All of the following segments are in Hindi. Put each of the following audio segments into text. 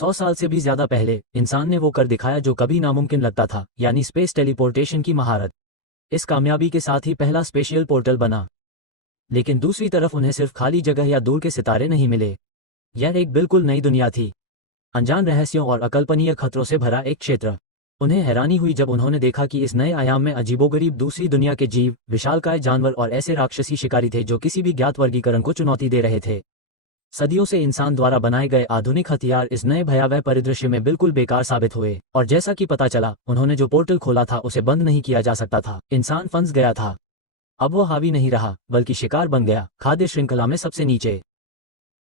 100 साल से भी ज्यादा पहले इंसान ने वो कर दिखाया जो कभी नामुमकिन लगता था, यानी स्पेस टेलीपोर्टेशन की महारत। इस कामयाबी के साथ ही पहला स्पेशियल पोर्टल बना। लेकिन दूसरी तरफ उन्हें सिर्फ खाली जगह या दूर के सितारे नहीं मिले। यह एक बिल्कुल नई दुनिया थी, अनजान रहस्यों और अकल्पनीय खतरों से भरा एक क्षेत्र। उन्हें हैरानी हुई जब उन्होंने देखा कि इस नए आयाम में अजीबोगरीब दूसरी दुनिया के जीव, विशालकाय जानवर और ऐसे राक्षसी शिकारी थे जो किसी भी ज्ञात वर्गीकरण को चुनौती दे रहे थे। सदियों से इंसान द्वारा बनाए गए आधुनिक हथियार इस नए भयावह परिदृश्य में बिल्कुल बेकार साबित हुए, और जैसा कि पता चला, उन्होंने जो पोर्टल खोला था उसे बंद नहीं किया जा सकता था। इंसान फंस गया था। अब वो हावी नहीं रहा, बल्कि शिकार बन गया, खाद्य श्रृंखला में सबसे नीचे।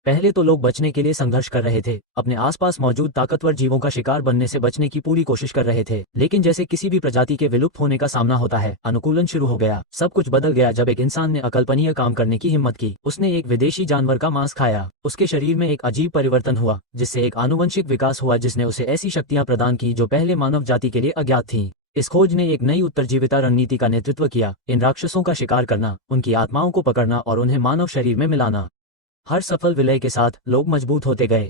पहले तो लोग बचने के लिए संघर्ष कर रहे थे, अपने आसपास मौजूद ताकतवर जीवों का शिकार बनने से बचने की पूरी कोशिश कर रहे थे। लेकिन जैसे किसी भी प्रजाति के विलुप्त होने का सामना होता है, अनुकूलन शुरू हो गया। सब कुछ बदल गया जब एक इंसान ने अकल्पनीय काम करने की हिम्मत की। उसने एक विदेशी जानवर का मांस खाया। उसके शरीर में एक अजीब परिवर्तन हुआ, जिससे एक आनुवंशिक विकास हुआ जिसने उसे ऐसी शक्तियां प्रदान की जो पहले मानव जाति के लिए अज्ञात थीं। इस खोज ने एक नई उत्तरजीविता रणनीति का नेतृत्व किया, इन राक्षसों का शिकार करना, उनकी आत्माओं को पकड़ना और उन्हें मानव शरीर में मिलाना। हर सफल विलय के साथ लोग मजबूत होते गए।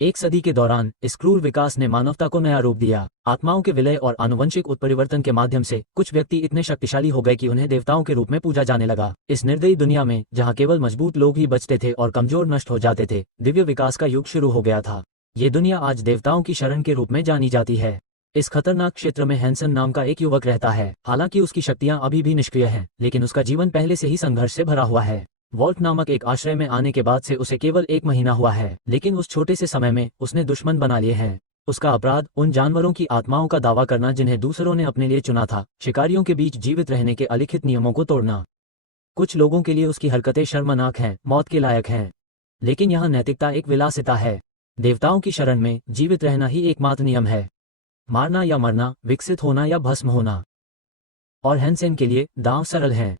एक सदी के दौरान इस क्रूर विकास ने मानवता को नया रूप दिया। आत्माओं के विलय और आनुवंशिक उत्परिवर्तन के माध्यम से कुछ व्यक्ति इतने शक्तिशाली हो गए कि उन्हें देवताओं के रूप में पूजा जाने लगा। इस निर्दयी दुनिया में, जहां केवल मजबूत लोग ही बचते थे और कमजोर नष्ट हो जाते थे, दिव्य विकास का युग शुरू हो गया था। ये दुनिया आज देवताओं की शरण के रूप में जानी जाती है। इस खतरनाक क्षेत्र में हैंसन नाम का एक युवक रहता है। हालांकि उसकी शक्तियां अभी भी निष्क्रिय हैं, लेकिन उसका जीवन पहले से ही संघर्ष से भरा हुआ है। वॉल्ट नामक एक आश्रय में आने के बाद से उसे केवल 1 महीना हुआ है, लेकिन उस छोटे से समय में उसने दुश्मन बना लिए हैं। उसका अपराध उन जानवरों की आत्माओं का दावा करना जिन्हें दूसरों ने अपने लिए चुना था, शिकारियों के बीच जीवित रहने के अलिखित नियमों को तोड़ना। कुछ लोगों के लिए उसकी हरकतें शर्मनाक हैं, मौत के लायक हैं। लेकिन यहाँ नैतिकता एक विलासिता है। देवताओं की शरण में जीवित रहना ही एकमात्र नियम है। मारना या मरना, विकसित होना या भस्म होना। और हैंसेन के लिए दांव सरल हैं।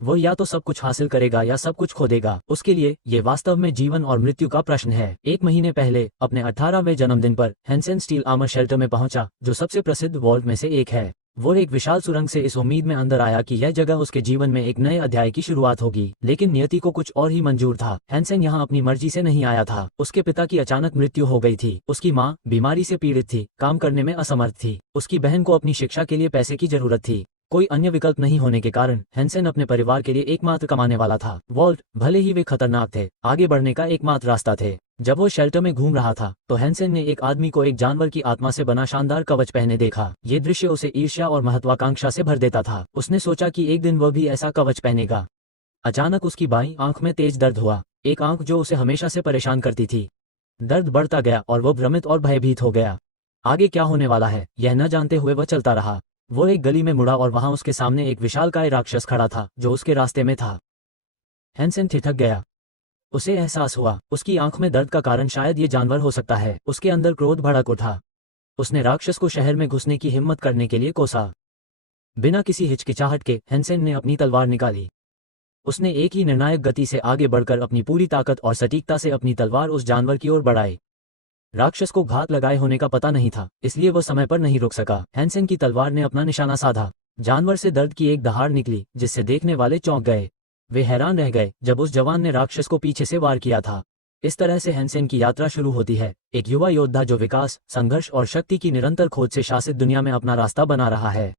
वो या तो सब कुछ हासिल करेगा या सब कुछ खो देगा। उसके लिए ये वास्तव में जीवन और मृत्यु का प्रश्न है। 1 महीने पहले अपने 18वें जन्मदिन पर हैंसेन स्टील आर्मर शेल्टर में पहुंचा, जो सबसे प्रसिद्ध वॉल्ट में से एक है। वो एक विशाल सुरंग से इस उम्मीद में अंदर आया कि यह जगह उसके जीवन में एक नए अध्याय की शुरुआत होगी। लेकिन नियति को कुछ और ही मंजूर था। हैंसेन यहाँ अपनी मर्जी से नहीं आया था। उसके पिता की अचानक मृत्यु हो गई थी। उसकी माँ बीमारी से पीड़ित थी, काम करने में असमर्थ थी। उसकी बहन को अपनी शिक्षा के लिए पैसे की जरूरत थी। कोई अन्य विकल्प नहीं होने के कारण हैंसेन अपने परिवार के लिए एकमात्र कमाने वाला था। वॉल्ट, भले ही वे खतरनाक थे, आगे बढ़ने का एकमात्र रास्ता थे। जब वो शेल्टर में घूम रहा था तो हैंसेन ने एक आदमी को एक जानवर की आत्मा से बना शानदार कवच पहने देखा। ये दृश्य उसे ईर्ष्या और महत्वाकांक्षा से भर देता था। उसने सोचा कि एक दिन वह भी ऐसा कवच पहनेगा। अचानक उसकी बाईं आंख में तेज दर्द हुआ, एक आंख जो उसे हमेशा से परेशान करती थी। दर्द बढ़ता गया और वो भ्रमित और भयभीत हो गया। आगे क्या होने वाला है, यह न जानते हुए वह चलता रहा। वो एक गली में मुड़ा और वहां उसके सामने एक विशालकाय राक्षस खड़ा था जो उसके रास्ते में था। हैंसेन ठिठक गया। उसे एहसास हुआ उसकी आंख में दर्द का कारण शायद ये जानवर हो सकता है। उसके अंदर क्रोध भड़क उठा। उसने राक्षस को शहर में घुसने की हिम्मत करने के लिए कोसा। बिना किसी हिचकिचाहट के हैंसेन ने अपनी तलवार निकाली। उसने एक ही निर्णायक गति से आगे बढ़कर अपनी पूरी ताकत और सटीकता से अपनी तलवार उस जानवर की ओर बढ़ाई। राक्षस को घात लगाए होने का पता नहीं था, इसलिए वो समय पर नहीं रुक सका। हैंसेन की तलवार ने अपना निशाना साधा। जानवर से दर्द की एक दहाड़ निकली, जिससे देखने वाले चौंक गए। वे हैरान रह गए जब उस जवान ने राक्षस को पीछे से वार किया था। इस तरह से हैंसेन की यात्रा शुरू होती है, एक युवा योद्धा जो विकास, संघर्ष और शक्ति की निरंतर खोज से शासित दुनिया में अपना रास्ता बना रहा है।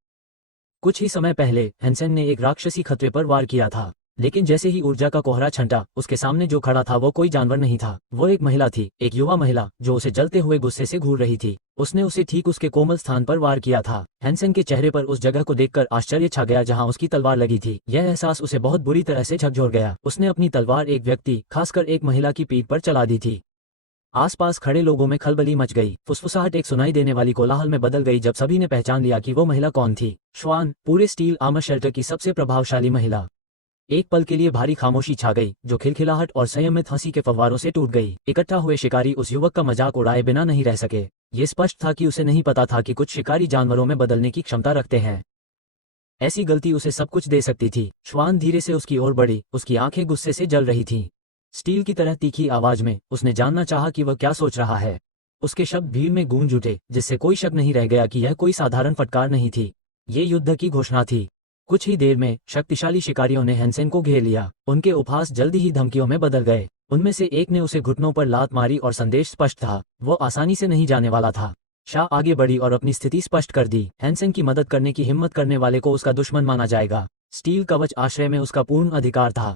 कुछ ही समय पहले हैंसेन ने एक राक्षसी खतरे पर वार किया था, लेकिन जैसे ही ऊर्जा का कोहरा छंटा, उसके सामने जो खड़ा था वो कोई जानवर नहीं था। वो एक महिला थी, एक युवा महिला जो उसे जलते हुए गुस्से से घूर रही थी। उसने उसे ठीक उसके कोमल स्थान पर वार किया था। हैंसेन के चेहरे पर उस जगह को देखकर आश्चर्य छा गया जहां उसकी तलवार लगी थी। यह एहसास उसे बहुत बुरी तरह से झकझोर गया। उसने अपनी तलवार एक व्यक्ति, खासकर एक महिला की पीठ पर चला दी थी। आसपास खड़े लोगों में खलबली मच गई। फुसफुसाहट एक सुनाई देने वाली कोलाहल में बदल गई जब सभी ने पहचान लिया कि वो महिला कौन थी। श्वान, पूरे स्टील आर्मर शेल्टर की सबसे प्रभावशाली महिला। एक पल के लिए भारी खामोशी छा गई, जो खिलखिलाहट और संयमित हंसी के फव्वारों से टूट गई। इकट्ठा हुए शिकारी उस युवक का मजाक उड़ाए बिना नहीं रह सके। ये स्पष्ट था कि उसे नहीं पता था कि कुछ शिकारी जानवरों में बदलने की क्षमता रखते हैं। ऐसी गलती उसे सब कुछ दे सकती थी। श्वान धीरे से उसकी ओर बढ़ी, उसकी आंखें गुस्से से जल रही थीं। स्टील की तरह तीखी आवाज में उसने जानना चाहा कि वह क्या सोच रहा है। उसके शब्द भीड़ में गूंज उठे, जिससे कोई शक नहीं रह गया कि यह कोई साधारण फटकार नहीं थी। ये युद्ध की घोषणा थी। कुछ ही देर में शक्तिशाली शिकारियों ने हैंसेन को घेर लिया। उनके उपहास जल्दी ही धमकियों में बदल गए। उनमें से एक ने उसे घुटनों पर लात मारी और संदेश स्पष्ट था, वो आसानी से नहीं जाने वाला था। शाह आगे बढ़ी और अपनी स्थिति स्पष्ट कर दी। हैंसन की मदद करने की हिम्मत करने वाले को उसका दुश्मन माना जाएगा। स्टील कवच आश्रय में उसका पूर्ण अधिकार था।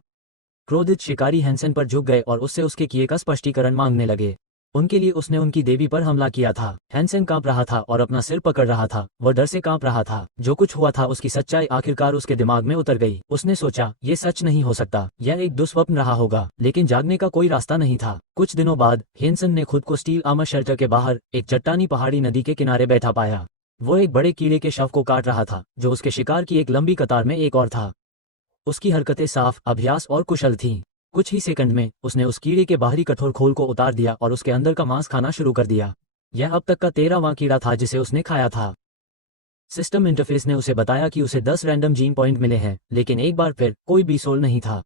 क्रोधित शिकारी हैंसन पर झुक गए और उससे उसके किए का स्पष्टीकरण मांगने लगे। उनके लिए उसने उनकी देवी पर हमला किया था। हैंसन कांप रहा था और अपना सिर पकड़ रहा था। वह डर से कांप रहा था। जो कुछ हुआ था उसकी सच्चाई आखिरकार उसके दिमाग में उतर गई। उसने सोचा, ये सच नहीं हो सकता, यह एक दुस्वप्न रहा होगा। लेकिन जागने का कोई रास्ता नहीं था। कुछ दिनों बाद हैंसन ने खुद को स्टील आर्मर शेल्टर के बाहर एक चट्टानी पहाड़ी नदी के किनारे बैठा पाया। वो एक बड़े कीड़े के शव को काट रहा था, जो उसके शिकार की एक लंबी कतार में एक और था। उसकी हरकतें साफ, अभ्यास और कुशल थीं। कुछ ही सेकंड में उसने उस कीड़े के बाहरी कठोर खोल को उतार दिया और उसके अंदर का मांस खाना शुरू कर दिया। यह अब तक का 13वां कीड़ा था जिसे उसने खाया था। सिस्टम इंटरफेस ने उसे बताया कि उसे 10 रैंडम जीन पॉइंट मिले हैं, लेकिन एक बार फिर कोई भी सोल नहीं था।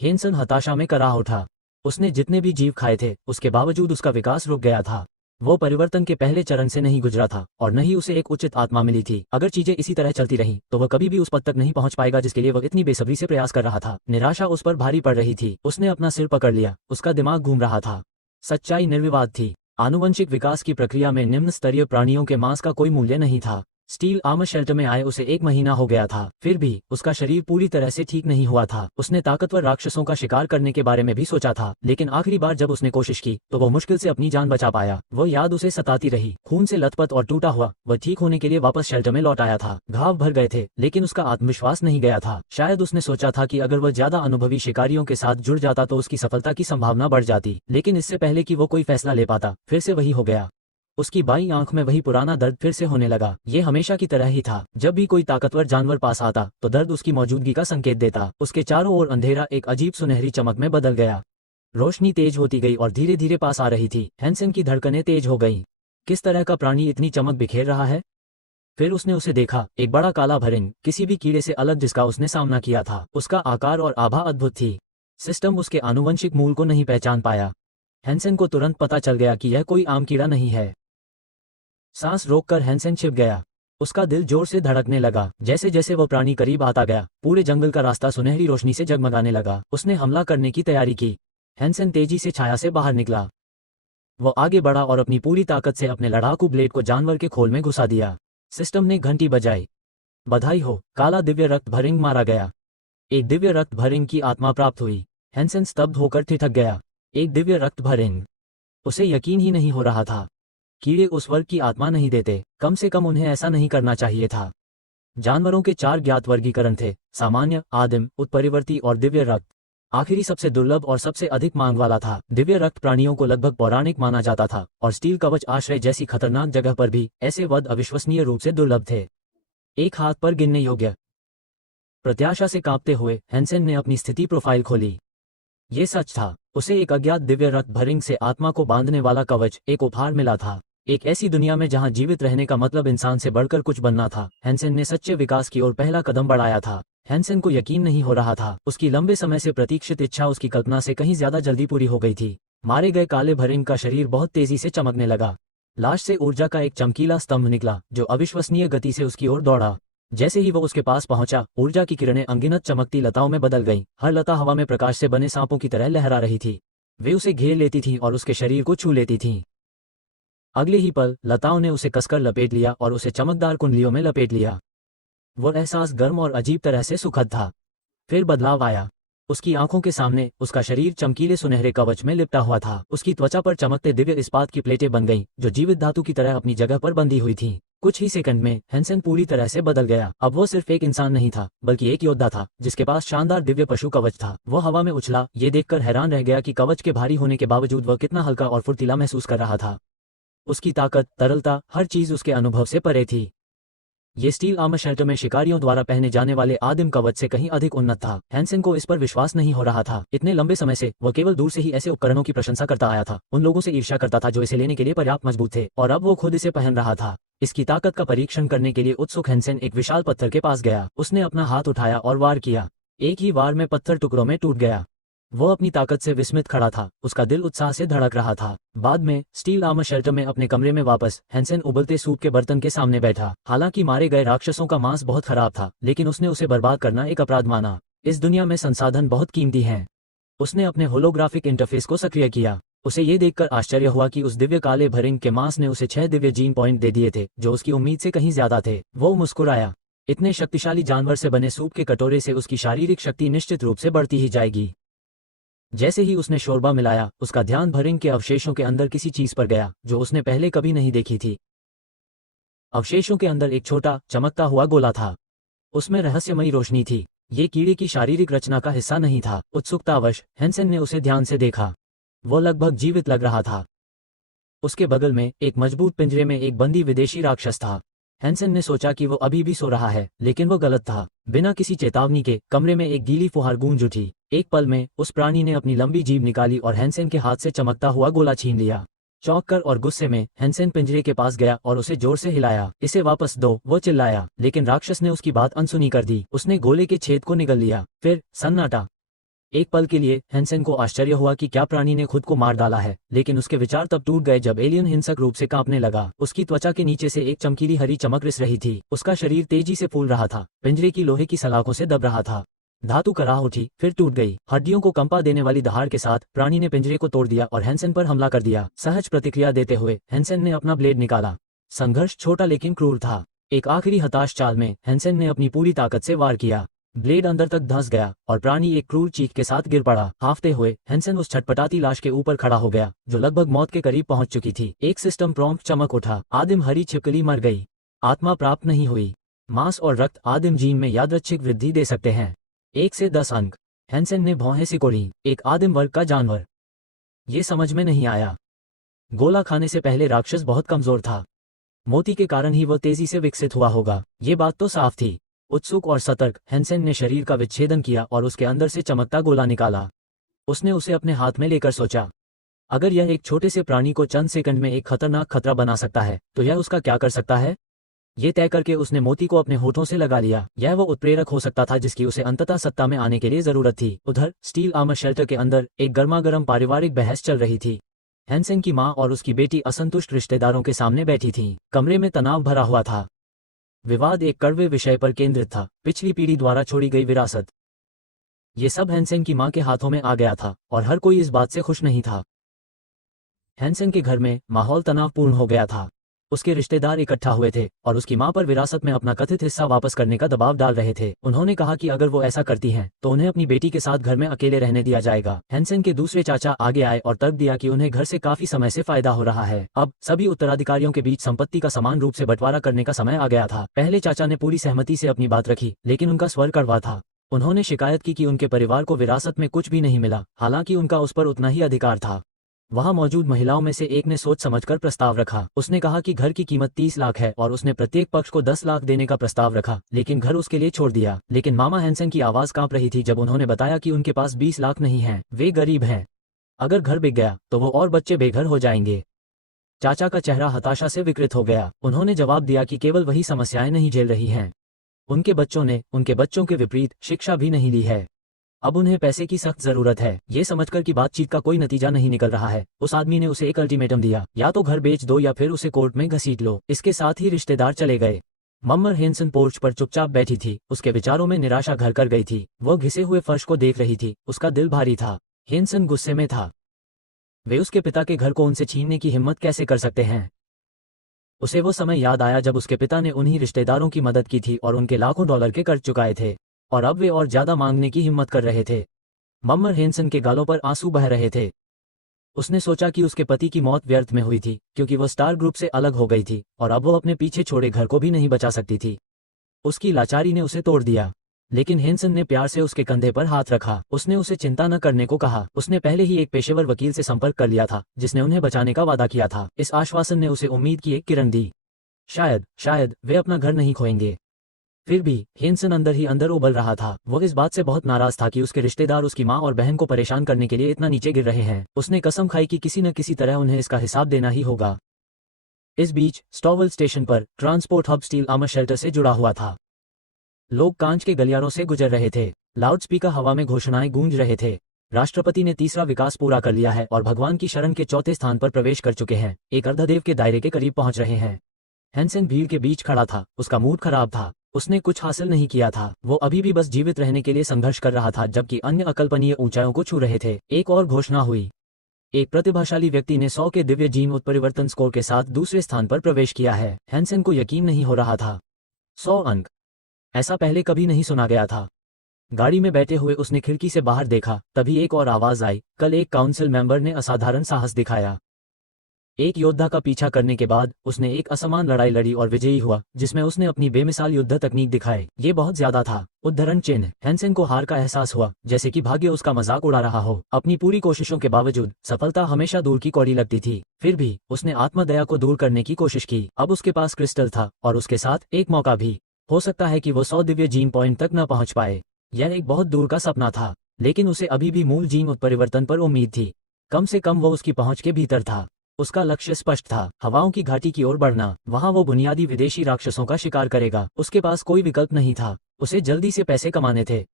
हैंसन हताशा में कराह उठा। उसने जितने भी जीव खाए थे, उसके बावजूद उसका विकास रुक गया था। वो परिवर्तन के पहले चरण से नहीं गुजरा था और न ही उसे एक उचित आत्मा मिली थी। अगर चीजें इसी तरह चलती रहीं तो वह कभी भी उस पद तक नहीं पहुंच पाएगा जिसके लिए वह इतनी बेसब्री से प्रयास कर रहा था। निराशा उस पर भारी पड़ रही थी। उसने अपना सिर पकड़ लिया। उसका दिमाग घूम रहा था। सच्चाई निर्विवाद थी। आनुवंशिक विकास की प्रक्रिया में निम्न स्तरीय प्राणियों के मांस का कोई मूल्य नहीं था। स्टील आर्मर शेल्टर में आए उसे 1 महीना हो गया था। फिर भी उसका शरीर पूरी तरह से ठीक नहीं हुआ था। उसने ताकतवर राक्षसों का शिकार करने के बारे में भी सोचा था, लेकिन आखिरी बार जब उसने कोशिश की तो वो मुश्किल से अपनी जान बचा पाया। वो याद उसे सताती रही। खून से लथपथ और टूटा हुआ वह ठीक होने के लिए वापस शेल्टर में लौट आया था। घाव भर गए थे, लेकिन उसका आत्मविश्वास नहीं गया था। शायद उसने सोचा था कि अगर वह ज्यादा अनुभवी शिकारियों के साथ जुड़ जाता तो उसकी सफलता की संभावना बढ़ जाती, लेकिन इससे पहले कि वो कोई फैसला ले पाता, फिर से वही हो गया। उसकी बाईं आंख में वही पुराना दर्द फिर से होने लगा। ये हमेशा की तरह ही था। जब भी कोई ताकतवर जानवर पास आता तो दर्द उसकी मौजूदगी का संकेत देता। उसके चारों ओर अंधेरा एक अजीब सुनहरी चमक में बदल गया। रोशनी तेज होती गई और धीरे धीरे पास आ रही थी। हैंसन की धड़कनें तेज हो गईं। किस तरह का प्राणी इतनी चमक बिखेर रहा है? फिर उसने उसे देखा, एक बड़ा काला भरिंग, किसी भी कीड़े से अलग जिसका उसने सामना किया था। उसका आकार और आभा अद्भुत थी। सिस्टम उसके आनुवंशिक मूल को नहीं पहचान पाया। हैंसन को तुरंत पता चल गया कि यह कोई आम कीड़ा नहीं है। सांस रोककर हैंसन छिप गया। उसका दिल जोर से धड़कने लगा। जैसे जैसे वो प्राणी करीब आता गया, पूरे जंगल का रास्ता सुनहरी रोशनी से जगमगाने लगा। उसने हमला करने की तैयारी की। हैंसन तेजी से छाया से बाहर निकला। वो आगे बढ़ा और अपनी पूरी ताकत से अपने लड़ाकू ब्लेड को जानवर के खोल में घुसा दिया। सिस्टम ने घंटी बजाई। बधाई हो, काला दिव्य रक्त भरिंग मारा गया। एक दिव्य रक्त भरिंग की आत्मा प्राप्त हुई। हैंसन स्तब्ध होकर ठिठक गया। एक दिव्य रक्त भरिंग। उसे यकीन ही नहीं हो रहा था। कीड़े उस वर्ग की आत्मा नहीं देते, कम से कम उन्हें ऐसा नहीं करना चाहिए था। जानवरों के 4 ज्ञात वर्गीकरण थे: सामान्य, आदिम, उत्परिवर्ती और दिव्य रक्त। आखिरी सबसे दुर्लभ और सबसे अधिक मांग वाला था। दिव्य रक्त प्राणियों को लगभग पौराणिक माना जाता था और स्टील कवच आश्रय जैसी खतरनाक जगह पर भी ऐसे वध अविश्वसनीय रूप से दुर्लभ थे। एक हाथ पर गिनने योग्य। प्रत्याशा से कांपते हुए हैंसन ने अपनी स्थिति प्रोफाइल खोली। ये सच था। उसे एक अज्ञात दिव्य रक्त भरिंग से आत्मा को बांधने वाला कवच, एक उपहार मिला था। एक ऐसी दुनिया में जहां जीवित रहने का मतलब इंसान से बढ़कर कुछ बनना था। हैंसन ने सच्चे विकास की ओर पहला कदम बढ़ाया था। हैंसन को यकीन नहीं हो रहा था। उसकी लंबे समय से प्रतीक्षित इच्छा उसकी कल्पना से कहीं ज्यादा जल्दी पूरी हो गई थी। मारे गए काले भरिंग का शरीर बहुत तेजी से चमकने लगा। लाश से ऊर्जा का एक चमकीला स्तंभ निकला, जो अविश्वसनीय गति से उसकी ओर दौड़ा। जैसे ही वो उसके पास पहुंचा, ऊर्जा की किरणें अनगिनत चमकती लताओं में बदल गईं। हर लता हवा में प्रकाश से बने सांपों की तरह लहरा रही थी। वे उसे घेर लेती थीं और उसके शरीर को छू लेती थीं। अगले ही पल लताओं ने उसे कसकर लपेट लिया और उसे चमकदार कुंडलियों में लपेट लिया। वो एहसास गर्म और अजीब तरह से सुखद था। फिर बदलाव आया। उसकी आंखों के सामने उसका शरीर चमकीले सुनहरे कवच में लिपटा हुआ था। उसकी त्वचा पर चमकते दिव्य इस्पात की प्लेटें बन गईं, जो जीवित धातु की तरह अपनी जगह पर बंधी हुई थीं। कुछ ही सेकंड में हैंसन पूरी तरह से बदल गया। अब वो सिर्फ एक इंसान नहीं था, बल्कि एक योद्धा था, जिसके पास शानदार दिव्य पशु कवच था। वो हवा में उछला, ये देखकर हैरान रह गया कि कवच के भारी होने के बावजूद वह कितना हल्का और फुर्तीला महसूस कर रहा था। उसकी ताकत, तरलता, हर चीज उसके अनुभव से परे थी। ये स्टील आर्मर शेल्टर में शिकारियों द्वारा पहने जाने वाले आदिम कवच से कहीं अधिक उन्नत था। हैंसन को इस पर विश्वास नहीं हो रहा था। इतने लंबे समय से वह केवल दूर से ही ऐसे उपकरणों की प्रशंसा करता आया था, उन लोगों से ईर्ष्या करता था जो इसे लेने के लिए पर्याप्त मजबूत थे, और अब वो खुद इसे पहन रहा था। इसकी ताकत का परीक्षण करने के लिए उत्सुक हैंसन एक विशाल पत्थर के पास गया। उसने अपना हाथ उठाया और वार किया। एक ही वार में पत्थर टुकड़ों में टूट गया। वो अपनी ताकत से विस्मित खड़ा था। उसका दिल उत्साह से धड़क रहा था। बाद में स्टील आर्मर शेल्टर में अपने कमरे में वापस हैंसन उबलते सूप के बर्तन के सामने बैठा। हालांकि मारे गए राक्षसों का मांस बहुत खराब था, लेकिन उसने उसे बर्बाद करना एक अपराध माना। इस दुनिया में संसाधन बहुत कीमती हैं। उसने अपने होलोग्राफिक इंटरफेस को सक्रिय किया। उसे ये देखकर आश्चर्य हुआ कि उस दिव्य काले भरिंग के मांस ने उसे 6 दिव्य जीन पॉइंट दे दिए थे, जो उसकी उम्मीद से कहीं ज्यादा थे। वो मुस्कुराया। इतने शक्तिशाली जानवर से बने सूप के कटोरे से उसकी शारीरिक शक्ति निश्चित रूप से बढ़ती ही जाएगी। जैसे ही उसने शोरबा मिलाया, उसका ध्यान भरिंग के अवशेषों के अंदर किसी चीज पर गया जो उसने पहले कभी नहीं देखी थी। अवशेषों के अंदर एक छोटा चमकता हुआ गोला था। उसमें रहस्यमयी रोशनी थी। ये कीड़े की शारीरिक रचना का हिस्सा नहीं था। उत्सुकतावश हैंसन ने उसे ध्यान से देखा। वो लगभग जीवित लग रहा था। उसके बगल में एक मजबूत पिंजरे में एक बंदी विदेशी राक्षस था। हैंसन ने सोचा कि वो अभी भी सो रहा है, लेकिन वो गलत था। बिना किसी चेतावनी के कमरे में एक गीली फुहार गूंज उठी। एक पल में उस प्राणी ने अपनी लंबी जीभ निकाली और हैंसन के हाथ से चमकता हुआ गोला छीन लिया। चौंक कर और गुस्से में हैंसन पिंजरे के पास गया और उसे जोर से हिलाया। इसे वापस दो, वो चिल्लाया, लेकिन राक्षस ने उसकी बात अनसुनी कर दी। उसने गोले के छेद को निगल लिया। फिर सन्नाटा। एक पल के लिए हैंसन को आश्चर्य हुआ कि क्या प्राणी ने खुद को मार डाला है, लेकिन उसके विचार तब टूट गए जब एलियन हिंसक रूप से कांपने लगा। उसकी त्वचा के नीचे से एक चमकीली हरी चमक रिस रही थी। उसका शरीर तेजी से फूल रहा था, पिंजरे की लोहे की सलाखों से दब रहा था। धातु कराह उठी, फिर टूट गई। हड्डियों को कंपा देने वाली दहाड़ के साथ प्राणी ने पिंजरे को तोड़ दिया और हैंसन पर हमला कर दिया। सहज प्रतिक्रिया देते हुए हैंसन ने अपना ब्लेड निकाला। संघर्ष छोटा लेकिन क्रूर था। एक आखिरी हताश चाल में हैंसन ने अपनी पूरी ताकत से वार किया। ब्लेड अंदर तक धंस गया और प्राणी एक क्रूर चीख के साथ गिर पड़ा। हाफते हुए हैंसन उस छटपटाती लाश के ऊपर खड़ा हो गया, जो लगभग मौत के करीब पहुंच चुकी थी। एक सिस्टम प्रॉम्प्ट चमक उठा। आदिम हरी छिपकली मर गई। आत्मा प्राप्त नहीं हुई। मांस और रक्त आदिम जीन में यादृच्छिक वृद्धि दे सकते हैं। 1 से 10 अंक। हैंसन ने भौहें सिकोड़ी। एक आदिम वर्ग का जानवर। ये समझ में नहीं आया। गोला खाने से पहले राक्षस बहुत कमजोर था। मोती के कारण ही वह तेजी से विकसित हुआ होगा, ये बात तो साफ थी। उत्सुक और सतर्क हैंसन ने शरीर का विच्छेदन किया और उसके अंदर से चमकता गोला निकाला। उसने उसे अपने हाथ में लेकर सोचा, अगर यह एक छोटे से प्राणी को चंद सेकंड में एक खतरनाक खतरा बना सकता है, तो यह उसका क्या कर सकता है। ये तय करके उसने मोती को अपने होठों से लगा लिया। यह वो उत्प्रेरक हो सकता था जिसकी उसे अंततः सत्ता में आने के लिए जरूरत थी। उधर स्टील आर्मर शेल्टर के अंदर एक गर्मागर्म पारिवारिक बहस चल रही थी। हैंसन की माँ और उसकी बेटी असंतुष्ट रिश्तेदारों के सामने बैठी थीं। कमरे में तनाव भरा हुआ था। विवाद एक कड़वे विषय पर केंद्रित था, पिछली पीढ़ी द्वारा छोड़ी गई विरासत। ये सब हैंसन की माँ के हाथों में आ गया था और हर कोई इस बात से खुश नहीं था। हैंसन के घर में माहौल तनावपूर्ण हो गया था। उसके रिश्तेदार इकट्ठा हुए थे और उसकी मां पर विरासत में अपना कथित हिस्सा वापस करने का दबाव डाल रहे थे। उन्होंने कहा कि अगर वो ऐसा करती हैं, तो उन्हें अपनी बेटी के साथ घर में अकेले रहने दिया जाएगा। हैंसन के दूसरे चाचा आगे आए और तर्क दिया कि उन्हें घर से काफी समय से फायदा हो रहा है। अब सभी उत्तराधिकारियों के बीच संपत्ति का समान रूप से बंटवारा करने का समय आ गया था। पहले चाचा ने पूरी सहमति से अपनी बात रखी, लेकिन उनका स्वर कड़वा था। उन्होंने शिकायत की कि उनके परिवार को विरासत में कुछ भी नहीं मिला, हालांकि उनका उस पर उतना ही अधिकार था। वहां मौजूद महिलाओं में से एक ने सोच समझकर प्रस्ताव रखा। उसने कहा कि घर की कीमत 30 लाख है और उसने प्रत्येक पक्ष को 10 लाख देने का प्रस्ताव रखा, लेकिन घर उसके लिए छोड़ दिया। लेकिन मामा हैंसन की आवाज कांप रही थी जब उन्होंने बताया कि उनके पास 20 लाख नहीं है, वे गरीब हैं। अगर घर बिक गया तो वो और बच्चे बेघर हो जाएंगे। चाचा का चेहरा हताशा से विकृत हो गया। उन्होंने जवाब दिया कि केवल वही समस्याएं नहीं झेल रही हैं, उनके बच्चों ने उनके बच्चों के विपरीत शिक्षा भी नहीं ली है। अब उन्हें पैसे की सख्त जरूरत है। ये समझकर कि बातचीत का कोई नतीजा नहीं निकल रहा है, उस आदमी ने उसे एक अल्टीमेटम दिया, या तो घर बेच दो या फिर उसे कोर्ट में घसीट लो। इसके साथ ही रिश्तेदार चले गए। मम्मर हैंसन पोर्च पर चुपचाप बैठी थी। उसके विचारों में निराशा घर कर गई थी। वह घिसे हुए फर्श को देख रही थी। उसका दिल भारी था। हैंसन गुस्से में था। वे उसके पिता के घर को उनसे छीनने की हिम्मत कैसे कर सकते हैं। उसे वो समय याद आया जब उसके पिता ने उन्हीं रिश्तेदारों की मदद की थी और उनके लाखों डॉलर के कर्ज चुकाए थे, और अब वे और ज्यादा मांगने की हिम्मत कर रहे थे। मम्मर हैंसन के गालों पर आंसू बह रहे थे। उसने सोचा कि उसके पति की मौत व्यर्थ में हुई थी, क्योंकि वो स्टार ग्रुप से अलग हो गई थी और अब वो अपने पीछे छोड़े घर को भी नहीं बचा सकती थी। उसकी लाचारी ने उसे तोड़ दिया। लेकिन हैंसन ने प्यार से उसके कंधे पर हाथ रखा। उसने उसे चिंता न करने को कहा। उसने पहले ही एक पेशेवर वकील से संपर्क कर लिया था जिसने उन्हें बचाने का वादा किया था। इस आश्वासन ने उसे उम्मीद की एक किरण दी। शायद वे अपना घर नहीं खोएंगे। फिर भी हैंसन अंदर ही अंदर उबल रहा था। वो इस बात से बहुत नाराज था कि उसके रिश्तेदार उसकी माँ और बहन को परेशान करने के लिए इतना नीचे गिर रहे हैं। उसने कसम खाई कि किसी न किसी तरह उन्हें इसका हिसाब देना ही होगा। इस बीच स्टॉवल स्टेशन पर transport hub steel armour shelter से जुड़ा हुआ था। लोग कांच के गलियारों से गुजर रहे थे। लाउडस्पीकर हवा में घोषणाएं गूंज रहे थे। राष्ट्रपति ने तीसरा विकास पूरा कर लिया है और भगवान की शरण के चौथे स्थान पर प्रवेश कर चुके हैं। एक अर्धदेव के दायरे के करीब पहुंच रहे हैं। हैंसन भीड़ के बीच खड़ा था। उसका मूड खराब था। उसने कुछ हासिल नहीं किया था, वो अभी भी बस जीवित रहने के लिए संघर्ष कर रहा था, जबकि अन्य अकल्पनीय ऊंचाइयों को छू रहे थे। एक और घोषणा हुई। एक प्रतिभाशाली व्यक्ति ने 100 के दिव्य जीन उत्परिवर्तन स्कोर के साथ दूसरे स्थान पर प्रवेश किया है। हैंसन को यकीन नहीं हो रहा था। 100 अंक, ऐसा पहले कभी नहीं सुना गया था। गाड़ी में बैठे हुए उसने खिड़की से बाहर देखा, तभी एक और आवाज आई। कल एक काउंसिल मेंबर ने असाधारण साहस दिखाया। एक योद्धा का पीछा करने के बाद उसने एक असमान लड़ाई लड़ी और विजयी हुआ, जिसमें उसने अपनी बेमिसाल युद्ध तकनीक दिखाई। ये बहुत ज्यादा था। उद्धरण चिन्ह। हैंसन को हार का एहसास हुआ, जैसे कि भाग्य उसका मजाक उड़ा रहा हो। अपनी पूरी कोशिशों के बावजूद सफलता हमेशा दूर की कौड़ी लगती थी। फिर भी उसने आत्मदया को दूर करने की कोशिश की। अब उसके पास क्रिस्टल था और उसके साथ एक मौका भी। हो सकता है कि वो 100 दिव्य जीन पॉइंट तक न पहुंच पाए। यह एक बहुत दूर का सपना था, लेकिन उसे अभी भी मूल जीन उत्परिवर्तन पर उम्मीद थी। कम से कम वो उसकी पहुंच के भीतर था। उसका लक्ष्य स्पष्ट था, हवाओं की घाटी की ओर बढ़ना। वहां वो बुनियादी विदेशी राक्षसों का शिकार करेगा। उसके पास कोई विकल्प नहीं था। उसे जल्दी से पैसे कमाने थे।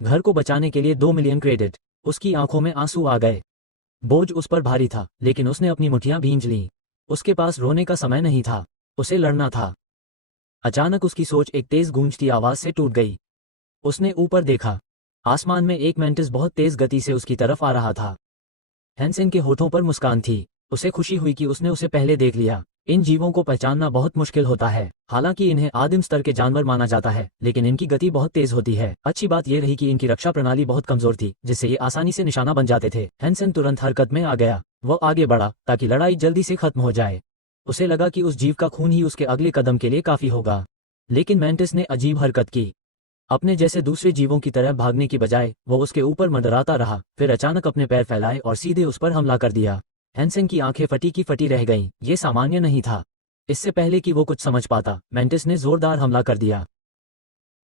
घर को बचाने के लिए 2 मिलियन क्रेडिट। उसकी आंखों में आंसू आ गए। बोझ उस पर भारी था, लेकिन उसने अपनी मुट्ठियां भींच लीं। उसके पास रोने का समय नहीं था, उसे लड़ना था। अचानक उसकी सोच एक तेज गूंजती आवाज से टूट गई। उसने ऊपर देखा। आसमान में एक मेंटिस बहुत तेज गति से उसकी तरफ आ रहा था। हैंसन के होठों पर मुस्कान थी। उसे खुशी हुई कि उसने उसे पहले देख लिया। इन जीवों को पहचानना बहुत मुश्किल होता है। हालांकि इन्हें आदिम स्तर के जानवर माना जाता है, लेकिन इनकी गति बहुत तेज होती है। अच्छी बात यह रही कि इनकी रक्षा प्रणाली बहुत कमजोर थी, जिससे ये आसानी से निशाना बन जाते थे। हैंसन तुरंत हरकत में आ गया। वो आगे बढ़ा ताकि लड़ाई जल्दी से खत्म हो जाए। उसे लगा कि उस जीव का खून ही उसके अगले कदम के लिए काफी होगा। लेकिन मेंटिस ने अजीब हरकत की। अपने जैसे दूसरे जीवों की तरह भागने की बजाय वो उसके ऊपर मंडराता रहा। फिर अचानक अपने पैर फैलाए और सीधे उस पर हमला कर दिया। हैंसन की आंखें फटी की फटी रह गईं। ये सामान्य नहीं था। इससे पहले कि वो कुछ समझ पाता, मेंटिस ने जोरदार हमला कर दिया।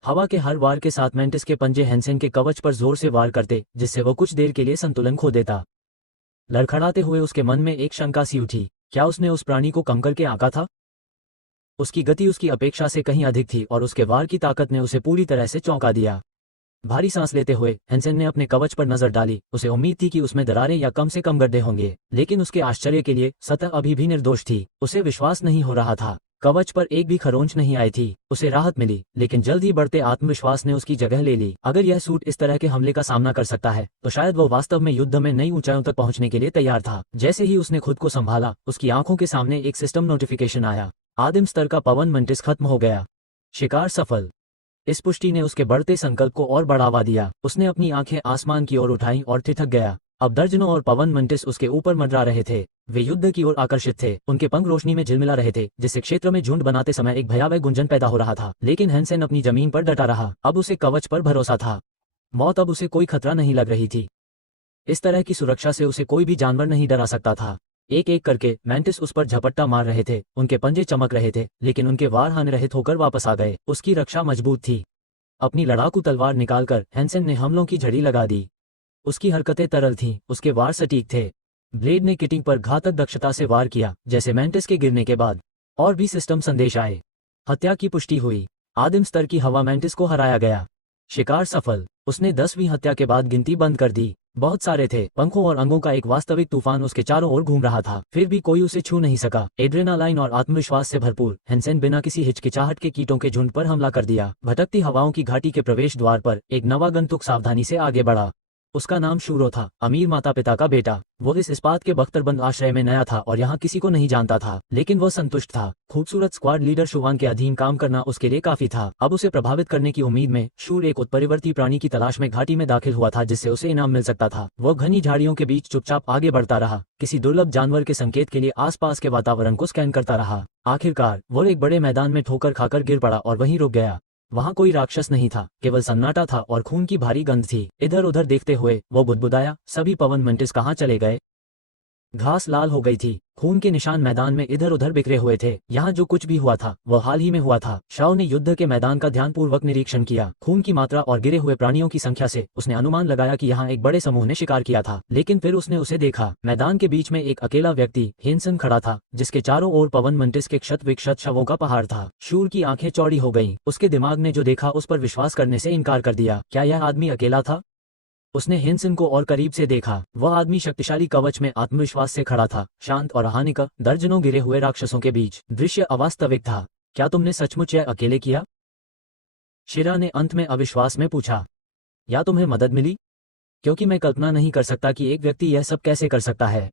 हवा के हर वार के साथ मेंटिस के पंजे हैंसन के कवच पर जोर से वार करते, जिससे वो कुछ देर के लिए संतुलन खो देता। लड़खड़ाते हुए उसके मन में एक शंका सी उठी। क्या उसने उस प्राणी को कम करके आंका था? उसकी गति उसकी अपेक्षा से कहीं अधिक थी और उसके वार की ताकत ने उसे पूरी तरह से चौंका दिया। भारी सांस लेते हुए हैंसन ने अपने कवच पर नजर डाली। उसे उम्मीद थी कि उसमें दरारें या कम से कम गड्ढे होंगे, लेकिन उसके आश्चर्य के लिए सतह अभी भी निर्दोष थी। उसे विश्वास नहीं हो रहा था। कवच पर एक भी खरोंच नहीं आई थी। उसे राहत मिली, लेकिन जल्द ही बढ़ते आत्मविश्वास ने उसकी जगह ले ली। अगर यह सूट इस तरह के हमले का सामना कर सकता है, तो शायद वो वास्तव में युद्ध में नई ऊंचाइयों तक पहुंचने के लिए तैयार था। जैसे ही उसने खुद को संभाला, उसकी आंखों के सामने एक सिस्टम नोटिफिकेशन आया। आदिम स्तर का पवन मंटिस खत्म हो गया। शिकार सफल। इस पुष्टि ने उसके बढ़ते संकल्प को और बढ़ावा दिया। उसने अपनी आंखें आसमान की ओर उठाईं और ठिठक गया। अब दर्जनों और पवन मंटिस उसके ऊपर मंडरा रहे थे। वे युद्ध की ओर आकर्षित थे। उनके पंख रोशनी में झिलमिला रहे थे, जिससे क्षेत्र में झुंड बनाते समय एक भयावह गुंजन पैदा हो रहा था। लेकिन हैंसन अपनी जमीन पर डटा रहा। अब उसे कवच पर भरोसा था। मौत अब उसे कोई खतरा नहीं लग रही थी। इस तरह की सुरक्षा से उसे कोई भी जानवर नहीं डरा सकता था। एक एक करके मेंटिस उस पर झपट्टा मार रहे थे। उनके पंजे चमक रहे थे, लेकिन उनके वार हानिरहित होकर वापस आ गए। उसकी रक्षा मजबूत थी। अपनी लड़ाकू तलवार निकालकर हैंसन ने हमलों की झड़ी लगा दी। उसकी हरकतें तरल थीं, उसके वार सटीक थे। ब्लेड ने किटिंग पर घातक दक्षता से वार किया, जैसे मेंटिस के गिरने के बाद। और भी सिस्टम संदेश आए। हत्या की पुष्टि हुई। आदिम स्तर की हवा मेंटिस को हराया गया। शिकार सफल। उसने 10वीं हत्या के बाद गिनती बंद कर दी। बहुत सारे थे। पंखों और अंगों का एक वास्तविक तूफान उसके चारों ओर घूम रहा था। फिर भी कोई उसे छू नहीं सका। एड्रेनालाइन और आत्मविश्वास से भरपूर हैंसन बिना किसी हिचकिचाहट के कीटों के झुंड पर हमला कर दिया। भटकती हवाओं की घाटी के प्रवेश द्वार पर एक नवागंतुक सावधानी से आगे बढ़ा। उसका नाम शूरो था, अमीर माता पिता का बेटा। वो इस इस्पात के बख्तरबंद आश्रय में नया था और यहाँ किसी को नहीं जानता था, लेकिन वह संतुष्ट था। खूबसूरत स्क्वाड लीडर शुवान के अधीन काम करना उसके लिए काफी था। अब उसे प्रभावित करने की उम्मीद में शूर एक उत्परिवर्ती प्राणी की तलाश में घाटी में दाखिल हुआ था, जिससे उसे इनाम मिल सकता था। वह घनी झाड़ियों के बीच चुपचाप आगे बढ़ता रहा, किसी दुर्लभ जानवर के संकेत के लिए आसपास के वातावरण को स्कैन करता रहा। आखिरकार वो एक बड़े मैदान में ठोकर खाकर गिर पड़ा और वहीं रुक गया। वहां कोई राक्षस नहीं था, केवल सन्नाटा था और खून की भारी गंध थी। इधर उधर देखते हुए वो बुदबुदाया, सभी पवन मंटिस कहाँ चले गए? घास लाल हो गई थी। खून के निशान मैदान में इधर उधर बिखरे हुए थे। यहाँ जो कुछ भी हुआ था वह हाल ही में हुआ था। शाओ ने युद्ध के मैदान का ध्यानपूर्वक निरीक्षण किया। खून की मात्रा और गिरे हुए प्राणियों की संख्या से उसने अनुमान लगाया कि यहाँ एक बड़े समूह ने शिकार किया था। लेकिन फिर उसने उसे देखा। मैदान के बीच में एक अकेला व्यक्ति हैंसन खड़ा था, जिसके चारों ओर पवन मंटिस के क्षत विक्षत शवों का पहाड़ था। शूर की आंखें चौड़ी हो गईं। उसके दिमाग ने जो देखा उस पर विश्वास करने से इनकार कर दिया। क्या यह आदमी अकेला था? उसने हैंसन को और करीब से देखा। वह आदमी शक्तिशाली कवच में आत्मविश्वास से खड़ा था, शांत और हानिक, दर्जनों गिरे हुए राक्षसों के बीच। दृश्य अवास्तविक था। क्या तुमने सचमुच यह अकेले किया? शिरा ने अंत में अविश्वास में पूछा, या तुम्हें मदद मिली? क्योंकि मैं कल्पना नहीं कर सकता कि एक व्यक्ति यह सब कैसे कर सकता है।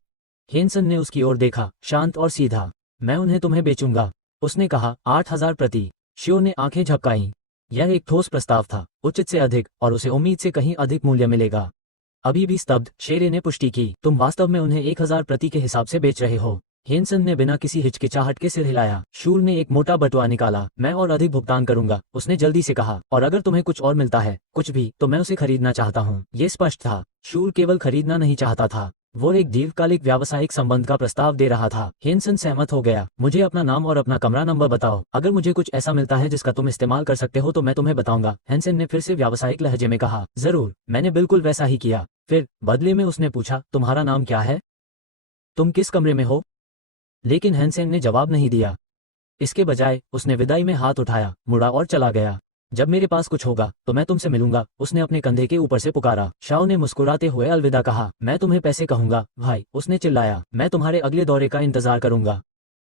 हेनसन ने उसकी ओर देखा, शांत और सीधा। मैं उन्हें तुम्हें बेचूंगा, उसने कहा। 8,000 प्रति। शियो ने आंखें झपकाईं। यह एक ठोस प्रस्ताव था, उचित से अधिक, और उसे उम्मीद से कहीं अधिक मूल्य मिलेगा। अभी भी स्तब्ध, शेरे ने पुष्टि की, तुम वास्तव में उन्हें 1,000 प्रति के हिसाब से बेच रहे हो? हेनसन ने बिना किसी हिचकिचाहट के सिर हिलाया। शूर ने एक मोटा बटुआ निकाला। मैं और अधिक भुगतान करूंगा, उसने जल्दी से कहा, और अगर तुम्हें कुछ और मिलता है, कुछ भी, तो मैं उसे खरीदना चाहता हूँ। ये स्पष्ट था, शूर केवल खरीदना नहीं चाहता था, वो एक दीर्घकालिक व्यावसायिक संबंध का प्रस्ताव दे रहा था। हेनसन सहमत हो गया। मुझे अपना नाम और अपना कमरा नंबर बताओ। अगर मुझे कुछ ऐसा मिलता है जिसका तुम इस्तेमाल कर सकते हो तो मैं तुम्हें बताऊंगा, हेनसन ने फिर से व्यावसायिक लहजे में कहा। जरूर, मैंने बिल्कुल वैसा ही किया। फिर बदले में उसने पूछा, तुम्हारा नाम क्या है? तुम किस कमरे में हो? लेकिन हेनसेन ने जवाब नहीं दिया। इसके बजाय उसने विदाई में हाथ उठाया, मुड़ा और चला गया। जब मेरे पास कुछ होगा तो मैं तुमसे मिलूंगा, उसने अपने कंधे के ऊपर से पुकारा। शाओ ने मुस्कुराते हुए अलविदा कहा। मैं तुम्हें पैसे कहूंगा, भाई, उसने चिल्लाया। मैं तुम्हारे अगले दौरे का इंतजार करूंगा।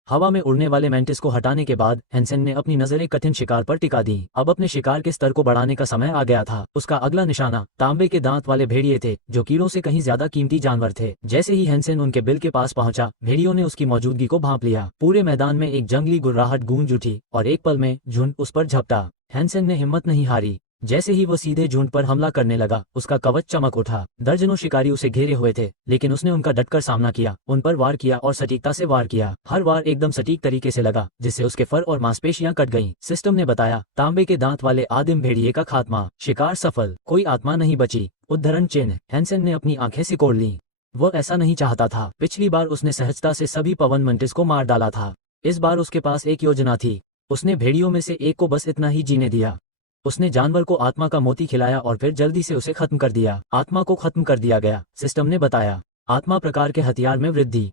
हवा में उड़ने वाले मैंटिस को हटाने के बाद हेनसेन ने अपनी नजरें कठिन शिकार पर टिका दी। अब अपने शिकार के स्तर को बढ़ाने का समय आ गया था। उसका अगला निशाना तांबे के दांत वाले भेड़िए थे, जो कीड़ों से कहीं ज्यादा कीमती जानवर थे। जैसे ही हेनसेन उनके बिल के पास पहुंचा, भेड़ियों ने उसकी मौजूदगी को भांप लिया। पूरे मैदान में एक जंगली गुर्राहट गूंज उठी और एक पल में झुंड उस पर झपटा। हेनसेन ने हिम्मत नहीं हारी। जैसे ही वो सीधे झुंड पर हमला करने लगा, उसका कवच चमक उठा। दर्जनों शिकारी उसे घेरे हुए थे, लेकिन उसने उनका डटकर सामना किया, उन पर वार किया और सटीकता से वार किया। हर वार एकदम सटीक तरीके से लगा, जिससे उसके फर और मांसपेशियां कट गईं। सिस्टम ने बताया, तांबे के दांत वाले आदिम भेड़िए का खात्मा। शिकार सफल, कोई आत्मा नहीं बची। उद्धरण चिन्ह। हेनसेन ने अपनी आंखें सिकोड़ लीं। वो ऐसा नहीं चाहता था। पिछली बार उसने सहजता से सभी पवन मंटिस को मार डाला था। इस बार उसके पास एक योजना थी। उसने भेड़ियों में से एक को बस इतना ही जीने दिया। उसने जानवर को आत्मा का मोती खिलाया और फिर जल्दी से उसे खत्म कर दिया। आत्मा को खत्म कर दिया गया, सिस्टम ने बताया। आत्मा प्रकार के हथियार में वृद्धि।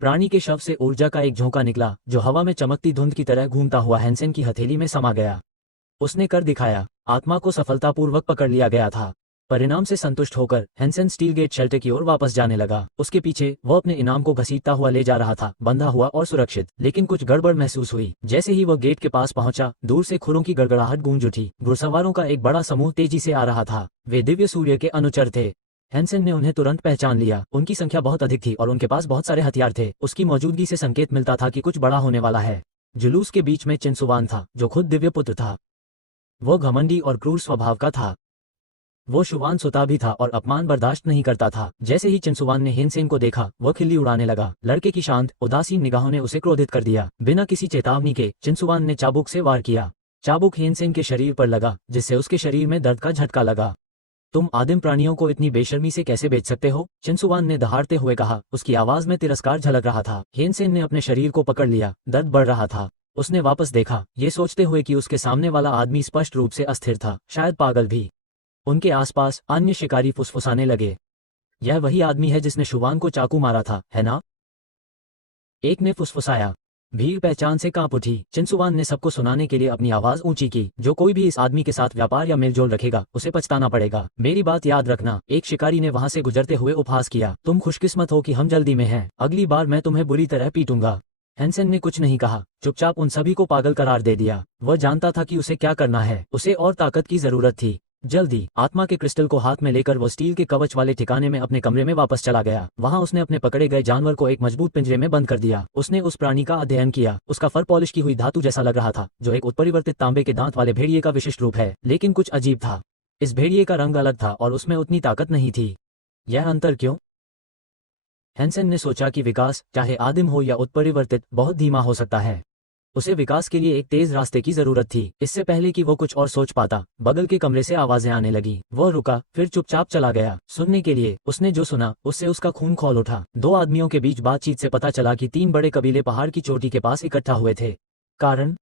प्राणी के शव से ऊर्जा का एक झोंका निकला, जो हवा में चमकती धुंध की तरह घूमता हुआ हेनसेन की हथेली में समा गया। उसने कर दिखाया। आत्मा को सफलतापूर्वक पकड़ लिया गया था। परिणाम से संतुष्ट होकर हेनसेन स्टील गेट शेल्टर की ओर वापस जाने लगा। उसके पीछे वो अपने इनाम को घसीटता हुआ ले जा रहा था, बंधा हुआ और सुरक्षित। लेकिन कुछ गड़बड़ महसूस हुई। जैसे ही वह गेट के पास पहुंचा, दूर से खुरों की गड़गड़ाहट गूंज उठी। घुड़सवारों का एक बड़ा समूह तेजी से आ रहा था। वे दिव्य सूर्य के अनुचर थे। हेनसेन ने उन्हें तुरंत पहचान लिया। उनकी संख्या बहुत अधिक थी और उनके पास बहुत सारे हथियार थे। उसकी मौजूदगी से संकेत मिलता था कि कुछ बड़ा होने वाला है। जुलूस के बीच में चिनसुवान था, जो खुद दिव्य पुत्र था। वो घमंडी और क्रूर स्वभाव का था। वो शुवान सुता भी था और अपमान बर्दाश्त नहीं करता था। जैसे ही चिनसुवान ने हेनसेन को देखा, वो खिल्ली उड़ाने लगा। लड़के की शांत, उदासीन निगाहों ने उसे क्रोधित कर दिया। बिना किसी चेतावनी के चिनसुवान ने चाबुक से वार किया। चाबुक हेनसेन के शरीर पर लगा, जिससे उसके शरीर में दर्द का झटका लगा। तुम आदिम प्राणियों को इतनी बेशर्मी से कैसे बेच सकते हो? चिनसुवान ने दहाड़ते हुए कहा। उसकी आवाज में तिरस्कार झलक रहा था। हेनसेन ने अपने शरीर को पकड़ लिया। दर्द बढ़ रहा था। उसने वापस देखा, ये सोचते हुए कि उसके सामने वाला आदमी स्पष्ट रूप से अस्थिर था, शायद पागल भी। उनके आसपास अन्य शिकारी फुसफुसाने लगे। यह वही आदमी है जिसने शुवान को चाकू मारा था, है ना? एक ने फुसफुसाया। भीड़ पहचान से कांप उठी। चिनसुवान ने सबको सुनाने के लिए अपनी आवाज ऊंची की। जो कोई भी इस आदमी के साथ व्यापार या मेलजोल रखेगा, उसे पछताना पड़ेगा। मेरी बात याद रखना। एक शिकारी ने वहां से गुजरते हुए उपहास किया। तुम खुशकिस्मत हो कि हम जल्दी में हैं। अगली बार मैं तुम्हें बुरी तरह पीटूंगा। हेनसेन ने कुछ नहीं कहा, चुपचाप उन सभी को पागल करार दे दिया। वह जानता था कि उसे क्या करना है। उसे और ताकत की जरूरत थी। जल्दी। आत्मा के क्रिस्टल को हाथ में लेकर वो स्टील के कवच वाले ठिकाने में अपने कमरे में वापस चला गया। वहां उसने अपने पकड़े गए जानवर को एक मजबूत पिंजरे में बंद कर दिया। उसने उस प्राणी का अध्ययन किया। उसका फर पॉलिश की हुई धातु जैसा लग रहा था, जो एक उत्परिवर्तित तांबे के दांत वाले भेड़िए का विशिष्ट रूप है। लेकिन कुछ अजीब था। इस भेड़िए का रंग अलग था और उसमें उतनी ताकत नहीं थी। यह अंतर क्यों? हेनसेन ने सोचा कि विकास, चाहे आदिम हो या उत्परिवर्तित, बहुत धीमा हो सकता है। उसे विकास के लिए एक तेज रास्ते की जरूरत थी। इससे पहले कि वो कुछ और सोच पाता, बगल के कमरे से आवाजें आने लगी। वो रुका, फिर चुपचाप चला गया। सुनने के लिए। उसने जो सुना, उससे उसका खून खौल उठा। दो आदमियों के बीच बातचीत से पता चला कि 3 बड़े कबीले पहाड़ की चोटी के पास इकट्ठा हुए थे। कारण?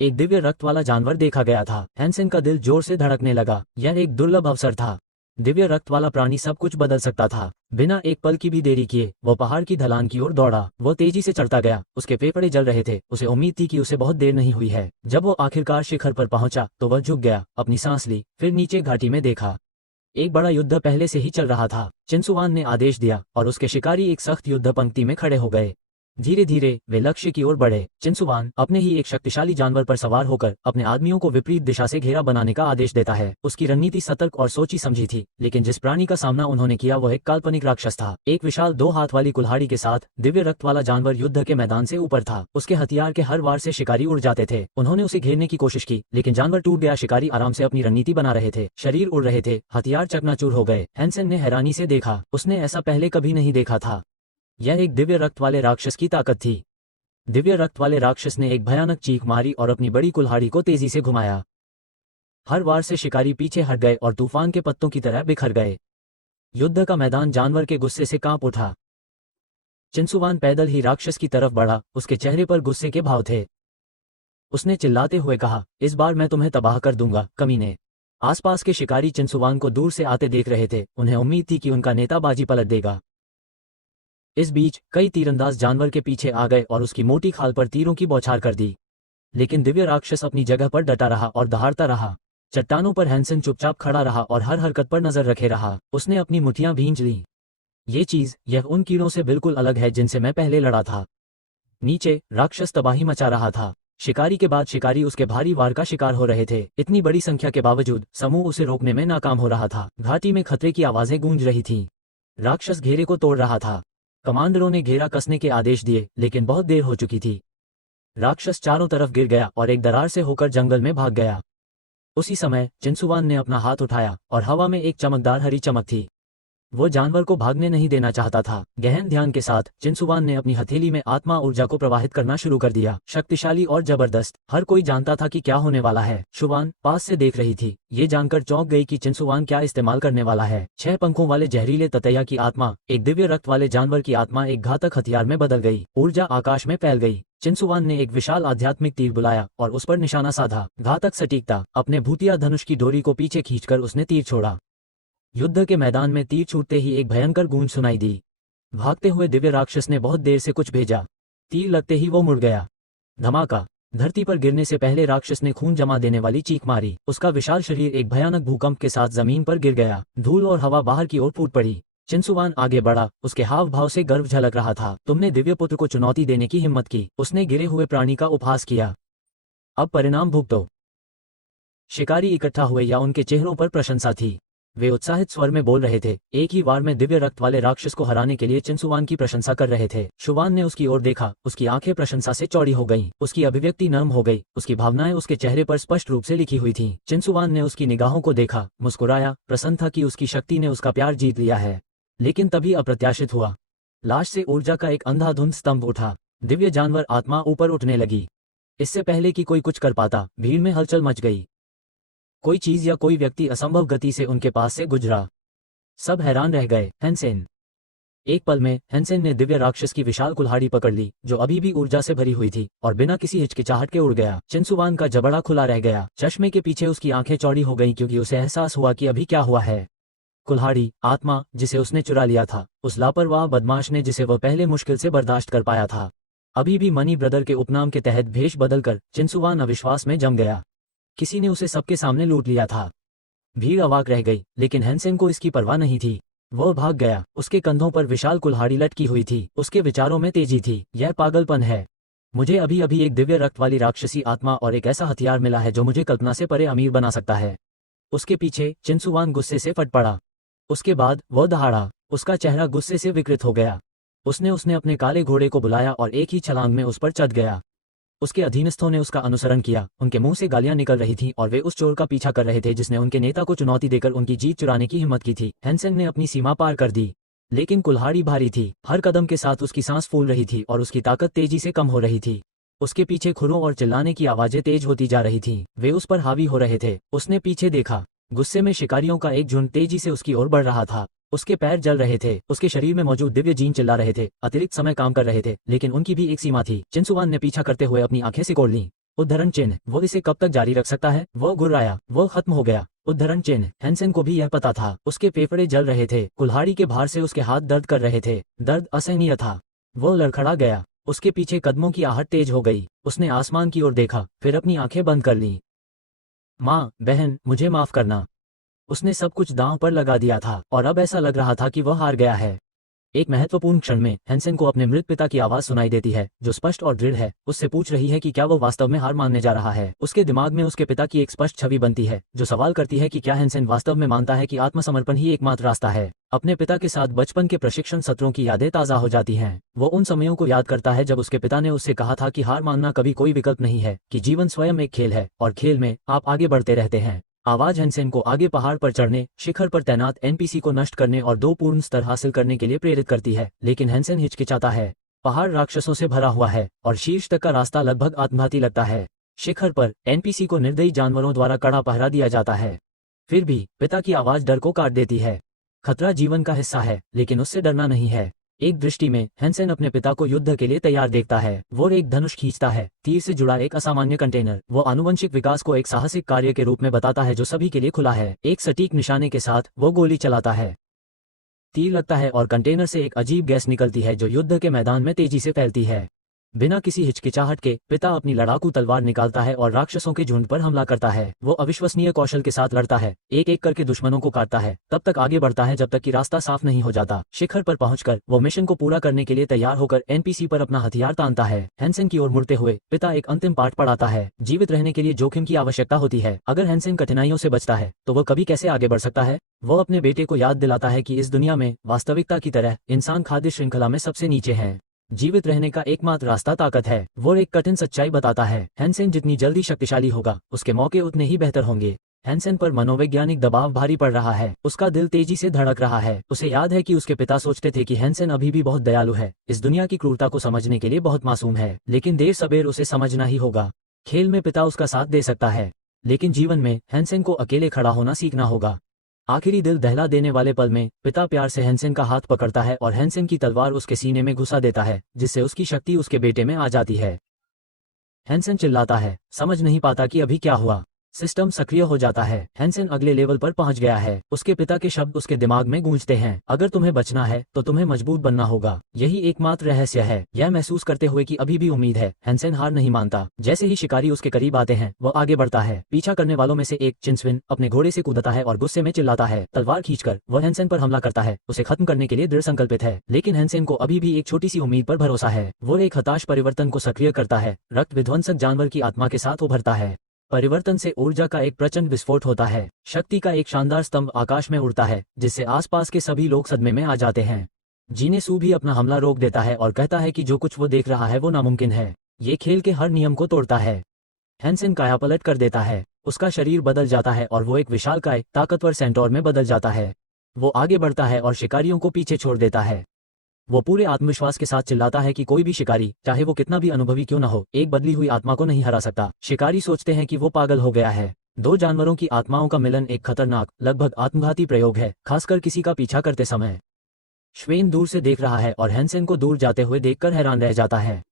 एक दिव्य रक्त वाला जानवर देखा गया था। हेनसेन का दिल जोर से धड़कने लगा। यह एक दुर्लभ अवसर था। दिव्य रक्त वाला प्राणी सब कुछ बदल सकता था। बिना एक पल की भी देरी किए वो पहाड़ की ढलान की ओर दौड़ा। वो तेजी से चढ़ता गया। उसके फेफड़े जल रहे थे। उसे उम्मीद थी कि उसे बहुत देर नहीं हुई है। जब वो आखिरकार शिखर पर पहुंचा तो वह झुक गया, अपनी सांस ली, फिर नीचे घाटी में देखा। एक बड़ा युद्ध पहले से ही चल रहा था। चिनसुवान ने आदेश दिया और उसके शिकारी एक सख्त युद्ध पंक्ति में खड़े हो गए। धीरे धीरे वे लक्ष्य की ओर बढ़े। चिंसुवान अपने ही एक शक्तिशाली जानवर पर सवार होकर अपने आदमियों को विपरीत दिशा से घेरा बनाने का आदेश देता है। उसकी रणनीति सतर्क और सोची समझी थी, लेकिन जिस प्राणी का सामना उन्होंने किया वह एक काल्पनिक राक्षस था। एक विशाल 2 हाथ वाली कुल्हाड़ी के साथ दिव्य रक्त वाला जानवर युद्ध के मैदान से ऊपर था। उसके हथियार के हर वार से शिकारी उड़ जाते थे। उन्होंने उसे घेरने की कोशिश की, लेकिन जानवर टूट गया। शिकारी आराम से अपनी रणनीति बना रहे थे, शरीर उड़ रहे थे, हथियार चकनाचूर हो गए। हैंसेन ने हैरानी से देखा, उसने ऐसा पहले कभी नहीं देखा था। यह एक दिव्य रक्त वाले राक्षस की ताकत थी। दिव्य रक्त वाले राक्षस ने एक भयानक चीख मारी और अपनी बड़ी कुल्हाड़ी को तेजी से घुमाया। हर वार से शिकारी पीछे हट गए और तूफान के पत्तों की तरह बिखर गए। युद्ध का मैदान जानवर के गुस्से से कांप उठा। चिंसुवान पैदल ही राक्षस की तरफ बढ़ा, उसके चेहरे पर गुस्से के भाव थे। उसने चिल्लाते हुए कहा, इस बार मैं तुम्हें तबाह कर दूंगा, कमीने। आसपास के शिकारी चिंसुवान को दूर से आते देख रहे थे। उन्हें उम्मीद थी कि उनका नेता बाजी पलट देगा। इस बीच कई तीरंदाज जानवर के पीछे आ गए और उसकी मोटी खाल पर तीरों की बौछार कर दी, लेकिन दिव्य राक्षस अपनी जगह पर डटा रहा और दहाड़ता रहा। चट्टानों पर हैंसेन चुपचाप खड़ा रहा और हर हरकत पर नजर रखे रहा। उसने अपनी मुट्ठियां भींच लीं। यह उन कीड़ों से बिल्कुल अलग है जिनसे मैं पहले लड़ा था। नीचे राक्षस तबाही मचा रहा था। शिकारी के बाद शिकारी उसके भारी वार का शिकार हो रहे थे। इतनी बड़ी संख्या के बावजूद समूह उसे रोकने में नाकाम हो रहा था। घाटी में खतरे की आवाजें गूंज रही थीं। राक्षस घेरे को तोड़ रहा था। कमांडरों ने घेरा कसने के आदेश दिए, लेकिन बहुत देर हो चुकी थी। राक्षस चारों तरफ गिर गया और एक दरार से होकर जंगल में भाग गया। उसी समय चिंसुवान ने अपना हाथ उठाया और हवा में एक चमकदार हरी चमक थी। वो जानवर को भागने नहीं देना चाहता था। गहन ध्यान के साथ चिंसुवान ने अपनी हथेली में आत्मा ऊर्जा को प्रवाहित करना शुरू कर दिया। शक्तिशाली और जबरदस्त। हर कोई जानता था कि क्या होने वाला है। शुवान पास से देख रही थी। ये जानकर चौंक गई कि चिंसुवान क्या इस्तेमाल करने वाला है। 6 पंखों वाले जहरीले ततैया की आत्मा एक दिव्य रक्त वाले जानवर की आत्मा एक घातक हथियार में बदल गई। ऊर्जा आकाश में फैल गई। चिंसुवान ने एक विशाल आध्यात्मिक तीर बुलाया और उस पर निशाना साधा। घातक सटीकता। अपने भूतिया धनुष की डोरी को पीछे खींचकर उसने तीर छोड़ा। युद्ध के मैदान में तीर छूटते ही एक भयंकर गूंज सुनाई दी। भागते हुए दिव्य राक्षस ने बहुत देर से कुछ भेजा। तीर लगते ही वो मुड़ गया। धमाका। धरती पर गिरने से पहले राक्षस ने खून जमा देने वाली चीख मारी। उसका विशाल शरीर एक भयानक भूकंप के साथ जमीन पर गिर गया। धूल और हवा बाहर की ओर फूट पड़ी। चिंसुवान आगे बढ़ा। उसके हाव भाव से गर्व झलक रहा था। तुमने दिव्य पुत्र को चुनौती देने की हिम्मत की। उसने गिरे हुए प्राणी का उपहास किया। अब परिणाम भुगतो। शिकारी इकट्ठा हुए या उनके चेहरों पर प्रशंसा थी। वे उत्साहित स्वर में बोल रहे थे। एक ही वार में दिव्य रक्त वाले राक्षस को हराने के लिए चिंसुवान की प्रशंसा कर रहे थे। शुवान ने उसकी ओर देखा। उसकी आंखें प्रशंसा से चौड़ी हो गईं। उसकी अभिव्यक्ति नरम हो गई। उसकी भावनाएं उसके चेहरे पर स्पष्ट रूप से लिखी हुई थीं। चिंसुवान ने उसकी निगाहों को देखा, मुस्कुराया, प्रसन्न था कि उसकी शक्ति ने उसका प्यार जीत लिया है। लेकिन तभी अप्रत्याशित हुआ। लाश से ऊर्जा का एक अंधाधुंध स्तंभ उठा। दिव्य जानवर आत्मा ऊपर उठने लगी। इससे पहले कि कोई कुछ कर पाता, भीड़ में हलचल मच गई। कोई चीज या कोई व्यक्ति असंभव गति से उनके पास से गुजरा। सब हैरान रह गए। हैंसेन। एक पल में हैंसेन ने दिव्य राक्षस की विशाल कुल्हाड़ी पकड़ ली, जो अभी भी ऊर्जा से भरी हुई थी, और बिना किसी हिचकिचाहट के उड़ गया। चिंसुवान का जबड़ा खुला रह गया। चश्मे के पीछे उसकी आंखें चौड़ी हो गईं, क्योंकि उसे एहसास हुआ कि अभी क्या हुआ है। कुल्हाड़ी, आत्मा, जिसे उसने चुरा लिया था, उस लापरवाह बदमाश ने जिसे वह पहले मुश्किल से बर्दाश्त कर पाया था। अभी भी मनी ब्रदर के उपनाम के तहत भेष बदलकर चिंसुवान अविश्वास में जम गया। किसी ने उसे सबके सामने लूट लिया था। भीड़ अवाक रह गई, लेकिन हैंसेन को इसकी परवाह नहीं थी। वह भाग गया। उसके कंधों पर विशाल कुल्हाड़ी लटकी हुई थी। उसके विचारों में तेजी थी। यह पागलपन है। मुझे अभी अभी एक दिव्य रक्त वाली राक्षसी आत्मा और एक ऐसा हथियार मिला है जो मुझे कल्पना से परे अमीर बना सकता है। उसके पीछे चिंसुवान गुस्से से फट पड़ा। उसके बाद वह दहाड़ा। उसका चेहरा गुस्से से विकृत हो गया। उसने अपने काले घोड़े को बुलाया और एक ही छलांग में उस पर चढ़ गया। उसके अधीनस्थों ने उसका अनुसरण किया। उनके मुंह से गालियां निकल रही थीं और वे उस चोर का पीछा कर रहे थे जिसने उनके नेता को चुनौती देकर उनकी जीत चुराने की हिम्मत की थी। हैंसेन ने अपनी सीमा पार कर दी, लेकिन कुल्हाड़ी भारी थी। हर कदम के साथ उसकी सांस फूल रही थी और उसकी ताकत तेजी से कम हो रही थी। उसके पीछे खुरों और चिल्लाने की आवाजें तेज होती जा रही थीं। वे उस पर हावी हो रहे थे। उसने पीछे देखा। गुस्से में शिकारियों का एक झुंड तेजी से उसकी ओर बढ़ रहा था। उसके पैर जल रहे थे। उसके शरीर में मौजूद दिव्य जीन चिल्ला रहे थे, अतिरिक्त समय काम कर रहे थे, लेकिन उनकी भी एक सीमा थी। चिंसुवान ने पीछा करते हुए अपनी आंखें सिकोड़ लीं। उद्धरण चिन्ह। वो इसे कब तक जारी रख सकता है? वो गुर्राया। वो खत्म हो गया। उद्धरण चिन्ह। हैंसेन को भी यह पता था। उसके फेफड़े जल रहे थे। कुल्हाड़ी के भार से उसके हाथ दर्द कर रहे थे। दर्द असहनीय था। वो लड़खड़ा गया। उसके पीछे कदमों की आहट तेज हो गई। उसने आसमान की ओर देखा, फिर अपनी आंखें बंद कर लीं। माँ, बहन, मुझे माफ करना। उसने सब कुछ दांव पर लगा दिया था और अब ऐसा लग रहा था कि वह हार गया है। एक महत्वपूर्ण क्षण में हैंसेन को अपने मृत पिता की आवाज सुनाई देती है, जो स्पष्ट और दृढ़ है। उससे पूछ रही है कि क्या वो वास्तव में हार मानने जा रहा है। उसके दिमाग में उसके पिता की एक स्पष्ट छवि बनती है, जो सवाल करती है कि क्या हैंसेन वास्तव में मानता है कि आत्मसमर्पण ही एकमात्र रास्ता है। अपने पिता के साथ बचपन के प्रशिक्षण सत्रों की यादें ताज़ा हो जाती हैं। वो उन समयों को याद करता है जब उसके पिता ने उससे कहा था कि हार मानना कभी कोई विकल्प नहीं है, कि जीवन स्वयं एक खेल है और खेल में आप आगे बढ़ते रहते हैं। आवाज हैंसेन को आगे पहाड़ पर चढ़ने, शिखर पर तैनात एनपीसी को नष्ट करने और 2 पूर्ण स्तर हासिल करने के लिए प्रेरित करती है, लेकिन हैंसेन हिचकिचाता है। पहाड़ राक्षसों से भरा हुआ है और शीर्ष तक का रास्ता लगभग आत्मघाती लगता है। शिखर पर एनपीसी को निर्दयी जानवरों द्वारा कड़ा पहरा दिया जाता है। फिर भी पिता की आवाज डर को काट देती है। खतरा जीवन का हिस्सा है, लेकिन उससे डरना नहीं है। एक दृष्टि में हैंसेन अपने पिता को युद्ध के लिए तैयार देखता है। वो एक धनुष खींचता है, तीर से जुड़ा एक असामान्य कंटेनर। वो आनुवंशिक विकास को एक साहसिक कार्य के रूप में बताता है जो सभी के लिए खुला है। एक सटीक निशाने के साथ वो गोली चलाता है, तीर लगता है और कंटेनर से एक अजीब गैस निकलती है जो युद्ध के मैदान में तेजी से फैलती है। बिना किसी हिचकिचाहट के पिता अपनी लड़ाकू तलवार निकालता है और राक्षसों के झुंड पर हमला करता है। वो अविश्वसनीय कौशल के साथ लड़ता है, एक एक करके दुश्मनों को काटता है, तब तक आगे बढ़ता है जब तक कि रास्ता साफ नहीं हो जाता। शिखर पर पहुंचकर वो मिशन को पूरा करने के लिए तैयार होकर एनपीसी पर अपना हथियार तानता है। हैंसेन की ओर मुड़ते हुए पिता एक अंतिम पाठ पढ़ाता है। जीवित रहने के लिए जोखिम की आवश्यकता होती है। अगर हैंसेन कठिनाइयों से बचता है तो वह कभी कैसे आगे बढ़ सकता है। वो अपने बेटे को याद दिलाता है कि इस दुनिया में वास्तविकता की तरह इंसान खाद्य श्रृंखला में सबसे नीचे है। जीवित रहने का एकमात्र रास्ता ताकत है। वो एक कठिन सच्चाई बताता है। हैंसेन जितनी जल्दी शक्तिशाली होगा, उसके मौके उतने ही बेहतर होंगे। हैंसेन पर मनोवैज्ञानिक दबाव भारी पड़ रहा है। उसका दिल तेजी से धड़क रहा है। उसे याद है कि उसके पिता सोचते थे कि हैंसेन अभी भी बहुत दयालु है, इस दुनिया की क्रूरता को समझने के लिए बहुत मासूम है। लेकिन देर सबेर उसे समझना ही होगा। खेल में पिता उसका साथ दे सकता है, लेकिन जीवन में हैंसेन को अकेले खड़ा होना सीखना होगा। आखिरी दिल दहला देने वाले पल में पिता प्यार से हैंसेन का हाथ पकड़ता है और हैंसेन की तलवार उसके सीने में घुसा देता है, जिससे उसकी शक्ति उसके बेटे में आ जाती है। हैंसेन चिल्लाता है, समझ नहीं पाता कि अभी क्या हुआ। सिस्टम सक्रिय हो जाता है। हैंसेन अगले लेवल पर पहुंच गया है। उसके पिता के शब्द उसके दिमाग में गूंजते हैं, अगर तुम्हें बचना है तो तुम्हें मजबूत बनना होगा। यही एकमात्र रहस्य है। यह महसूस करते हुए कि अभी भी उम्मीद है, हैंसेन हार नहीं मानता। जैसे ही शिकारी उसके करीब आते हैं, वह आगे बढ़ता है। पीछा करने वालों में से एक चिंस्विन अपने घोड़े से कूदता है और गुस्से में चिल्लाता है। तलवार खींचकर वह हैंसेन पर हमला करता है, उसे खत्म करने के लिए दृढ़ संकल्पित है। लेकिन हैंसेन को अभी भी एक छोटी सी उम्मीद पर भरोसा है। वो एक हताश परिवर्तन को सक्रिय करता है, रक्त विध्वंसक जानवर की आत्मा के साथ उभरता है। परिवर्तन से ऊर्जा का एक प्रचंड विस्फोट होता है। शक्ति का एक शानदार स्तंभ आकाश में उड़ता है, जिससे आसपास के सभी लोग सदमे में आ जाते हैं। जीनेसू भी अपना हमला रोक देता है और कहता है कि जो कुछ वो देख रहा है वो नामुमकिन है। ये खेल के हर नियम को तोड़ता है। हैंसेन कायापलट कर देता है, उसका शरीर बदल जाता है और वो एक विशालकाय ताकतवर सेंटोर में बदल जाता है। वो आगे बढ़ता है और शिकारियों को पीछे छोड़ देता है। वो पूरे आत्मविश्वास के साथ चिल्लाता है कि कोई भी शिकारी, चाहे वो कितना भी अनुभवी क्यों न हो, एक बदली हुई आत्मा को नहीं हरा सकता। शिकारी सोचते हैं कि वो पागल हो गया है। 2 जानवरों की आत्माओं का मिलन एक खतरनाक, लगभग आत्मघाती प्रयोग है, खासकर किसी का पीछा करते समय। श्वेन दूर से देख रहा है और हैंसेन को दूर जाते हुए देखकर हैरान रह जाता है।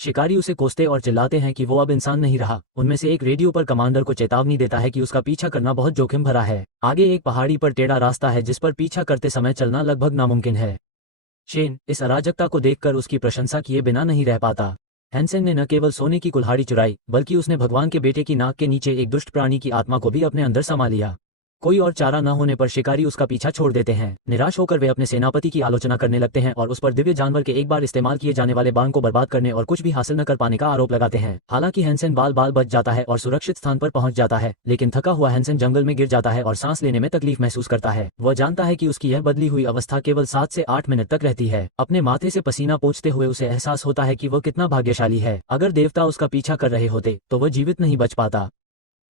शिकारी उसे कोसते और चिल्लाते हैं कि वो अब इंसान नहीं रहा। उनमें से एक रेडियो पर कमांडर को चेतावनी देता है कि उसका पीछा करना बहुत जोखिम भरा है। आगे एक पहाड़ी पर टेढ़ा रास्ता है जिस पर पीछा करते समय चलना लगभग नामुमकिन है। शेन इस अराजकता को देखकर उसकी प्रशंसा किए बिना नहीं रह पाता। हैंसेन ने न केवल सोने की कुल्हाड़ी चुराई, बल्कि उसने भगवान के बेटे की नाक के नीचे एक दुष्ट प्राणी की आत्मा को भी अपने अंदर समा लिया। कोई और चारा न होने पर शिकारी उसका पीछा छोड़ देते हैं। निराश होकर वे अपने सेनापति की आलोचना करने लगते हैं और उस पर दिव्य जानवर के एक बार इस्तेमाल किए जाने वाले बाण को बर्बाद करने और कुछ भी हासिल न कर पाने का आरोप लगाते हैं। हालांकि हैंसेन बाल बाल बच जाता है और सुरक्षित स्थान पर पहुंच जाता है, लेकिन थका हुआ हैंसेन जंगल में गिर जाता है और सांस लेने में तकलीफ महसूस करता है। वह जानता है कि उसकी यह बदली हुई अवस्था केवल 7 से 8 मिनट तक रहती है। अपने माथे से पसीना पोंछते हुए उसे एहसास होता है कि वह कितना भाग्यशाली है। अगर देवता उसका पीछा कर रहे होते तो वह जीवित नहीं बच पाता।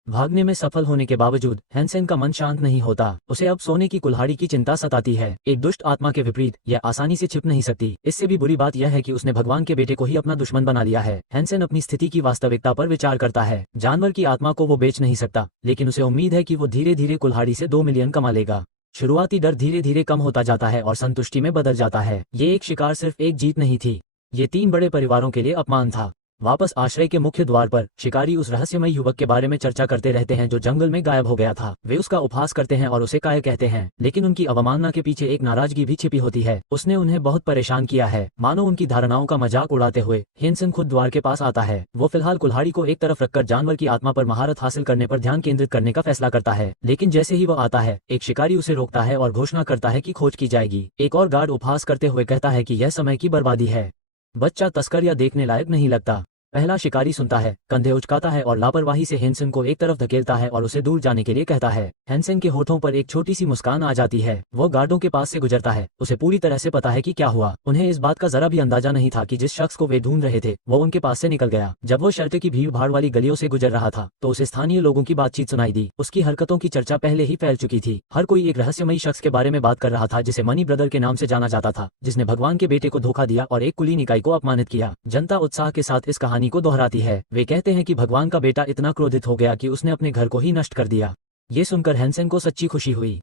भागने में सफल होने के बावजूद हैंसेन का मन शांत नहीं होता। उसे अब सोने की कुल्हाड़ी की चिंता सताती है। एक दुष्ट आत्मा के विपरीत यह आसानी से छिप नहीं सकती। इससे भी बुरी बात यह है कि उसने भगवान के बेटे को ही अपना दुश्मन बना लिया है। हैंसेन अपनी स्थिति की वास्तविकता पर विचार करता है। जानवर की आत्मा को वो बेच नहीं सकता, लेकिन उसे उम्मीद है कि वो धीरे धीरे कुल्हाड़ी से 2 मिलियन कमा लेगा। शुरुआती डर धीरे धीरे कम होता जाता है और संतुष्टि में बदल जाता है। ये एक शिकार सिर्फ एक जीत नहीं थी, ये 3 बड़े परिवारों के लिए अपमान था। वापस आश्रय के मुख्य द्वार पर शिकारी उस रहस्यमय युवक के बारे में चर्चा करते रहते हैं जो जंगल में गायब हो गया था। वे उसका उपहास करते हैं और उसे काय कहते हैं, लेकिन उनकी अवमानना के पीछे एक नाराजगी भी छिपी होती है। उसने उन्हें बहुत परेशान किया है। मानो उनकी धारणाओं का मजाक उड़ाते हुए हेनसेन खुद द्वार के पास आता है। वो फिलहाल कुल्हाड़ी को एक तरफ रखकर जानवर की आत्मा पर महारत हासिल करने पर ध्यान केंद्रित करने का फैसला करता है, लेकिन जैसे ही वो आता है एक शिकारी उसे रोकता है और घोषणा करता है कि खोज की जाएगी। एक और गार्ड उपहास करते हुए कहता है कि यह समय की बर्बादी है, बच्चा तस्कर या देखने लायक नहीं लगता। पहला शिकारी सुनता है, कंधे उचकाता है और लापरवाही से हेनसेन को एक तरफ धकेलता है और उसे दूर जाने के लिए कहता है। हेनसेन के होठों पर एक छोटी सी मुस्कान आ जाती है। वो गार्डों के पास से गुजरता है। उसे पूरी तरह से पता है कि क्या हुआ। उन्हें इस बात का जरा भी अंदाजा नहीं था कि जिस शख्स को वे ढूंढ रहे थे वो उनके पास से निकल गया। जब वो शहर की भीड़ भाड़ वाली गलियों से गुजर रहा था तो उसे स्थानीय लोगों की बातचीत सुनाई दी। उसकी हरकतों की चर्चा पहले ही फैल चुकी थी। हर कोई एक रहस्यमयी शख्स के बारे में बात कर रहा था जिसे मनी ब्रदर के नाम से जाना जाता था, जिसने भगवान के बेटे को धोखा दिया और एक कुलीन इकाई को अपमानित किया। जनता उत्साह के साथ इस कहानी को दोहराती है। वे कहते हैं कि भगवान का बेटा इतना क्रोधित हो गया कि उसने अपने घर को ही नष्ट कर दिया। ये सुनकर हेनसेन को सच्ची खुशी हुई।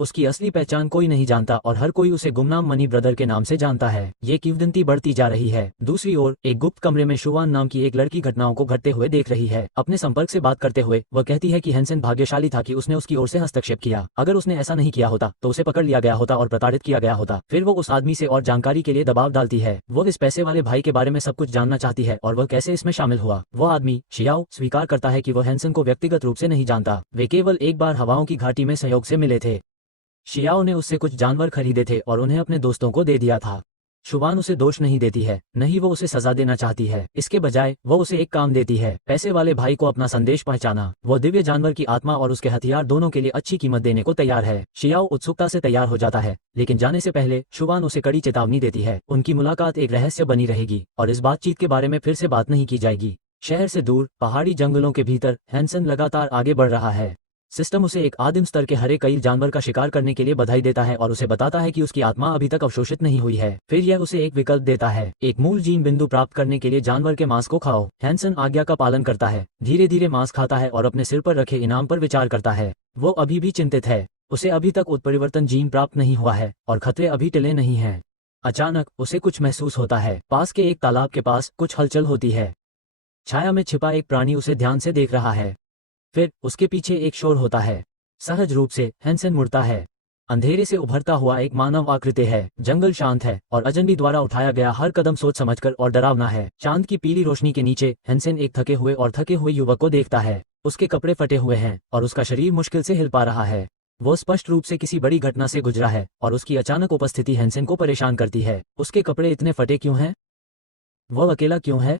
उसकी असली पहचान कोई नहीं जानता और हर कोई उसे गुमनाम मनी ब्रदर के नाम से जानता है। ये किंवदंती बढ़ती जा रही है। दूसरी ओर एक गुप्त कमरे में शुवान नाम की एक लड़की घटनाओं को घटते हुए देख रही है। अपने संपर्क से बात करते हुए वह कहती है कि हेनसेन भाग्यशाली था कि उसने उसकी ओर से हस्तक्षेप किया। अगर उसने ऐसा नहीं किया होता तो उसे पकड़ लिया गया होता और प्रताड़ित किया गया होता। फिर वो उस आदमी से और जानकारी के लिए दबाव डालती है। वो इस पैसे वाले भाई के बारे में सब कुछ जानना चाहती है और वह कैसे इसमें शामिल हुआ। वो आदमी शियाओ स्वीकार करता है कि वह हेनसेन को व्यक्तिगत रूप से नहीं जानता। वे केवल एक बार हवाओं की घाटी में सहयोग से मिले थे। शियाओ ने उससे कुछ जानवर खरीदे थे और उन्हें अपने दोस्तों को दे दिया था। शुवान उसे दोष नहीं देती है, नहीं वो उसे सजा देना चाहती है। इसके बजाय वो उसे एक काम देती है, पैसे वाले भाई को अपना संदेश पहुंचाना। वो दिव्य जानवर की आत्मा और उसके हथियार दोनों के लिए अच्छी कीमत देने को तैयार है। शियाओ उत्सुकता से तैयार हो जाता है, लेकिन जाने से पहले शुवान उसे कड़ी चेतावनी देती है। उनकी मुलाकात एक रहस्य बनी रहेगी और इस बातचीत के बारे में फिर से बात नहीं की जाएगी। शहर से दूर पहाड़ी जंगलों के भीतर हेनसेन लगातार आगे बढ़ रहा है। सिस्टम उसे एक आदिम स्तर के हरे कई जानवर का शिकार करने के लिए बधाई देता है और उसे बताता है कि उसकी आत्मा अभी तक अवशोषित नहीं हुई है। फिर यह उसे एक विकल्प देता है, एक मूल जीन बिंदु प्राप्त करने के लिए जानवर के मांस को खाओ। हेनसेन आज्ञा का पालन करता है, धीरे धीरे मांस खाता है और अपने सिर पर रखे इनाम पर विचार करता है। वो अभी भी चिंतित है। उसे अभी तक उत्परिवर्तन जीन प्राप्त नहीं हुआ है और खतरे अभी टले नहीं हैं। अचानक उसे कुछ महसूस होता है। पास के एक तालाब के पास कुछ हलचल होती है। छाया में छिपा एक प्राणी उसे ध्यान से देख रहा है। फिर उसके पीछे एक शोर होता है। सहज रूप से हेनसेन मुड़ता है। अंधेरे से उभरता हुआ एक मानव आकृति है। जंगल शांत है और अजनबी द्वारा उठाया गया हर कदम सोच समझकर और डरावना है। चांद की पीली रोशनी के नीचे हेनसेन एक थके हुए युवक को देखता है। उसके कपड़े फटे हुए हैं और उसका शरीर मुश्किल से हिल पा रहा है। वो स्पष्ट रूप से किसी बड़ी घटना से गुजरा है और उसकी अचानक उपस्थिति हेनसेन को परेशान करती है। उसके कपड़े इतने फटे क्यों हैं? वो अकेला क्यों है?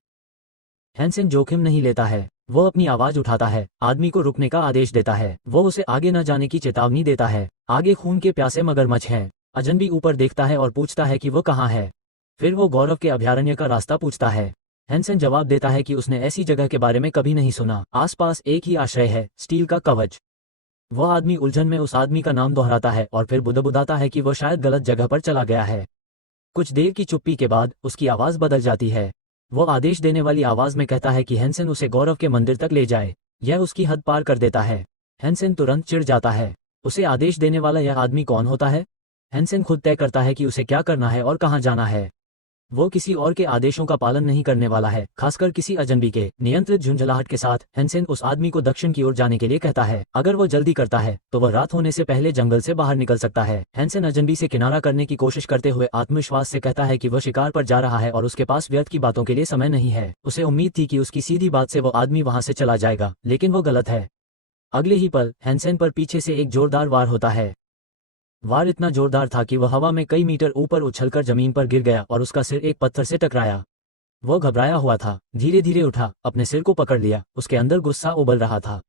हेनसेन जोखिम नहीं लेता है। वो अपनी आवाज उठाता है, आदमी को रुकने का आदेश देता है। वो उसे आगे न जाने की चेतावनी देता है। आगे खून के प्यासे मगरमच्छ हैं। अजनबी ऊपर देखता है और पूछता है कि वो कहाँ है। फिर वो गौरव के अभयारण्य का रास्ता पूछता है। हेनसेन जवाब देता है कि उसने ऐसी जगह के बारे में कभी नहीं सुना। आसपास एक ही आश्रय है, स्टील का कवच। वह आदमी उलझन में उस आदमी का नाम दोहराता है और फिर बुदबुदाता है कि वो शायद गलत जगह पर चला गया है। कुछ देर की चुप्पी के बाद उसकी आवाज बदल जाती है। वो आदेश देने वाली आवाज में कहता है कि हेनसेन उसे गौरव के मंदिर तक ले जाए। यह उसकी हद पार कर देता है। हेनसेन तुरंत चिढ़ जाता है। उसे आदेश देने वाला यह आदमी कौन होता है? हेनसेन खुद तय करता है कि उसे क्या करना है और कहाँ जाना है। वो किसी और के आदेशों का पालन नहीं करने वाला है, खासकर किसी अजनबी के। नियंत्रित झुंझलाहट के साथ हेनसेन उस आदमी को दक्षिण की ओर जाने के लिए कहता है। अगर वो जल्दी करता है तो वह रात होने से पहले जंगल से बाहर निकल सकता है। हेनसेन अजनबी से किनारा करने की कोशिश करते हुए आत्मविश्वास से कहता है कि वह शिकार पर जा रहा है और उसके पास व्यर्थ की बातों के लिए समय नहीं है। उसे उम्मीद थी कि उसकी सीधी बात से वो आदमी वहां से चला जाएगा, लेकिन वो गलत है। अगले ही पल हेनसेन पर पीछे से एक जोरदार वार होता है। वार इतना जोरदार था कि वह हवा में कई मीटर ऊपर उछलकर जमीन पर गिर गया और उसका सिर एक पत्थर से टकराया। वो घबराया हुआ था, धीरे धीरे उठा, अपने सिर को पकड़ लिया। उसके अंदर गुस्सा उबल रहा था।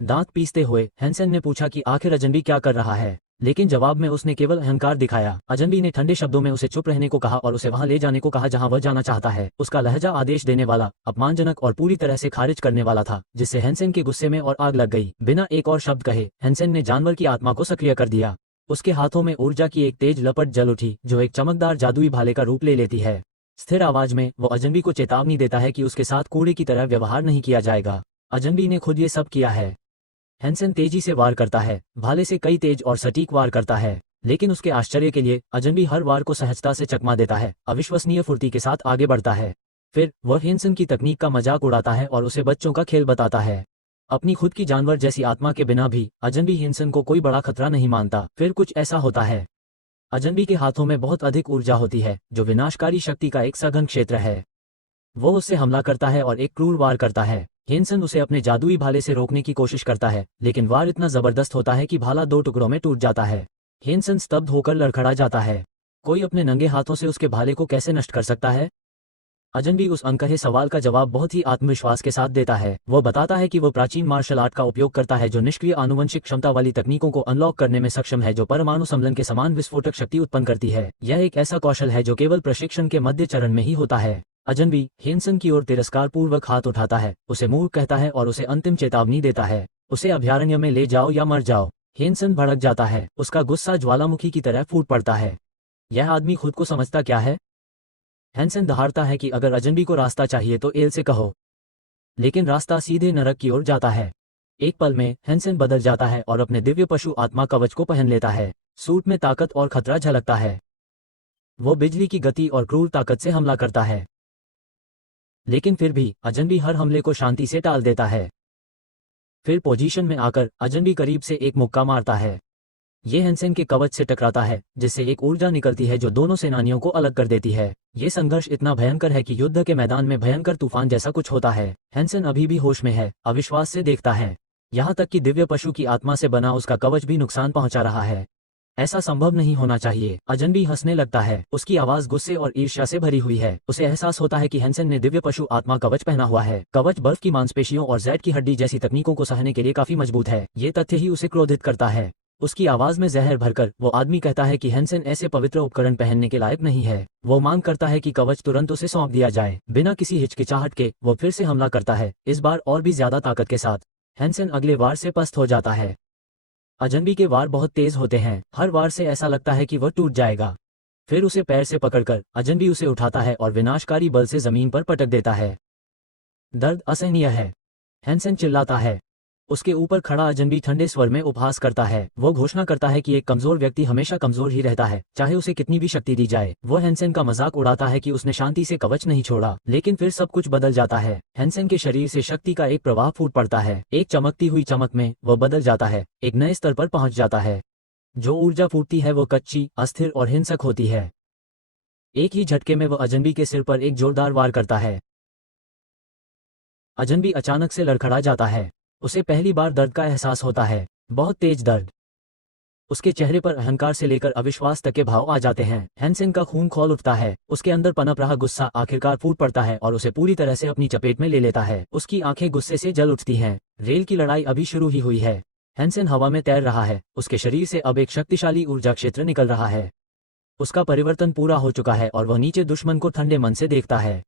दांत पीसते हुए हेनसेन ने पूछा कि आखिर अजनबी क्या कर रहा है, लेकिन जवाब में उसने केवल अहंकार दिखाया। अजनबी ने ठंडे शब्दों में उसे चुप रहने को कहा और उसे वहां ले जाने को कहा जहां वह जाना चाहता है। उसका लहजा आदेश देने वाला, अपमानजनक और पूरी तरह से खारिज करने वाला था, जिससे हेनसेन के गुस्से में और आग लग गई। बिना एक और शब्द कहे हेनसेन ने जानवर की आत्मा को सक्रिय कर दिया। उसके हाथों में ऊर्जा की एक तेज लपट जल उठी जो एक चमकदार जादुई भाले का रूप ले लेती है। स्थिर आवाज में वो अजनबी को चेतावनी देता है कि उसके साथ कूड़े की तरह व्यवहार नहीं किया जाएगा। अजनबी ने खुद ये सब किया है। हेनसेन तेजी से वार करता है, भाले से कई तेज और सटीक वार करता है, लेकिन उसके आश्चर्य के लिए अजनबी हर वार को सहजता से चकमा देता है, अविश्वसनीय फुर्ती के साथ आगे बढ़ता है। फिर वह हेंसन की तकनीक का मजाक उड़ाता है और उसे बच्चों का खेल बताता है। अपनी खुद की जानवर जैसी आत्मा के बिना भी अजनबी हेंसन को कोई बड़ा खतरा नहीं मानता। फिर कुछ ऐसा होता है, अजनबी के हाथों में बहुत अधिक ऊर्जा होती है जो विनाशकारी शक्ति का एक सघन क्षेत्र है। वो उससे हमला करता है और एक क्रूर वार करता है। हेंसन उसे अपने जादुई भाले से रोकने की कोशिश करता है, लेकिन वार इतना जबरदस्त होता है कि भाला 2 टुकड़ों में टूट जाता है। हेंसन स्तब्ध होकर लड़खड़ा जाता है। कोई अपने नंगे हाथों से उसके भाले को कैसे नष्ट कर सकता है? अजनबी उस अनकहे सवाल का जवाब बहुत ही आत्मविश्वास के साथ देता है। वो बताता है कि वो प्राचीन मार्शल आर्ट का उपयोग करता है जो निष्क्रिय आनुवंशिक क्षमता वाली तकनीकों को अनलॉक करने में सक्षम है, जो परमाणु सम्मेलन के समान विस्फोटक शक्ति उत्पन्न करती है। यह एक ऐसा कौशल है जो केवल प्रशिक्षण के मध्य चरण में ही होता है। अजनबी हेंसन की ओर तिरस्कार पूर्वक हाथ उठाता है, उसे मूर्ख कहता है और उसे अंतिम चेतावनी देता है, उसे अभयारण्य में ले जाओ या मर जाओ। हेंसन भड़क जाता है, उसका गुस्सा ज्वालामुखी की तरह फूट पड़ता है। यह आदमी खुद को समझता क्या है? हेंसन दहाड़ता है कि अगर अजनबी को रास्ता चाहिए तो एल से कहो, लेकिन रास्ता सीधे नरक की ओर जाता है। एक पल में हेंसन बदल जाता है और अपने दिव्य पशु आत्मा कवच को पहन लेता है। सूट में ताकत और खतरा झलकता है। वो बिजली की गति और क्रूर ताकत से हमला करता है, लेकिन फिर भी अजनबी हर हमले को शांति से टाल देता है। फिर पोजीशन में आकर अजनबी करीब से एक मुक्का मारता है। ये हेंसन के कवच से टकराता है, जिससे एक ऊर्जा निकलती है जो दोनों सेनानियों को अलग कर देती है। ये संघर्ष इतना भयंकर है कि युद्ध के मैदान में भयंकर तूफान जैसा कुछ होता है। हेंसन अभी भी होश में है, अविश्वास से देखता है। यहाँ तक कि दिव्य पशु की आत्मा से बना उसका कवच भी नुकसान पहुंचा रहा है। ऐसा संभव नहीं होना चाहिए। अजनबी हंसने लगता है, उसकी आवाज गुस्से और ईर्ष्या से भरी हुई है। उसे एहसास होता है कि हेंसन ने दिव्य पशु आत्मा कवच पहना हुआ है। कवच बर्फ की मांसपेशियों और जैड की हड्डी जैसी तकनीकों को सहने के लिए काफी मजबूत है। ये तथ्य ही उसे क्रोधित करता है। उसकी आवाज में जहर भरकर वो आदमी कहता है कि हेंसन ऐसे पवित्र उपकरण पहनने के लायक नहीं है। वो मांग करता है कि कवच तुरंत उसे सौंप दिया जाए। बिना किसी हिचकिचाहट के वो फिर से हमला करता है, इस बार और भी ज्यादा ताकत के साथ। हेंसन अगले वार से पस्त हो जाता है। अजनबी के वार बहुत तेज होते हैं, हर वार से ऐसा लगता है कि वह टूट जाएगा। फिर उसे पैर से पकड़कर अजनबी उसे उठाता है और विनाशकारी बल से जमीन पर पटक देता है। दर्द असहनीय है, हेंसन चिल्लाता है। उसके ऊपर खड़ा अजनबी ठंडे स्वर में उपहास करता है। वो घोषणा करता है कि एक कमजोर व्यक्ति हमेशा कमजोर ही रहता है, चाहे उसे कितनी भी शक्ति दी जाए। वो हेंसन का मजाक उड़ाता है कि उसने शांति से कवच नहीं छोड़ा, लेकिन फिर सब कुछ बदल जाता है। हेंसन के शरीर से शक्ति का एक प्रवाह फूट पड़ता है। एक चमकती हुई चमक में वो बदल जाता है, एक नए स्तर पर पहुंच जाता है। जो ऊर्जा फूटती है वो कच्ची, अस्थिर और हिंसक होती है। एक ही झटके में वो अजनबी के सिर पर एक जोरदार वार करता है। अजनबी अचानक से लड़खड़ा जाता है। उसे पहली बार दर्द का एहसास होता है, बहुत तेज दर्द। उसके चेहरे पर अहंकार से लेकर अविश्वास तक के भाव आ जाते हैं। हेंसन का खून खौल उठता है, उसके अंदर पनप रहा गुस्सा आखिरकार फूट पड़ता है और उसे पूरी तरह से अपनी चपेट में ले लेता है। उसकी आंखें गुस्से से जल उठती हैं। रेल की लड़ाई अभी शुरू ही हुई है। हेंसन हवा में तैर रहा है, उसके शरीर से अब एक शक्तिशाली ऊर्जा क्षेत्र निकल रहा है। उसका परिवर्तन पूरा हो चुका है और वह नीचे दुश्मन को ठंडे मन से देखता है।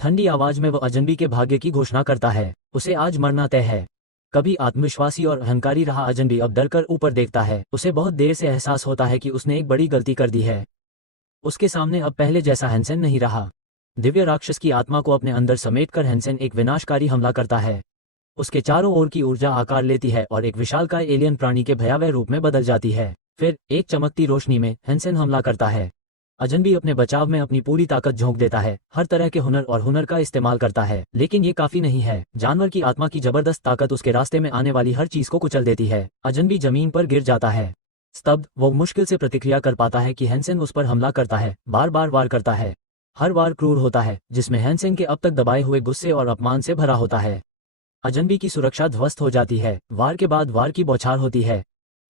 ठंडी आवाज में वह अजनबी के भाग्य की घोषणा करता है। उसे आज मरना तय है। कभी आत्मविश्वासी और अहंकारी रहा अजनबी अब डरकर ऊपर देखता है। उसे बहुत देर से एहसास होता है कि उसने एक बड़ी गलती कर दी है। उसके सामने अब पहले जैसा हेंसन नहीं रहा। दिव्य राक्षस की आत्मा को अपने अंदर समेटकर हेंसन एक विनाशकारी हमला करता है। उसके चारों ओर की ऊर्जा आकार लेती है और एक विशालकाय एलियन प्राणी के भयावह रूप में बदल जाती है। फिर एक चमकती रोशनी में हेंसन हमला करता है। अजनबी अपने बचाव में अपनी पूरी ताकत झोंक देता है, हर तरह के हुनर का इस्तेमाल करता है, लेकिन ये काफी नहीं है। जानवर की आत्मा की जबरदस्त ताकत उसके रास्ते में आने वाली हर चीज को कुचल देती है। अजनबी जमीन पर गिर जाता है। स्तब्ध, वो मुश्किल से प्रतिक्रिया कर पाता है कि हेंसन उस पर हमला करता है, बार बार वार करता है। हर वार क्रूर होता है, जिसमें हेंसन के अब तक दबाए हुए गुस्से और अपमान से भरा होता है। अजनबी की सुरक्षा ध्वस्त हो जाती है, वार के बाद वार की बौछार होती है।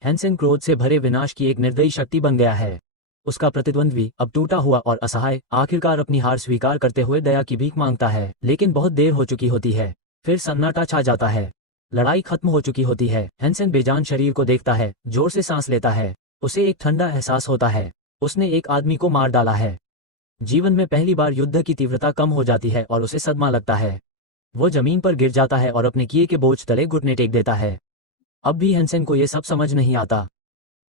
हेंसन क्रोध से भरे विनाश की एक निर्दयी शक्ति बन गया है। उसका प्रतिद्वंद्वी अब टूटा हुआ और असहाय आखिरकार अपनी हार स्वीकार करते हुए दया की भीख मांगता है, लेकिन बहुत देर हो चुकी होती है। फिर सन्नाटा छा जाता है। लड़ाई खत्म हो चुकी होती है। हेंसन बेजान शरीर को देखता है, जोर से सांस लेता है। उसे एक ठंडा एहसास होता है, उसने एक आदमी को मार डाला है। जीवन में पहली बार युद्ध की तीव्रता कम हो जाती है और उसे सदमा लगता है। वो जमीन पर गिर जाता है और अपने किए के बोझ तले घुटने टेक देता है। अब भी हेंसन को यह सब समझ नहीं आता।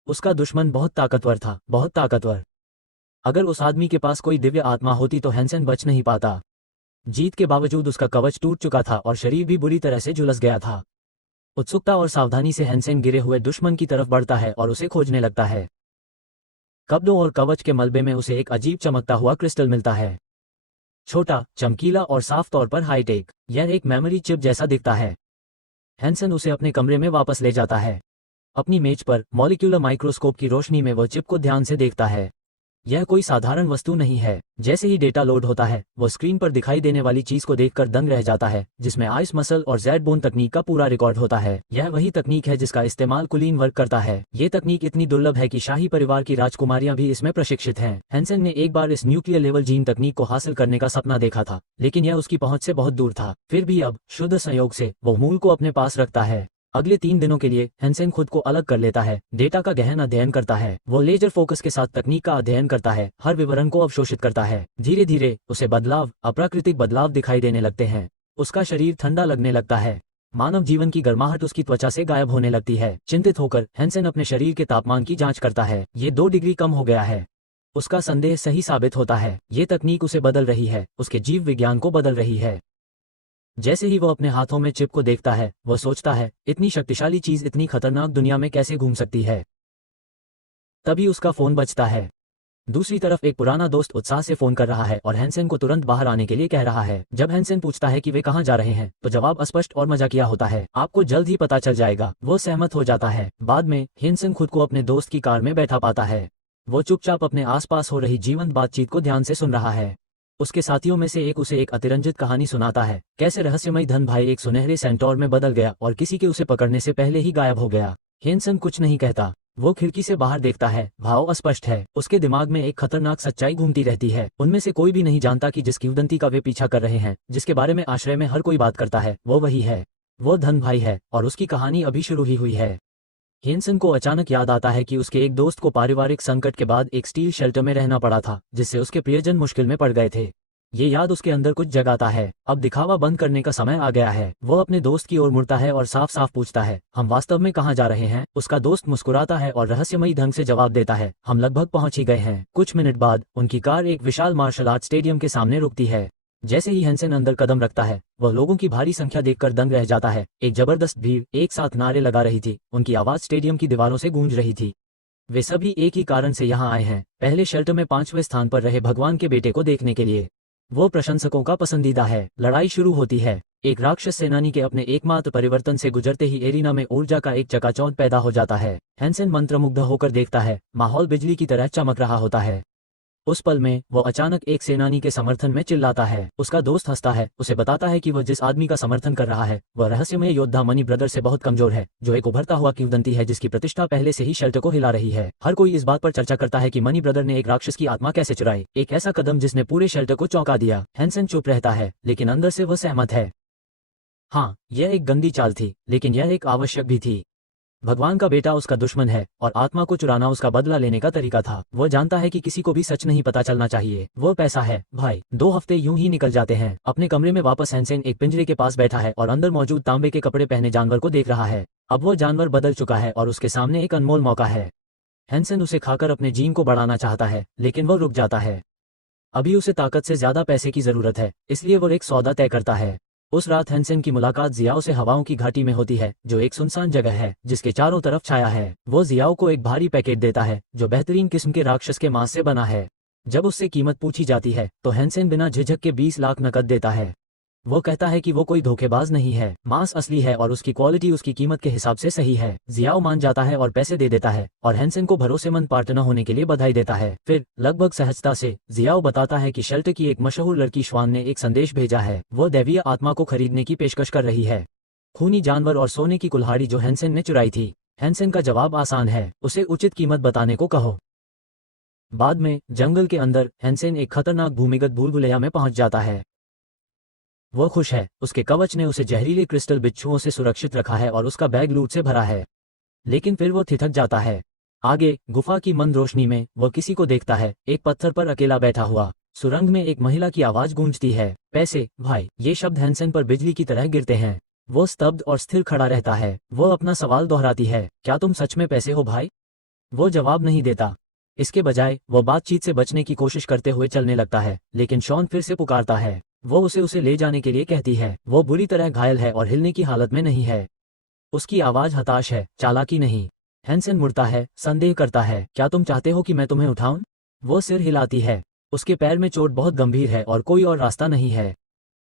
उसका दुश्मन बहुत ताकतवर था, बहुत ताकतवर। अगर उस आदमी के पास कोई दिव्य आत्मा होती तो हेंसन बच नहीं पाता। जीत के बावजूद उसका कवच टूट चुका था और शरीर भी बुरी तरह से झुलस गया था। उत्सुकता और सावधानी से हेंसन गिरे हुए दुश्मन की तरफ बढ़ता है और उसे खोजने लगता है। कपड़ों और कवच के मलबे में उसे एक अजीब चमकता हुआ क्रिस्टल मिलता है। छोटा, चमकीला और साफ तौर पर हाईटेक। यह एक मेमोरी चिप जैसा दिखता है। हैंसन उसे अपने कमरे में वापस ले जाता है। अपनी मेज पर मॉलिक्यूलर माइक्रोस्कोप की रोशनी में वह चिप को ध्यान से देखता है। यह कोई साधारण वस्तु नहीं है। जैसे ही डेटा लोड होता है, वो स्क्रीन पर दिखाई देने वाली चीज को देखकर दंग रह जाता है, जिसमें आइस मसल और जेड बोन तकनीक का पूरा रिकॉर्ड होता है। यह वही तकनीक है जिसका इस्तेमाल कुलीन वर्क करता है। ये तकनीक इतनी दुर्लभ है कि शाही परिवार की राजकुमारियां भी इसमें प्रशिक्षित हैं। हैंसन ने एक बार इस न्यूक्लियर लेवल जीन तकनीक को हासिल करने का सपना देखा था, लेकिन यह उसकी पहुंच से बहुत दूर था। फिर भी अब शुद्ध संयोग से वो मूल को अपने पास रखता है। अगले 3 दिनों के लिए हैंसन खुद को अलग कर लेता है, डेटा का गहन अध्ययन करता है। वो लेजर फोकस के साथ तकनीक का अध्ययन करता है, हर विवरण को अवशोषित करता है। धीरे धीरे उसे बदलाव, अप्राकृतिक बदलाव दिखाई देने लगते हैं। उसका शरीर ठंडा लगने लगता है। मानव जीवन की गर्माहट उसकी त्वचा से गायब होने लगती है। चिंतित होकर हैंसन अपने शरीर के तापमान की जांच करता है। ये 2 डिग्री कम हो गया है। उसका संदेह सही साबित होता है। ये तकनीक उसे बदल रही है, उसके जीव विज्ञान को बदल रही है। जैसे ही वो अपने हाथों में चिप को देखता है, वह सोचता है, इतनी शक्तिशाली चीज इतनी खतरनाक दुनिया में कैसे घूम सकती है। तभी उसका फोन बजता है। दूसरी तरफ एक पुराना दोस्त उत्साह से फोन कर रहा है और हैंसन को तुरंत बाहर आने के लिए कह रहा है। जब हैंसन पूछता है कि वे कहाँ जा रहे हैं, तो जवाब स्पष्ट और मजाकिया होता है, आपको जल्द ही पता चल जाएगा। वो सहमत हो जाता है। बाद में हैंसन खुद को अपने दोस्त की कार में बैठा पाता है। वो चुपचाप अपने आसपास हो रही जीवंत बातचीत को ध्यान से सुन रहा है। उसके साथियों में से एक उसे एक अतिरंजित कहानी सुनाता है, कैसे रहस्यमयी धन भाई एक सुनहरे सेंटोर में बदल गया और किसी के उसे पकड़ने से पहले ही गायब हो गया। हैंसन कुछ नहीं कहता। वो खिड़की से बाहर देखता है। भाव अस्पष्ट है। उसके दिमाग में एक खतरनाक सच्चाई घूमती रहती है। उनमें से कोई भी नहीं जानता कि जिस किंवदंती का वे पीछा कर रहे हैं, जिसके बारे में आश्रय में हर कोई बात करता है, वो वही है। वो धन भाई है और उसकी कहानी अभी शुरू ही हुई है। हैंसन को अचानक याद आता है कि उसके एक दोस्त को पारिवारिक संकट के बाद एक स्टील शेल्टर में रहना पड़ा था, जिससे उसके प्रियजन मुश्किल में पड़ गए थे। ये याद उसके अंदर कुछ जगाता है। अब दिखावा बंद करने का समय आ गया है। वो अपने दोस्त की ओर मुड़ता है और साफ साफ पूछता है, हम वास्तव में कहाँ जा रहे हैं। उसका दोस्त मुस्कुराता है और रहस्यमयी ढंग से जवाब देता है, हम लगभग पहुंच ही गए हैं। कुछ मिनट बाद उनकी कार एक विशाल मार्शल आर्ट स्टेडियम के सामने रुकती है। जैसे ही हैंसन अंदर कदम रखता है, वह लोगों की भारी संख्या देखकर दंग रह जाता है। एक जबरदस्त भीड़ एक साथ नारे लगा रही थी। उनकी आवाज स्टेडियम की दीवारों से गूंज रही थी। वे सभी एक ही कारण से यहाँ आए हैं, पहले शेल्टर में 5वें स्थान पर रहे भगवान के बेटे को देखने के लिए। वो प्रशंसकों का पसंदीदा है। लड़ाई शुरू होती है। एक राक्षस सेनानी के अपने एकमात्र परिवर्तन से गुजरते ही एरिना में ऊर्जा का एक चकाचौंध पैदा हो जाता है। हैंसन मंत्रमुग्ध होकर देखता है, माहौल बिजली की तरह चमक रहा होता है। उस पल में वो अचानक एक सेनानी के समर्थन में चिल्लाता है। उसका दोस्त हंसता है, उसे बताता है कि वह जिस आदमी का समर्थन कर रहा है, वह रहस्यमय योद्धा मनी ब्रदर से बहुत कमजोर है, जो एक उभरता हुआ किंवदंती है जिसकी प्रतिष्ठा पहले से ही शेल्टर को हिला रही है। हर कोई इस बात पर चर्चा करता है कि मनी ब्रदर ने एक राक्षस की आत्मा कैसे चुराई, एक ऐसा कदम जिसने पूरे शेल्टर को चौंका दिया। हैंसन चुप रहता है, लेकिन अंदर से वह सहमत है। हाँ, यह एक गंदी चाल थी, लेकिन यह एक आवश्यक भी थी। भगवान का बेटा उसका दुश्मन है और आत्मा को चुराना उसका बदला लेने का तरीका था। वो जानता है कि किसी को भी सच नहीं पता चलना चाहिए। वो पैसा है भाई। 2 हफ्ते यूं ही निकल जाते हैं। अपने कमरे में वापस हैंसन एक पिंजरे के पास बैठा है और अंदर मौजूद तांबे के कपड़े पहने जानवर को देख रहा है। अब वो जानवर बदल चुका है और उसके सामने एक अनमोल मौका है। हैंसन उसे खाकर अपने जीन को बढ़ाना चाहता है, लेकिन वो रुक जाता है। अभी उसे ताकत से ज्यादा पैसे की जरूरत है, इसलिए वो एक सौदा तय करता है। उस रात हैंसन की मुलाकात जियाओ से हवाओं की घाटी में होती है, जो एक सुनसान जगह है जिसके चारों तरफ छाया है। वो जियाओ को एक भारी पैकेट देता है जो बेहतरीन किस्म के राक्षस के मांस से बना है। जब उससे कीमत पूछी जाती है तो हैंसन बिना झिझक के 20 लाख नकद देता है। वो कहता है कि वो कोई धोखेबाज नहीं है, मांस असली है और उसकी क्वालिटी उसकी कीमत के हिसाब से सही है। जियाओ मान जाता है और पैसे दे देता है और हैंसन को भरोसेमंद पार्टनर होने के लिए बधाई देता है। फिर लगभग सहजता से जियाओ बताता है कि शेल्टर की एक मशहूर लड़की श्वान ने एक संदेश भेजा है। वो दैवीय आत्मा को खरीदने की पेशकश कर रही है, खूनी जानवर और सोने की कुल्हाड़ी जो हैंसन ने चुराई थी। हैंसन का जवाब आसान है, उसे उचित कीमत बताने को कहो। बाद में जंगल के अंदर हैंसन एक खतरनाक भूमिगत भूलभुलैया में पहुंच जाता है। वो खुश है, उसके कवच ने उसे जहरीले क्रिस्टल बिच्छुओं से सुरक्षित रखा है और उसका बैग लूट से भरा है। लेकिन फिर वो थिथक जाता है। आगे गुफा की मंद रोशनी में वो किसी को देखता है, एक पत्थर पर अकेला बैठा हुआ। सुरंग में एक महिला की आवाज गूंजती है, पैसे भाई। ये शब्द हैंसन पर बिजली की तरह गिरते हैं। वो स्तब्ध और स्थिर खड़ा रहता है। वो अपना सवाल दोहराती है, क्या तुम सच में पैसे हो भाई? वो जवाब नहीं देता। इसके बजाय वो बातचीत से बचने की कोशिश करते हुए चलने लगता है, लेकिन शॉन फिर से पुकारता है। वो उसे ले जाने के लिए कहती है। वो बुरी तरह घायल है और हिलने की हालत में नहीं है। उसकी आवाज हताश है, चालाकी नहीं। हैंसन मुड़ता है, संदेह करता है, क्या तुम चाहते हो कि मैं तुम्हें उठाऊं? वो सिर हिलाती है। उसके पैर में चोट बहुत गंभीर है और कोई और रास्ता नहीं है।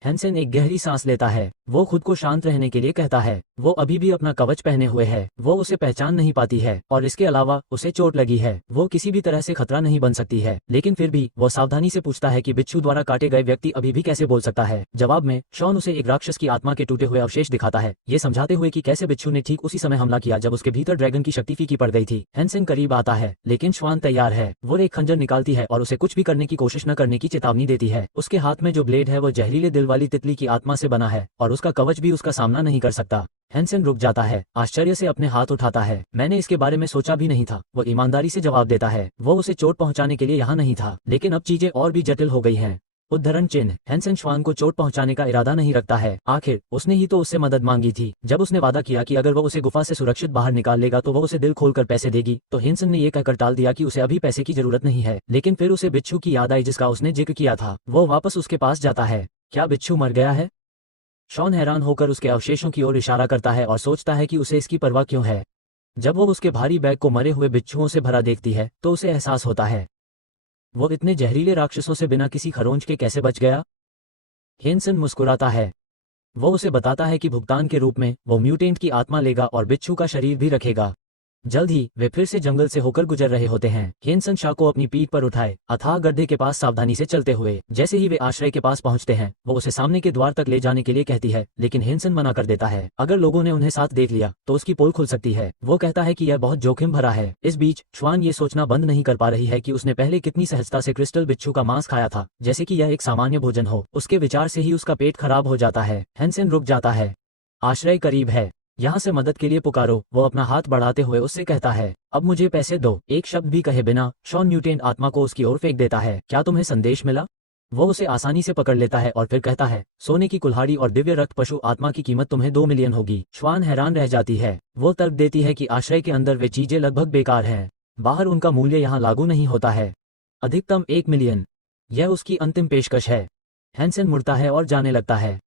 हैंसेन एक गहरी सांस लेता है। वो खुद को शांत रहने के लिए कहता है। वो अभी भी अपना कवच पहने हुए है। वो उसे पहचान नहीं पाती है और इसके अलावा उसे चोट लगी है। वो किसी भी तरह से खतरा नहीं बन सकती है, लेकिन फिर भी वो सावधानी से पूछता है कि बिच्छू द्वारा काटे गए व्यक्ति अभी भी कैसे बोल सकता है। जवाब में शॉन उसे एक राक्षस की आत्मा के टूटे हुए अवशेष दिखाता है, ये समझाते हुए कि कैसे बिच्छू ने ठीक उसी समय हमला किया जब उसके भीतर ड्रैगन की शक्ति फीकी पड़ गई थी। हैंसेन करीब आता है, लेकिन श्वान तैयार है। वो एक खंजर निकालती है और उसे कुछ भी करने की कोशिश न करने की चेतावनी देती है। उसके हाथ में जो ब्लेड है वो जहरीले दिल वाली तितली की आत्मा से बना है और उसका कवच भी उसका सामना नहीं कर सकता। हैंसेन रुक जाता है, आश्चर्य से अपने हाथ उठाता है। मैंने इसके बारे में सोचा भी नहीं था, वो ईमानदारी से जवाब देता है। वो उसे चोट पहुंचाने के लिए यहाँ नहीं था, लेकिन अब चीजें और भी जटिल हो गई हैं। उद्धरण चिन्ह। हैंसेन श्वान को चोट पहुंचाने का इरादा नहीं रखता है। आखिर उसने ही तो उससे मदद मांगी थी। जब उसने वादा किया कि अगर वो उसे गुफा से सुरक्षित बाहर निकाल लेगा तो वो उसे दिल खोलकर पैसे देगी, तो हैंसेन ने ये कहकर टाल दिया कि उसे अभी पैसे की जरूरत नहीं है। लेकिन फिर उसे बिच्छू की याद आई जिसका उसने जिक्र किया था। वो वापस उसके पास जाता है। क्या बिच्छू मर गया है? शॉन हैरान होकर उसके अवशेषों की ओर इशारा करता है और सोचता है कि उसे इसकी परवाह क्यों है। जब वो उसके भारी बैग को मरे हुए बिच्छुओं से भरा देखती है तो उसे एहसास होता है, वो इतने जहरीले राक्षसों से बिना किसी खरोंच के कैसे बच गया। हैंसेन मुस्कुराता है। वो उसे बताता है कि भुगतान के रूप में वो म्यूटेंट की आत्मा लेगा और बिच्छू का शरीर भी रखेगा। जल्द ही वे फिर से जंगल से होकर गुजर रहे होते हैं। हैंसेन शॉ को अपनी पीठ पर उठाए अथाह गड्ढे के पास सावधानी से चलते हुए। जैसे ही वे आश्रय के पास पहुंचते हैं, वो उसे सामने के द्वार तक ले जाने के लिए कहती है, लेकिन हैंसेन मना कर देता है। अगर लोगों ने उन्हें साथ देख लिया तो उसकी पोल खुल सकती है। वो कहता है कि यह बहुत जोखिम भरा है। इस बीच श्वान ये सोचना बंद नहीं कर पा रही है कि उसने पहले कितनी सहजता से क्रिस्टल बिच्छू का मांस खाया था, जैसे कि यह एक सामान्य भोजन हो। उसके विचार से ही उसका पेट खराब हो जाता है। हैंसेन रुक जाता है। आश्रय करीब है, यहाँ से मदद के लिए पुकारो। वो अपना हाथ बढ़ाते हुए उससे कहता है, अब मुझे पैसे दो। एक शब्द भी कहे बिना शॉन म्यूटेंट आत्मा को उसकी ओर फेंक देता है। क्या तुम्हें संदेश मिला? वो उसे आसानी से पकड़ लेता है और फिर कहता है, सोने की कुल्हाड़ी और दिव्य रक्त पशु आत्मा की कीमत तुम्हें 2 मिलियन होगी। श्वान हैरान रह जाती है। वो तर्क देती है कि आश्रय के अंदर वे चीजें लगभग बेकार हैं, बाहर उनका मूल्य यहाँ लागू नहीं होता है। अधिकतम 1 मिलियन, यह उसकी अंतिम पेशकश है। हैंसेन मुड़ता है और जाने लगता है।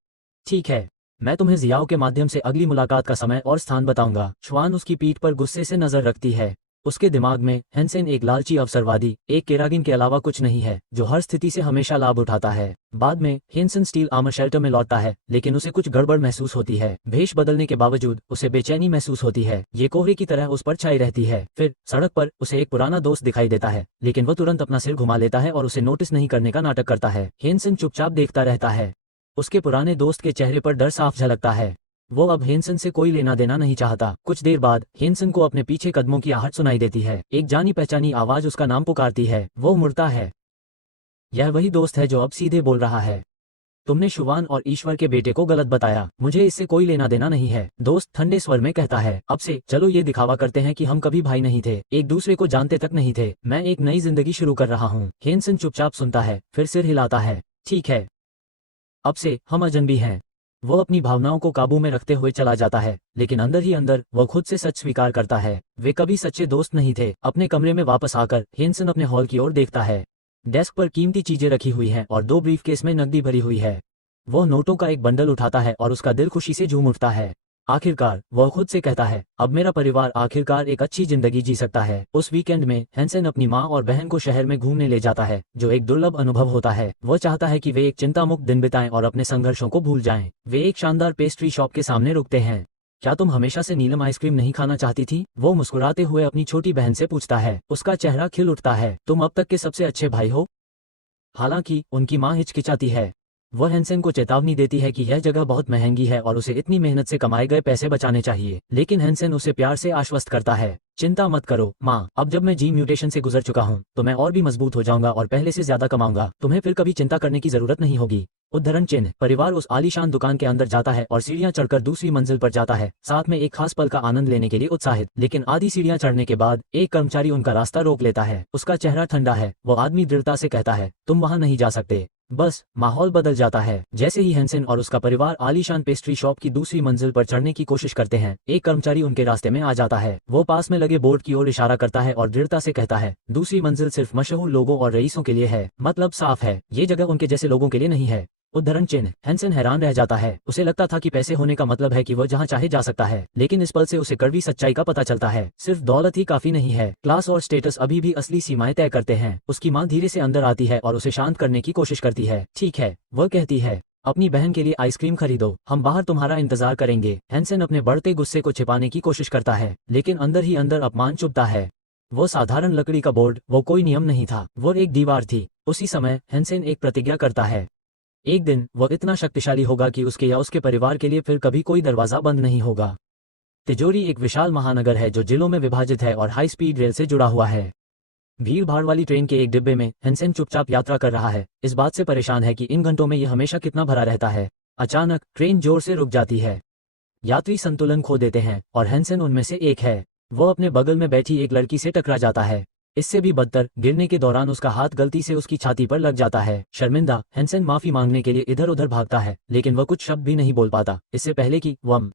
ठीक है, मैं तुम्हें जियाओ के माध्यम से अगली मुलाकात का समय और स्थान बताऊंगा। श्वान उसकी पीठ पर गुस्से से नजर रखती है। उसके दिमाग में हैंसेन एक लालची अवसरवादी, एक केरागिन के अलावा कुछ नहीं है, जो हर स्थिति से हमेशा लाभ उठाता है। बाद में हैंसेन स्टील आर्मर शेल्टर में लौटता है, लेकिन उसे कुछ गड़बड़ महसूस होती है। भेष बदलने के बावजूद उसे बेचैनी महसूस होती है। ये कोहरे की तरह उस पर छाई रहती है। फिर सड़क पर उसे एक पुराना दोस्त दिखाई देता है, लेकिन वो तुरंत अपना सिर घुमा लेता है और उसे नोटिस नहीं करने का नाटक करता है। हैंसेन चुपचाप देखता रहता है। उसके पुराने दोस्त के चेहरे पर डर साफ झलकता है। वो अब हैंसेन से कोई लेना देना नहीं चाहता। कुछ देर बाद हैंसेन को अपने पीछे कदमों की आहट सुनाई देती है। एक जानी पहचानी आवाज उसका नाम पुकारती है। वो मुड़ता है। यह वही दोस्त है जो अब सीधे बोल रहा है, तुमने शुवान और ईश्वर के बेटे को गलत बताया, मुझे इससे कोई लेना देना नहीं है। दोस्त ठंडे स्वर में कहता है, अब से चलो ये दिखावा करते हैं कि हम कभी भाई नहीं थे, एक दूसरे को जानते तक नहीं थे। मैं एक नई जिंदगी शुरू कर रहा हूँ। हैंसेन चुपचाप सुनता है, फिर सिर हिलाता है। ठीक है, अब से हम अजनबी हैं। वो अपनी भावनाओं को काबू में रखते हुए चला जाता है, लेकिन अंदर ही अंदर वो खुद से सच स्वीकार करता है, वे कभी सच्चे दोस्त नहीं थे। अपने कमरे में वापस आकर हैंसेन अपने हॉल की ओर देखता है। डेस्क पर कीमती चीजें रखी हुई हैं और 2 ब्रीफकेस में नकदी भरी हुई है। वो नोटों का एक बंडल उठाता है और उसका दिल खुशी से झूम उठता है। आखिरकार वह खुद से कहता है, अब मेरा परिवार आखिरकार एक अच्छी जिंदगी जी सकता है। उस वीकेंड में हैंसेन अपनी माँ और बहन को शहर में घूमने ले जाता है, जो एक दुर्लभ अनुभव होता है। वो चाहता है कि वे एक चिंतामुक्त दिन बिताएं और अपने संघर्षों को भूल जाएं। वे एक शानदार पेस्ट्री शॉप के सामने रुकते हैं। क्या तुम हमेशा से नीलम आइसक्रीम नहीं खाना चाहती थी? वो मुस्कुराते हुए अपनी छोटी बहन से पूछता है। उसका चेहरा खिल उठता है। तुम अब तक के सबसे अच्छे भाई हो। हालांकि उनकी माँ हिचकिचाती है। वह हैंसेन को चेतावनी देती है कि यह जगह बहुत महंगी है और उसे इतनी मेहनत से कमाए गए पैसे बचाने चाहिए, लेकिन हैंसेन उसे प्यार से आश्वस्त करता है, चिंता मत करो माँ, अब जब मैं जीन म्यूटेशन से गुजर चुका हूँ तो मैं और भी मजबूत हो जाऊंगा और पहले से ज्यादा कमाऊंगा। तुम्हें फिर कभी चिंता करने की जरूरत नहीं होगी। उद्धरण चिन्ह। परिवार उस आलीशान दुकान के अंदर जाता है और सीढ़ियां चढ़कर दूसरी मंजिल पर जाता है, साथ में एक खास पल का आनंद लेने के लिए उत्साहित। लेकिन आधी सीढ़ियां चढ़ने के बाद एक कर्मचारी उनका रास्ता रोक लेता है। उसका चेहरा ठंडा है। वो आदमी दृढ़ता से कहता है, तुम वहां नहीं जा सकते। बस माहौल बदल जाता है। जैसे ही हैंसेन और उसका परिवार आलीशान पेस्ट्री शॉप की दूसरी मंजिल पर चढ़ने की कोशिश करते हैं, एक कर्मचारी उनके रास्ते में आ जाता है। वो पास में लगे बोर्ड की ओर इशारा करता है और दृढ़ता से कहता है, दूसरी मंजिल सिर्फ मशहूर लोगों और रईसों के लिए है। मतलब साफ है, ये जगह उनके जैसे लोगों के लिए नहीं है। उद्धरण चिन्ह। हैंसन हैरान रह जाता है। उसे लगता था कि पैसे होने का मतलब है कि वह जहां चाहे जा सकता है, लेकिन इस पल से उसे कड़वी सच्चाई का पता चलता है। सिर्फ दौलत ही काफी नहीं है, क्लास और स्टेटस अभी भी असली सीमाएं तय करते हैं। उसकी मां धीरे से अंदर आती है और उसे शांत करने की कोशिश करती है। ठीक है, वह कहती है, अपनी बहन के लिए आइसक्रीम खरीदो, हम बाहर तुम्हारा इंतजार करेंगे। हैंसन अपने बढ़ते गुस्से को छिपाने की कोशिश करता है, लेकिन अंदर ही अंदर अपमान चुभता है। वो साधारण लकड़ी का बोर्ड, वो कोई नियम नहीं था, वो एक दीवार थी। उसी समय हैंसन एक प्रतिज्ञा करता है। एक दिन वह इतना शक्तिशाली होगा कि उसके या उसके परिवार के लिए फिर कभी कोई दरवाजा बंद नहीं होगा। तिजोरी एक विशाल महानगर है जो जिलों में विभाजित है और हाई स्पीड रेल से जुड़ा हुआ है। भीड़ भाड़ वाली ट्रेन के एक डिब्बे में हैंसन चुपचाप यात्रा कर रहा है, इस बात से परेशान है कि इन घंटों में यह हमेशा कितना भरा रहता है। अचानक ट्रेन जोर से रुक जाती है। यात्री संतुलन खो देते हैं और हैंसन उनमें से एक है। वो अपने बगल में बैठी एक लड़की से टकरा जाता है। इससे भी बदतर, गिरने के दौरान उसका हाथ गलती से उसकी छाती पर लग जाता है। शर्मिंदा, हैंसन माफी मांगने के लिए इधर उधर भागता है, लेकिन वह कुछ शब्द भी नहीं बोल पाता, इससे पहले कि वह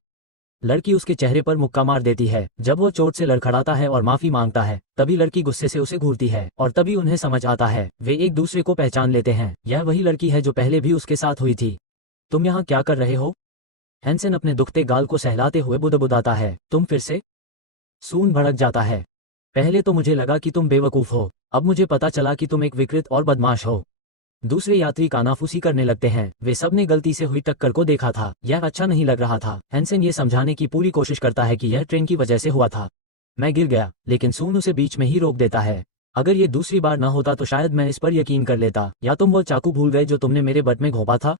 लड़की उसके चेहरे पर मुक्का मार देती है। जब वो चोट से लड़खड़ाता है और माफी मांगता है, तभी लड़की गुस्से से उसे घूरती है और तभी उन्हें समझ आता है, वे एक दूसरे को पहचान लेते हैं। यह वही लड़की है जो पहले भी उसके साथ हुई थी। तुम यहाँ क्या कर रहे हो? हैंसन अपने दुखते गाल को सहलाते हुए बुदबुदाता है। तुम फिर से? सून भड़क जाता है। पहले तो मुझे लगा कि तुम बेवकूफ हो, अब मुझे पता चला कि तुम एक विकृत और बदमाश हो। दूसरे यात्री कानाफूसी करने लगते हैं। वे सब ने गलती से हुई टक्कर को देखा था, यह अच्छा नहीं लग रहा था। हैंसन ये समझाने की पूरी कोशिश करता है कि यह ट्रेन की वजह से हुआ था। मैं गिर गया, लेकिन सून उसे बीच में ही रोक देता है। अगर ये दूसरी बार ना होता तो शायद मैं इस पर यकीन कर लेता। या तुम वो चाकू भूल गए जो तुमने मेरे बट में घोंपा था?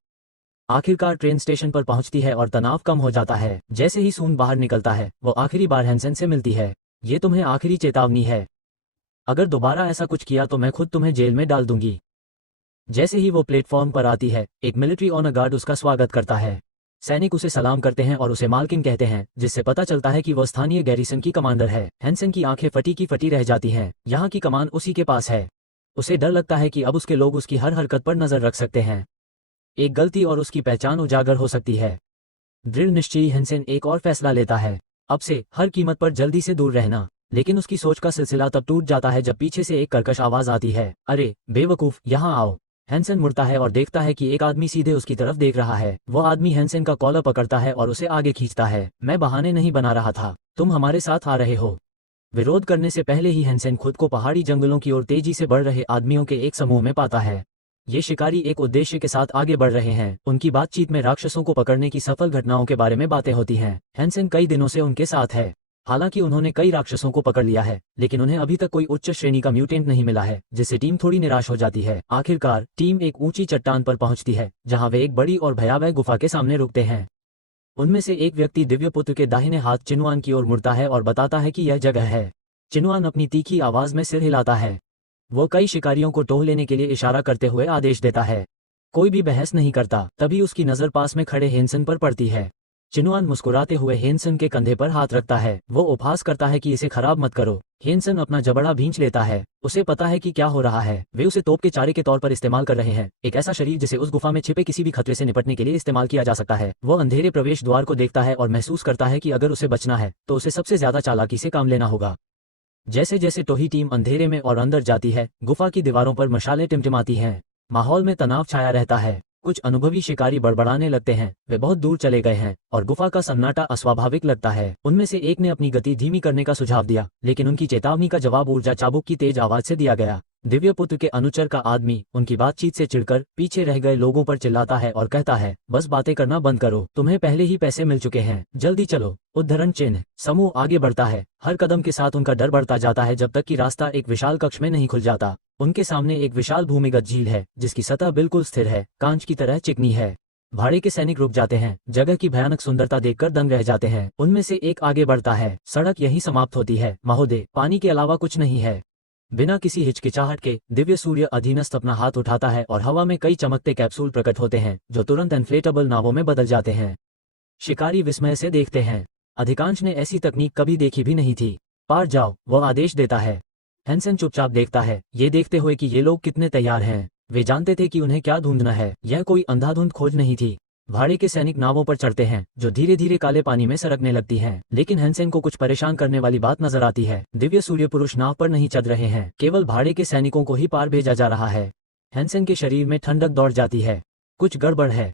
आखिरकार ट्रेन स्टेशन पर पहुंचती है और तनाव कम हो जाता है। जैसे ही सून बाहर निकलता है, वो आखिरी बार हैंसन से मिलती है। ये तुम्हें आखिरी चेतावनी है, अगर दोबारा ऐसा कुछ किया तो मैं खुद तुम्हें जेल में डाल दूंगी। जैसे ही वो प्लेटफॉर्म पर आती है, एक मिलिट्री ऑनर गार्ड उसका स्वागत करता है। सैनिक उसे सलाम करते हैं और उसे मालकिन कहते हैं, जिससे पता चलता है कि वह स्थानीय गैरिसन की कमांडर है। हैंसन की आंखें फटी की फटी रह जाती हैं। यहाँ की कमान उसी के पास है। उसे डर लगता है कि अब उसके लोग उसकी हर हरकत पर नजर रख सकते हैं। एक गलती और उसकी पहचान उजागर हो सकती है। दृढ़ निश्चयी हैंसन एक और फैसला लेता है, अब से हर कीमत पर जल्दी से दूर रहना। लेकिन उसकी सोच का सिलसिला तब टूट जाता है जब पीछे से एक कर्कश आवाज आती है, अरे बेवकूफ, यहाँ आओ। हैंसन मुड़ता है और देखता है कि एक आदमी सीधे उसकी तरफ देख रहा है। वह आदमी हैंसन का कॉलर पकड़ता है और उसे आगे खींचता है। मैं बहाने नहीं बना रहा था, तुम हमारे साथ आ रहे हो। विरोध करने से पहले ही हैंसन खुद को पहाड़ी जंगलों की ओर तेजी से बढ़ रहे आदमियों के एक समूह में पाता है। ये शिकारी एक उद्देश्य के साथ आगे बढ़ रहे हैं। उनकी बातचीत में राक्षसों को पकड़ने की सफल घटनाओं के बारे में बातें होती हैं। हैंसन कई दिनों से उनके साथ है। हालांकि उन्होंने कई राक्षसों को पकड़ लिया है, लेकिन उन्हें अभी तक कोई उच्च श्रेणी का म्यूटेंट नहीं मिला है, जिससे टीम थोड़ी निराश हो जाती है। आखिरकार टीम एक ऊंची चट्टान पर पहुंचती है, जहां वे एक बड़ी और भयावह गुफा के सामने रुकते हैं। उनमें से एक व्यक्ति दिव्यपुत्र के दाहिने हाथ चिनवान की ओर मुड़ता है और बताता है कि यह जगह है। चिनवान अपनी तीखी आवाज में सिर हिलाता है। वो कई शिकारियों को टोह लेने के लिए इशारा करते हुए आदेश देता है। कोई भी बहस नहीं करता। तभी उसकी नजर पास में खड़े हैंसन पर पड़ती है। चिनवान मुस्कुराते हुए हैंसन के कंधे पर हाथ रखता है। वो उपहास करता है कि इसे खराब मत करो। हैंसन अपना जबड़ा भींच लेता है। उसे पता है कि क्या हो रहा है। वे उसे तोप के चारे के तौर पर इस्तेमाल कर रहे हैं, एक ऐसा शरीर जिसे उस गुफा में छिपे किसी भी खतरे से निपटने के लिए इस्तेमाल किया जा सकता है। वो अंधेरे प्रवेश द्वार को देखता है और महसूस करता है कि अगर उसे बचना है तो उसे सबसे ज्यादा चालाकी से काम लेना होगा। जैसे जैसे टोही टीम अंधेरे में और अंदर जाती है, गुफा की दीवारों पर मशालें टिमटिमाती हैं। माहौल में तनाव छाया रहता है। कुछ अनुभवी शिकारी बड़बड़ाने लगते हैं, वे बहुत दूर चले गए हैं और गुफा का सन्नाटा अस्वाभाविक लगता है। उनमें से एक ने अपनी गति धीमी करने का सुझाव दिया, लेकिन उनकी चेतावनी का जवाब ऊर्जा चाबुक की तेज आवाज से दिया गया। दिव्यपुत्र के अनुचर का आदमी उनकी बातचीत से चिढ़कर पीछे रह गए लोगों पर चिल्लाता है और कहता है, बस बातें करना बंद करो, तुम्हें पहले ही पैसे मिल चुके हैं, जल्दी चलो। उद्धरण चिन्ह। समूह आगे बढ़ता है। हर कदम के साथ उनका डर बढ़ता जाता है जब तक कि रास्ता एक विशाल कक्ष में नहीं खुल जाता। उनके सामने एक विशाल भूमिगत झील है, जिसकी सतह बिल्कुल स्थिर है, कांच की तरह चिकनी है। भाड़े के सैनिक रुक जाते हैं, जगह की भयानक सुंदरता देखकर दंग रह जाते हैं। उनमें से एक आगे बढ़ता है। सड़क यहीं समाप्त होती है महोदय, पानी के अलावा कुछ नहीं है। बिना किसी हिचकिचाहट के दिव्य सूर्य अधीनस्थ अपना हाथ उठाता है और हवा में कई चमकते कैप्सूल प्रकट होते हैं, जो तुरंत इन्फ्लेटेबल नावों में बदल जाते हैं। शिकारी विस्मय से देखते हैं। अधिकांश ने ऐसी तकनीक कभी देखी भी नहीं थी। पार जाओ, वह आदेश देता है। हैंसन चुपचाप देखता है, ये देखते हुए कि ये लोग कितने तैयार हैं। वे जानते थे कि उन्हें क्या ढूंढना है। यह कोई अंधाधुंध खोज नहीं थी। भाड़े के सैनिक नावों पर चढ़ते हैं, जो धीरे धीरे काले पानी में सरकने लगती हैं। लेकिन हैंसन को कुछ परेशान करने वाली बात नजर आती है। दिव्य सूर्य पुरुष नाव पर नहीं चढ़ रहे हैं, केवल भाड़े के सैनिकों को ही पार भेजा जा रहा है। हैंसन के शरीर में ठंडक दौड़ जाती है। कुछ गड़बड़ है।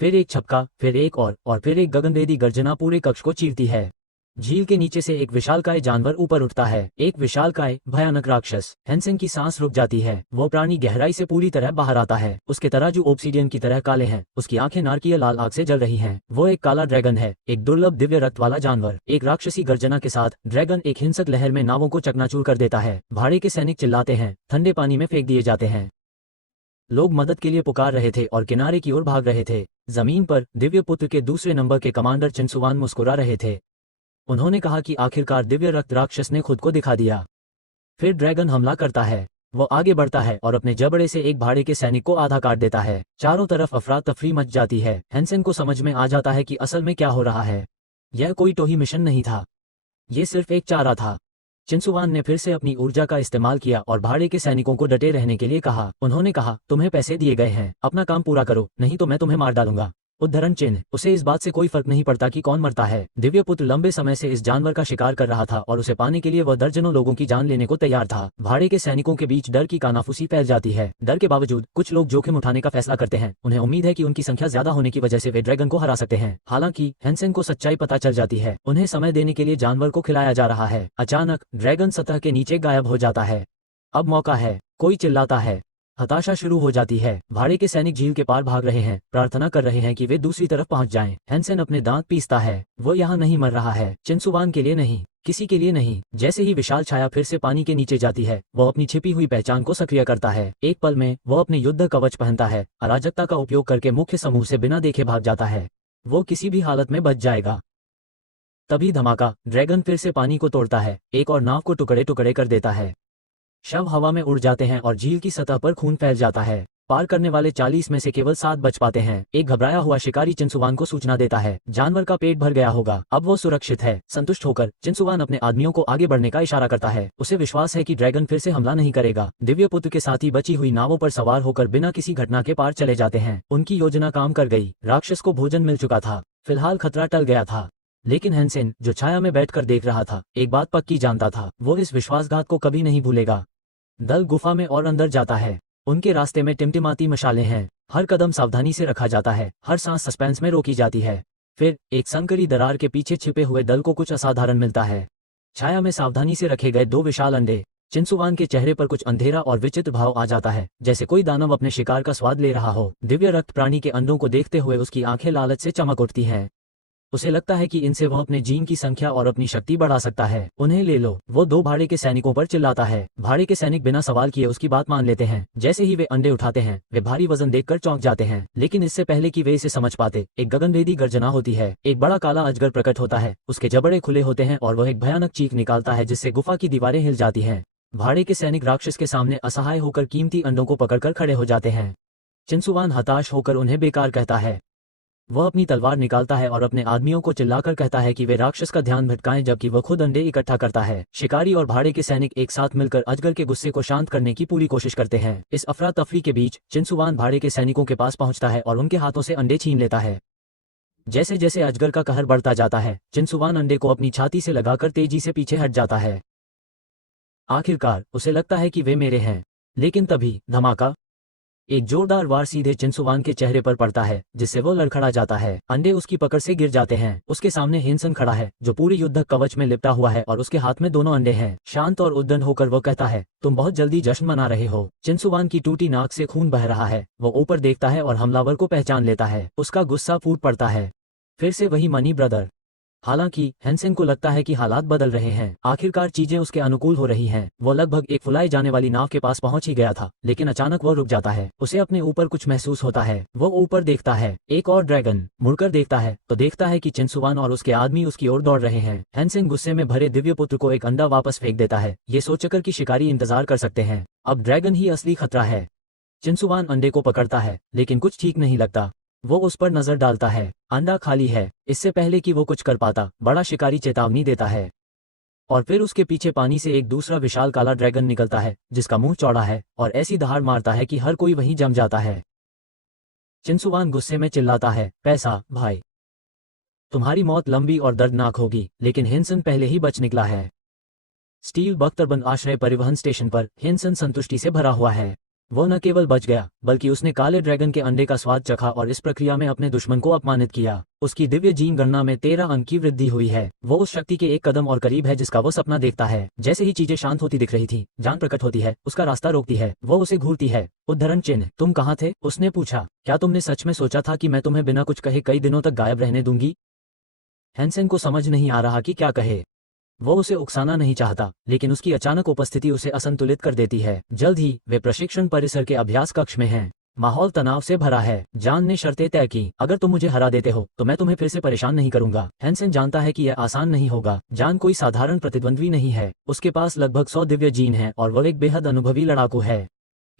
फिर एक छपका, फिर एक और फिर एक गगनभेदी गर्जना पूरे कक्ष को चीरती है। झील के नीचे से एक विशालकाय जानवर ऊपर उठता है, एक विशालकाय भयानक राक्षस। हेंसेन की सांस रुक जाती है। वो प्राणी गहराई से पूरी तरह बाहर आता है। उसके तराजू ऑब्सीडियन की तरह काले हैं, उसकी आंखें नारकीय लाल आग से जल रही हैं। वो एक काला ड्रैगन है, एक दुर्लभ दिव्य रक्त वाला जानवर। एक राक्षसी गर्जना के साथ ड्रैगन एक हिंसक लहर में नावों को चकनाचूर कर देता है। भाड़े के सैनिक चिल्लाते हैं, ठंडे पानी में फेंक दिए जाते हैं। लोग मदद के लिए पुकार रहे थे और किनारे की ओर भाग रहे थे। जमीन पर दिव्य पुत्र के दूसरे नंबर के कमांडर चिनसुवान मुस्कुरा रहे थे। उन्होंने कहा कि आखिरकार दिव्य रक्त राक्षस ने खुद को दिखा दिया। फिर ड्रैगन हमला करता है। वो आगे बढ़ता है और अपने जबड़े से एक भाड़े के सैनिक को आधा काट देता है। चारों तरफ अफरा तफरी मच जाती है। हेंसेन को समझ में आ जाता है कि असल में क्या हो रहा है। यह कोई टोही मिशन नहीं था, ये सिर्फ एक चारा था। चिनसुवान ने फिर से अपनी ऊर्जा का इस्तेमाल किया और भाड़े के सैनिकों को डटे रहने के लिए कहा। उन्होंने कहा, तुम्हें पैसे दिए गए हैं, अपना काम पूरा करो, नहीं तो मैं तुम्हें मार डालूंगा। उद्धरण चिन्ह। उसे इस बात से कोई फर्क नहीं पड़ता कि कौन मरता है। दिव्य पुत्र लंबे समय से इस जानवर का शिकार कर रहा था और उसे पाने के लिए वह दर्जनों लोगों की जान लेने को तैयार था। भाड़े के सैनिकों के बीच डर की कानाफूसी फैल जाती है। डर के बावजूद कुछ लोग जोखिम उठाने का फैसला करते हैं। उन्हें उम्मीद है कि उनकी संख्या ज्यादा होने की वजह से वे ड्रैगन को हरा सकते हैं। हालांकि हेंसेन को सच्चाई पता चल जाती है। उन्हें समय देने के लिए जानवर को खिलाया जा रहा है। अचानक ड्रैगन सतह के नीचे गायब हो जाता है। अब मौका है। कोई चिल्लाता है। हताशा शुरू हो जाती है। भाड़े के सैनिक झील के पार भाग रहे हैं, प्रार्थना कर रहे हैं कि वे दूसरी तरफ पहुंच जाएं। हेंसेन अपने दांत पीसता है। वो यहाँ नहीं मर रहा है, चिनसुवान के लिए नहीं, किसी के लिए नहीं। जैसे ही विशाल छाया फिर से पानी के नीचे जाती है, वो अपनी छिपी हुई पहचान को सक्रिय करता है। एक पल में वो अपने युद्ध कवच पहनता है, अराजकता का उपयोग करके मुख्य समूह से बिना देखे भाग जाता है। वो किसी भी हालत में बच जाएगा। तभी धमाका, ड्रैगन फिर से पानी को तोड़ता है, एक और नाव को टुकड़े टुकड़े कर देता है। शव हवा में उड़ जाते हैं और झील की सतह पर खून फैल जाता है। पार करने वाले 40 में से केवल 7 बच पाते हैं। एक घबराया हुआ शिकारी चिनसुवान को सूचना देता है, जानवर का पेट भर गया होगा, अब वो सुरक्षित है। संतुष्ट होकर चिनसुवान अपने आदमियों को आगे बढ़ने का इशारा करता है। उसे विश्वास है कि ड्रैगन फिर से हमला नहीं करेगा। दिव्य पुत्र के साथ ही बची हुई नावों पर सवार होकर बिना किसी घटना के पार चले जाते हैं। उनकी योजना काम कर गई। राक्षस को भोजन मिल चुका था, फिलहाल खतरा टल गया था। लेकिन हेंसेन, जो छाया में बैठकर देख रहा था, एक बात पक्की जानता था, वो इस विश्वासघात को कभी नहीं भूलेगा। दल गुफा में और अंदर जाता है। उनके रास्ते में टिमटिमाती मशालें हैं। हर कदम सावधानी से रखा जाता है, हर सांस सस्पेंस में रोकी जाती है। फिर एक संकरी दरार के पीछे छिपे हुए दल को कुछ असाधारण मिलता है। छाया में सावधानी से रखे गए 2 विशाल अंडे। चिनसुवान के चेहरे पर कुछ अंधेरा और विचित्र भाव आ जाता है, जैसे कोई दानव अपने शिकार का स्वाद ले रहा हो। दिव्य रक्त प्राणी के अंडों को देखते हुए उसकी आंखें लालच से चमक उठती हैं। उसे लगता है कि इनसे वह अपने जीन की संख्या और अपनी शक्ति बढ़ा सकता है। उन्हें ले लो। वो 2 भाड़े के सैनिकों पर चिल्लाता है। भाड़े के सैनिक बिना सवाल किए उसकी बात मान लेते हैं। जैसे ही वे अंडे उठाते हैं, वे भारी वजन देखकर चौंक जाते हैं। लेकिन इससे पहले कि वे इसे समझ पाते, एक गगनभेदी गर्जना होती है। एक बड़ा काला अजगर प्रकट होता है। उसके जबड़े खुले होते हैं और वह एक भयानक चीख निकालता है, जिससे गुफा की दीवारें हिल जाती हैं। भाड़े के सैनिक राक्षस के सामने असहाय होकर कीमती अंडों को पकड़कर खड़े हो जाते हैं। चिनसुवान हताश होकर उन्हें बेकार कहता है। वह अपनी तलवार निकालता है और अपने आदमियों को चिल्लाकर कहता है कि वे राक्षस का ध्यान भटकाएं, जबकि वह खुद अंडे इकट्ठा करता है। शिकारी और भाड़े के सैनिक एक साथ मिलकर अजगर के गुस्से को शांत करने की पूरी कोशिश करते हैं। इस अफरा तफरी के बीच चिनसुवान भाड़े के सैनिकों के पास पहुंचता है और उनके हाथों से अंडे छीन लेता है। जैसे जैसे अजगर का कहर बढ़ता जाता है, चिनसुवान अंडे को अपनी छाती से लगाकर तेजी से पीछे हट जाता है। आखिरकार उसे लगता है कि वे मेरे हैं। लेकिन तभी धमाका, एक जोरदार वार सीधे चिनसुवान के चेहरे पर पड़ता है, जिससे वो लड़खड़ा जाता है। अंडे उसकी पकड़ से गिर जाते हैं। उसके सामने हेंसन खड़ा है, जो पूरे युद्ध कवच में लिपटा हुआ है और उसके हाथ में दोनों अंडे हैं। शांत और उद्दंड होकर वो कहता है, तुम बहुत जल्दी जश्न मना रहे हो। चिनसुवान की टूटी नाक से खून बह रहा है। वो ऊपर देखता है और हमलावर को पहचान लेता है। उसका गुस्सा फूट पड़ता है। फिर से वही मनी ब्रदर। हालांकि हेंसेन को लगता है कि हालात बदल रहे हैं। आखिरकार चीजें उसके अनुकूल हो रही हैं। वो लगभग एक फुलाई जाने वाली नाव के पास पहुंच ही गया था, लेकिन अचानक वो रुक जाता है। उसे अपने ऊपर कुछ महसूस होता है। वो ऊपर देखता है, एक और ड्रैगन। मुड़कर देखता है तो देखता है कि चिनसुवान और उसके आदमी उसकी ओर दौड़ रहे हैं। हेंसेन गुस्से में भरे दिव्य पुत्र को एक अंडा वापस फेंक देता है, ये सोचकर कि शिकारी इंतजार कर सकते हैं। अब ड्रैगन ही असली खतरा है। चिनसुवान अंडे को पकड़ता है, लेकिन कुछ ठीक नहीं लगता। वो उस पर नजर डालता है। अंडा खाली है। इससे पहले कि वो कुछ कर पाता, बड़ा शिकारी चेतावनी देता है। और फिर उसके पीछे पानी से एक दूसरा विशाल काला ड्रैगन निकलता है, जिसका मुंह चौड़ा है और ऐसी दहाड़ मारता है कि हर कोई वहीं जम जाता है। चिनसुवान गुस्से में चिल्लाता है, पैसा भाई, तुम्हारी मौत लंबी और दर्दनाक होगी। लेकिन हेंसन पहले ही बच निकला है। स्टील बख्तरबंद आश्रय परिवहन स्टेशन पर हेंसन संतुष्टि से भरा हुआ है। वो न केवल बच गया बल्कि उसने काले ड्रैगन के अंडे का स्वाद चखा और इस प्रक्रिया में अपने दुश्मन को अपमानित किया। उसकी दिव्य जीन गणना में 13 अंक की वृद्धि हुई है। वो उस शक्ति के एक कदम और करीब है जिसका वो सपना देखता है। जैसे ही चीजें शांत होती दिख रही थी, जान प्रकट होती है, उसका रास्ता रोकती है, वो उसे घूरती है। उद्धरण चिन्ह, तुम कहाँ थे? उसने पूछा। क्या तुमने सच में सोचा था कि मैं तुम्हें बिना कुछ कहे कई दिनों तक गायब रहने दूंगी? हैंसेन को समझ नहीं आ रहा कि क्या कहे। वो उसे उकसाना नहीं चाहता, लेकिन उसकी अचानक उपस्थिति उसे असंतुलित कर देती है। जल्द ही वे प्रशिक्षण परिसर के अभ्यास कक्ष में हैं। माहौल तनाव से भरा है। जान ने शर्तें तय की, अगर तुम मुझे हरा देते हो तो मैं तुम्हें फिर से परेशान नहीं करूंगा। हैंसेन जानता है कि यह आसान नहीं होगा। जान कोई साधारण प्रतिद्वंद्वी नहीं है। उसके पास लगभग 100 दिव्य जीन हैं और वो एक बेहद अनुभवी लड़ाकू है।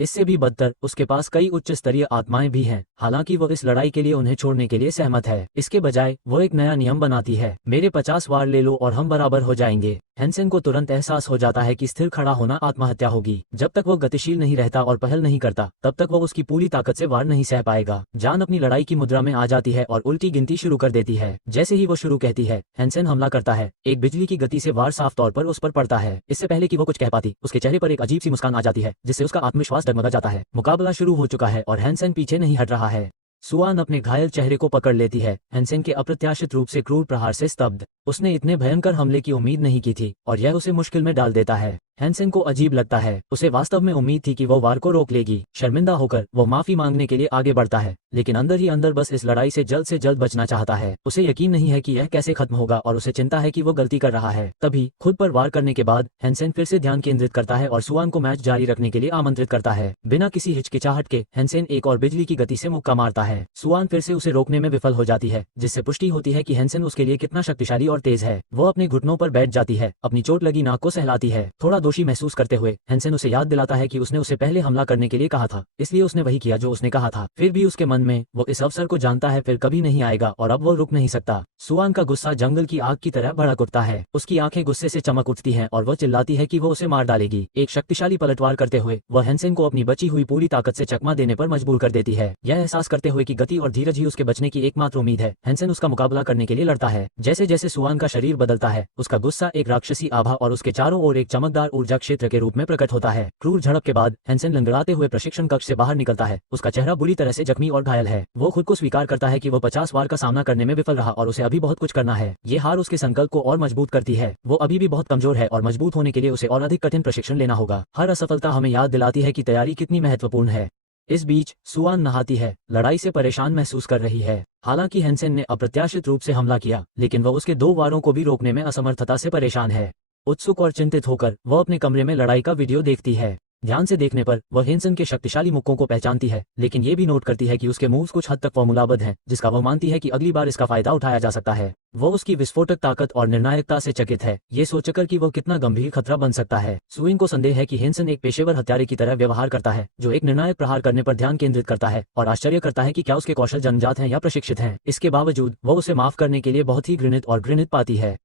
इससे भी बदतर, उसके पास कई उच्च स्तरीय आत्माएं भी हैं। हालांकि वो इस लड़ाई के लिए उन्हें छोड़ने के लिए सहमत है। इसके बजाय वो एक नया नियम बनाती है, मेरे 50 वार ले लो और हम बराबर हो जाएंगे। हैंसेन को तुरंत एहसास हो जाता है कि स्थिर खड़ा होना आत्महत्या होगी। जब तक वो गतिशील नहीं रहता और पहल नहीं करता, तब तक वो उसकी पूरी ताकत से वार नहीं सह पाएगा। जान अपनी लड़ाई की मुद्रा में आ जाती है और उल्टी गिनती शुरू कर देती है। जैसे ही वो शुरू कहती है, हैंसेन हमला करता है। एक बिजली की गति से वार साफ तौर पर उस पर पड़ता है। इससे पहले कि वो कुछ कह पाती, उसके चेहरे पर एक अजीब सी मुस्कान आ जाती है, जिससे उसका आत्मविश्वास डगमगा जाता है। मुकाबला शुरू हो चुका है और हैंसेन पीछे नहीं हट रहा है। सुआन अपने घायल चेहरे को पकड़ लेती है, हैंसेन के अप्रत्याशित रूप से क्रूर प्रहार से स्तब्ध। उसने इतने भयंकर हमले की उम्मीद नहीं की थी और यह उसे मुश्किल में डाल देता है। हैंसेन को अजीब लगता है। उसे वास्तव में उम्मीद थी कि वो वार को रोक लेगी। शर्मिंदा होकर वो माफी मांगने के लिए आगे बढ़ता है, लेकिन अंदर ही अंदर बस इस लड़ाई से जल्द बचना चाहता है। उसे यकीन नहीं है कि यह कैसे खत्म होगा और उसे चिंता है कि वो गलती कर रहा है। तभी खुद पर वार करने के बाद हैंसेन फिर से ध्यान केंद्रित करता है और सुआन को मैच जारी रखने के लिए आमंत्रित करता है। बिना किसी हिचकिचाहट के हैंसेन एक और बिजली की गति से मुक्का मारता है। सुआन फिर से उसे रोकने में विफल हो जाती है, जिससे पुष्टि होती है कि हैंसेन उसके लिए कितना शक्तिशाली और तेज है। वो अपने घुटनों पर बैठ जाती है, अपनी चोट लगी नाक को सहलाती है। थोड़ा दोषी महसूस करते हुए हैंसेन उसे याद दिलाता है कि उसने उसे पहले हमला करने के लिए कहा था, इसलिए उसने वही किया जो उसने कहा था। फिर भी उसके मन में वो इस अवसर को जानता है फिर कभी नहीं आएगा और अब वो रुक नहीं सकता। सुआन का गुस्सा जंगल की आग की तरह भड़क उठता है। उसकी आंखें गुस्से से चमक उठती हैं और वो चिल्लाती है कि वो उसे मार डालेगी। एक शक्तिशाली पलटवार करते हुए वह हैंसेन को अपनी बची हुई पूरी ताकत से चकमा देने पर मजबूर कर देती है। यह एहसास करते हुए कि गति और धीरज ही उसके बचने की एकमात्र उम्मीद है, हैंसेन उसका मुकाबला करने के लिए लड़ता है। जैसे जैसे सुआन का शरीर बदलता है, उसका गुस्सा एक राक्षसी आभा और उसके चारों ओर एक चमकदार ऊर्जा क्षेत्र के रूप में प्रकट होता है। क्रूर झड़प के बाद हैंसेन लंगड़ाते हुए प्रशिक्षण कक्ष से बाहर निकलता है। उसका चेहरा बुरी तरह से जख्मी और घायल है। वो खुद को स्वीकार करता है कि वो 50 वार का सामना करने में विफल रहा और उसे अभी बहुत कुछ करना है। ये हार उसके संकल्प को और मजबूत करती है। वो अभी भी बहुत कमजोर है और मजबूत होने के लिए उसे और अधिक कठिन प्रशिक्षण लेना होगा। हर असफलता हमें याद दिलाती है कि तैयारी कितनी महत्वपूर्ण है। इस बीच सुआन नहाती है, लड़ाई से परेशान महसूस कर रही है। हालांकि हैंसेन ने अप्रत्याशित रूप से हमला किया, लेकिन वह उसके 2 वारों को भी रोकने में असमर्थता से परेशान है। उत्सुक और चिंतित होकर वह अपने कमरे में लड़ाई का वीडियो देखती है। ध्यान से देखने पर वह हैंसेन के शक्तिशाली मुक्कों को पहचानती है, लेकिन ये भी नोट करती है कि उसके मूव्स कुछ हद तक फॉर्मूलाबद्ध हैं, जिसका वह मानती है कि अगली बार इसका फायदा उठाया जा सकता है। वो उसकी विस्फोटक ताकत और निर्णायकता से चकित है, ये सोचकर कि वह कितना गंभीर खतरा बन सकता है। सुइन को संदेह है कि हैंसेन एक पेशेवर हत्यारे की तरह व्यवहार करता है, जो एक निर्णायक प्रहार करने पर ध्यान केंद्रित करता है, और आश्चर्य करता है कि क्या उसके कौशल जन्मजात हैं या प्रशिक्षित हैं। इसके बावजूद वो उसे माफ करने के लिए बहुत ही घृणित पाती है।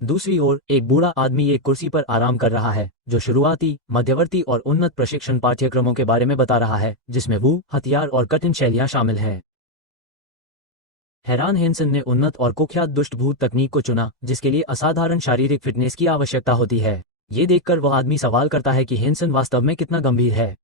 दूसरी ओर एक बूढ़ा आदमी एक कुर्सी पर आराम कर रहा है, जो शुरुआती, मध्यवर्ती और उन्नत प्रशिक्षण पाठ्यक्रमों के बारे में बता रहा है, जिसमें वू, हथियार और कठिन शैलियां शामिल हैं। हैरान हैंसेन ने उन्नत और कुख्यात दुष्टभूत तकनीक को चुना, जिसके लिए असाधारण शारीरिक फिटनेस की आवश्यकता होती है। ये देखकर वह आदमी सवाल करता है कि हैंसेन वास्तव में कितना गंभीर है।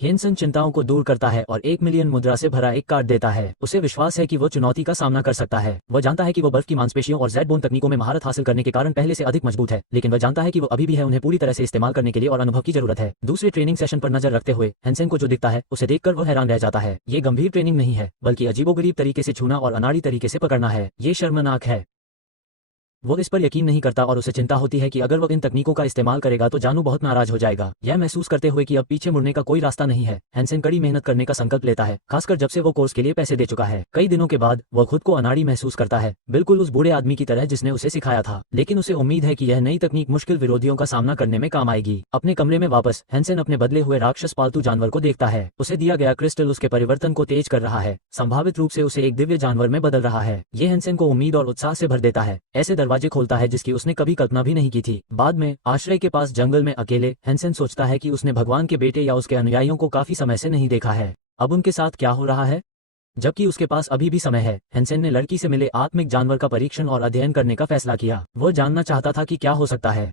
हैंसेन चिंताओं को दूर करता है और 1 मिलियन मुद्रा से भरा एक कार्ड देता है। उसे विश्वास है कि वो चुनौती का सामना कर सकता है। वह जानता है कि वो बर्फ की मांसपेशियों और जेड-बोन तकनीकों में महारत हासिल करने के कारण पहले से अधिक मजबूत है, लेकिन वह जानता है कि वो अभी भी है, उन्हें पूरी तरह से इस्तेमाल करने के लिए और अनुभव की जरूरत है। दूसरे ट्रेनिंग सेशन पर नजर रखते हुए हैंसेन को जो दिखता है उसे देखकर वह हैरान रह जाता है। ये गंभीर ट्रेनिंग नहीं है, बल्कि अजीबोगरीब तरीके से छूना और अनाड़ी तरीके से पकड़ना है। ये शर्मनाक है। वो इस पर यकीन नहीं करता और उसे चिंता होती है कि अगर वो इन तकनीकों का इस्तेमाल करेगा तो जानू बहुत नाराज हो जाएगा। यह महसूस करते हुए कि अब पीछे मुड़ने का कोई रास्ता नहीं है, हैंसेन कड़ी मेहनत करने का संकल्प लेता है, खासकर जब से वो कोर्स के लिए पैसे दे चुका है। कई दिनों के बाद वो खुद को अनाड़ी महसूस करता है, बिल्कुल उस बूढ़े आदमी की तरह जिसने उसे सिखाया था। लेकिन उसे उम्मीद है कि यह नई तकनीक मुश्किल विरोधियों का सामना करने में काम आएगी। अपने कमरे में वापस हैंसेन अपने बदले हुए राक्षस पालतू जानवर को देखता है। उसे दिया गया क्रिस्टल उसके परिवर्तन को तेज कर रहा है, संभावित रूप से उसे एक दिव्य जानवर में बदल रहा है। ये हैंसेन को उम्मीद और उत्साह से भर देता है, ऐसे दरवाजे खोलता है जिसकी उसने कभी कल्पना भी नहीं की थी। बाद में आश्रय के पास जंगल में अकेले हैंसेन सोचता है कि उसने भगवान के बेटे या उसके अनुयायियों को काफी समय से नहीं देखा है। अब उनके साथ क्या हो रहा है? जबकि उसके पास अभी भी समय है, हैंसेन ने लड़की से मिले आत्मिक जानवर का परीक्षण और अध्ययन करने का फैसला किया। वो जानना चाहता था कि क्या हो सकता है।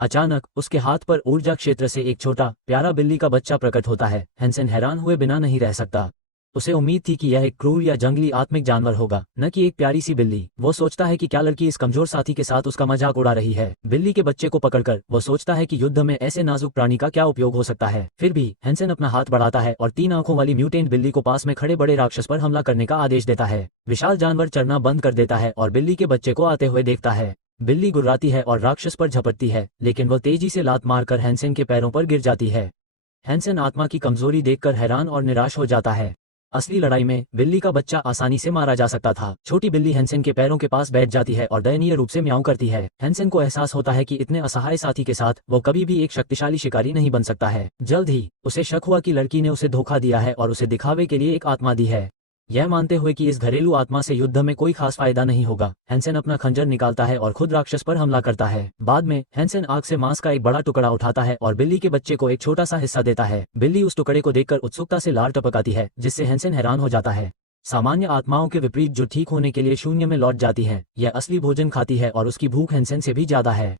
अचानक उसके हाथ पर ऊर्जा क्षेत्र से एक छोटा प्यारा बिल्ली का बच्चा प्रकट होता है। हैंसन हैरान हुए बिना नहीं रह सकता। उसे उम्मीद थी कि यह एक क्रूर या जंगली आत्मिक जानवर होगा, न कि एक प्यारी सी बिल्ली। वो सोचता है कि क्या लड़की इस कमजोर साथी के साथ उसका मजाक उड़ा रही है। बिल्ली के बच्चे को पकड़कर वो सोचता है कि युद्ध में ऐसे नाजुक प्राणी का क्या उपयोग हो सकता है। फिर भी हैंसन अपना हाथ बढ़ाता है और 3 आंखों वाली म्यूटेंट बिल्ली को पास में खड़े बड़े राक्षस पर हमला करने का आदेश देता है। विशाल जानवर चढ़ना बंद कर देता है और बिल्ली के बच्चे को आते हुए देखता है। बिल्ली गुर्राती है और राक्षस पर झपटती है, लेकिन वह तेजी से लात मारकर हैंसन के पैरों पर गिर जाती है। हैंसन आत्मा की कमजोरी देखकर हैरान और निराश हो जाता है। असली लड़ाई में बिल्ली का बच्चा आसानी से मारा जा सकता था। छोटी बिल्ली हैंसन के पैरों के पास बैठ जाती है और दयनीय रूप से म्याऊं करती है। हैंसन को एहसास होता है कि इतने असहाय साथी के साथ वो कभी भी एक शक्तिशाली शिकारी नहीं बन सकता है। जल्द ही उसे शक हुआ कि लड़की ने उसे धोखा दिया है और उसे दिखावे के लिए एक आत्मा दी है। यह मानते हुए कि इस घरेलू आत्मा से युद्ध में कोई खास फायदा नहीं होगा, हैंसन अपना खंजर निकालता है और खुद राक्षस पर हमला करता है। बाद में हैंसन आग से मांस का एक बड़ा टुकड़ा उठाता है और बिल्ली के बच्चे को एक छोटा सा हिस्सा देता है। बिल्ली उस टुकड़े को देखकर उत्सुकता से लार टपकाती है, जिससे हैंसन हैरान हो जाता है। सामान्य आत्माओं के विपरीत जो ठीक होने के लिए शून्य में लौट जाती है, यह असली भोजन खाती है और उसकी भूख हैंसन से भी ज्यादा है।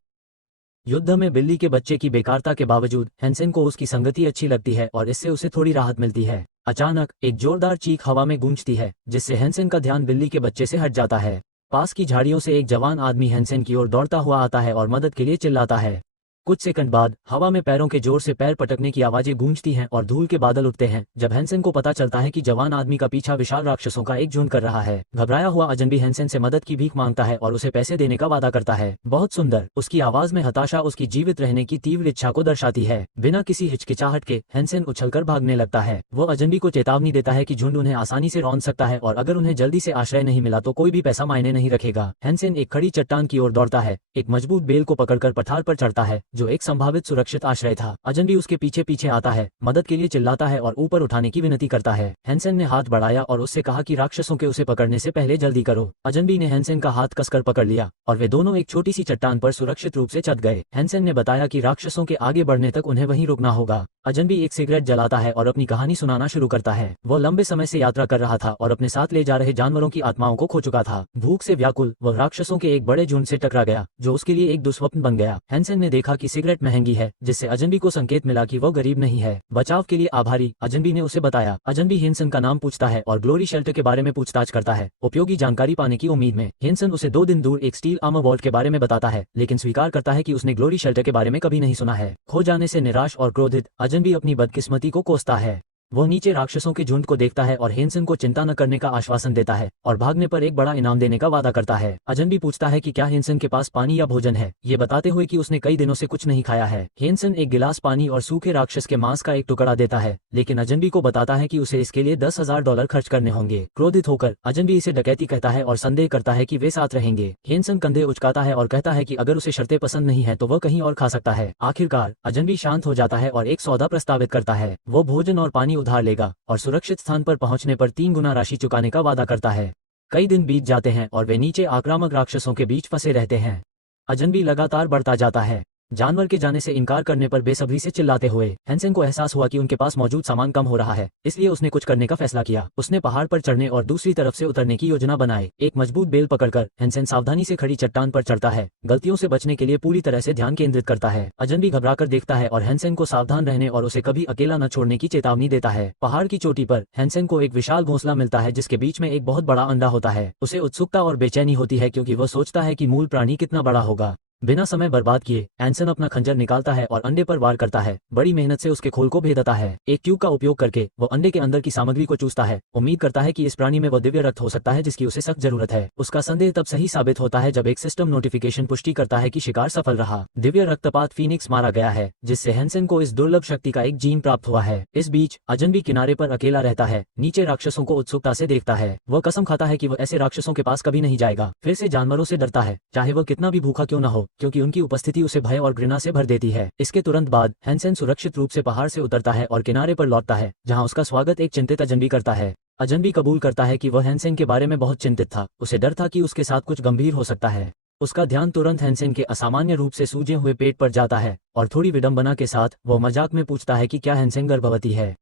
युद्ध में बिल्ली के बच्चे की बेकारता के बावजूद हैंसन को उसकी संगति अच्छी लगती है और इससे उसे थोड़ी राहत मिलती है। अचानक एक जोरदार चीख हवा में गूंजती है, जिससे हैंसन का ध्यान बिल्ली के बच्चे से हट जाता है। पास की झाड़ियों से एक जवान आदमी हैंसन की ओर दौड़ता हुआ आता है और मदद के लिए चिल्लाता है। कुछ सेकंड बाद हवा में पैरों के जोर से पैर पटकने की आवाजें गूंजती हैं और धूल के बादल उठते हैं, जब हैंसन को पता चलता है कि जवान आदमी का पीछा विशाल राक्षसों का एक झुंड कर रहा है। घबराया हुआ अजनबी हैंसन से मदद की भीख मांगता है और उसे पैसे देने का वादा करता है। बहुत सुंदर, उसकी आवाज में हताशा उसकी जीवित रहने की तीव्र इच्छा को दर्शाती है। बिना किसी हिचकिचाहट के हैंसन उछलकर भागने लगता है। वो अजनबी को चेतावनी देता है कि झुंड उन्हें आसानी से रौंद सकता है और अगर उन्हें जल्दी से आश्रय नहीं मिला तो कोई भी पैसा मायने नहीं रखेगा। हैंसन एक खड़ी चट्टान की ओर दौड़ता है, एक मजबूत बेल को पकड़कर पठार पर चढ़ता है, जो एक संभावित सुरक्षित आश्रय था। अजनबी उसके पीछे पीछे आता है, मदद के लिए चिल्लाता है और ऊपर उठाने की विनती करता है। हैंसन ने हाथ बढ़ाया और उससे कहा कि राक्षसों के उसे पकड़ने से पहले जल्दी करो। अजनबी ने हैंसन का हाथ कसकर पकड़ लिया और वे दोनों एक छोटी सी चट्टान पर सुरक्षित रूप से चढ़ गए। हैंसन ने बताया कि राक्षसों के आगे बढ़ने तक उन्हें वहीं रुकना होगा। अजनबी एक सिगरेट जलाता है और अपनी कहानी सुनाना शुरू करता है। वो लंबे समय से यात्रा कर रहा था और अपने साथ ले जा रहे जानवरों की आत्माओं को खो चुका था। भूख से व्याकुल वह राक्षसों के एक बड़े झुंड से टकरा गया, जो उसके लिए एक दुस्वप्न बन गया। हैंसन ने देखा कि सिगरेट महंगी है, जिससे अजनबी को संकेत मिला कि वो गरीब नहीं है। बचाव के लिए आभारी अजनबी ने उसे बताया। अजनबी हैंसन का नाम पूछता है और ग्लोरी शेल्टर के बारे में पूछताछ करता है, उपयोगी जानकारी पाने की उम्मीद में। हैंसन उसे 2 दिन दूर एक स्टील आर्मर वॉल्ट के बारे में बताता है, लेकिन स्वीकार करता है कि उसने ग्लोरी शेल्टर के बारे में कभी नहीं सुना है। खो जाने से निराश और क्रोधित अजनबी अपनी बदकिस्मती को कोसता है। वो नीचे राक्षसों के झुंड को देखता है और हैंसन को चिंता न करने का आश्वासन देता है और भागने पर एक बड़ा इनाम देने का वादा करता है। अजनबी पूछता है कि क्या हैंसन के पास पानी या भोजन है, ये बताते हुए कि उसने कई दिनों से कुछ नहीं खाया है। हैंसन एक गिलास पानी और सूखे राक्षस के मांस का एक टुकड़ा देता है, लेकिन अजनबी को बताता है कि उसे इसके लिए $10,000 खर्च करने होंगे। क्रोधित होकर अजनबी इसे डकैती कहता है और संदेह करता है कि वे साथ रहेंगे। हैंसन कंधे उचकाता है और कहता है कि अगर उसे शर्तें पसंद नहीं है तो वह कहीं और खा सकता है। आखिरकार अजनबी शांत हो जाता है और एक सौदा प्रस्तावित करता है। वो भोजन और पानी उधार लेगा और सुरक्षित स्थान पर पहुंचने पर 3 गुना राशि चुकाने का वादा करता है। कई दिन बीत जाते हैं और वे नीचे आक्रामक राक्षसों के बीच फंसे रहते हैं। अजनबी लगातार बढ़ता जाता है। जानवर के जाने से इनकार करने पर बेसब्री से चिल्लाते हुए हैंसन को एहसास हुआ कि उनके पास मौजूद सामान कम हो रहा है, इसलिए उसने कुछ करने का फैसला किया। उसने पहाड़ पर चढ़ने और दूसरी तरफ से उतरने की योजना बनाई। एक मजबूत बेल पकड़कर हैंसन सावधानी से खड़ी चट्टान पर चढ़ता है, गलतियों से बचने के लिए पूरी तरह से ध्यान केंद्रित करता है। अजनबी घबराकर देखता है और हैंसन को सावधान रहने और उसे कभी अकेला न छोड़ने की चेतावनी देता है। पहाड़ की चोटी पर हैंसन को एक विशाल घोंसला मिलता है, जिसके बीच में एक बहुत बड़ा अंडा होता है। उसे उत्सुकता और बेचैनी होती है क्योंकि वह सोचता है कि मूल प्राणी कितना बड़ा होगा। बिना समय बर्बाद किए हैंसन अपना खंजर निकालता है और अंडे पर वार करता है। बड़ी मेहनत से उसके खोल को भेदता है। एक ट्यूब का उपयोग करके वो अंडे के अंदर की सामग्री को चूसता है। उम्मीद करता है कि इस प्राणी में वो दिव्य रक्त हो सकता है जिसकी उसे सख्त जरूरत है। उसका संदेह तब सही साबित होता है जब एक सिस्टम नोटिफिकेशन पुष्टि करता है कि शिकार सफल रहा। दिव्य रक्तपात फीनिक्स मारा गया है, जिससे हैंसन को इस दुर्लभ शक्ति का एक जीन प्राप्त हुआ है। इस बीच अजनबी किनारे पर अकेला रहता है, नीचे राक्षसों को उत्सुकता से देखता है। वह कसम खाता है कि वह ऐसे राक्षसों के पास कभी नहीं जाएगा। फिर से जानवरों से डरता है, चाहे वह कितना भी भूखा क्यों न हो, क्योंकि उनकी उपस्थिति उसे भय और घृणा से भर देती है। इसके तुरंत बाद हैंसन सुरक्षित रूप से पहाड़ से उतरता है और किनारे पर लौटता है, जहां उसका स्वागत एक चिंतित अजनबी करता है। अजनबी कबूल करता है कि वह हैंसन के बारे में बहुत चिंतित था। उसे डर था कि उसके साथ कुछ गंभीर हो सकता है। उसका ध्यान तुरंत हैंसन के असामान्य रूप से सूजे हुए पेट पर जाता है और थोड़ी विडंबना के साथ वो मजाक में पूछता है कि क्या हैंसन गर्भवती है।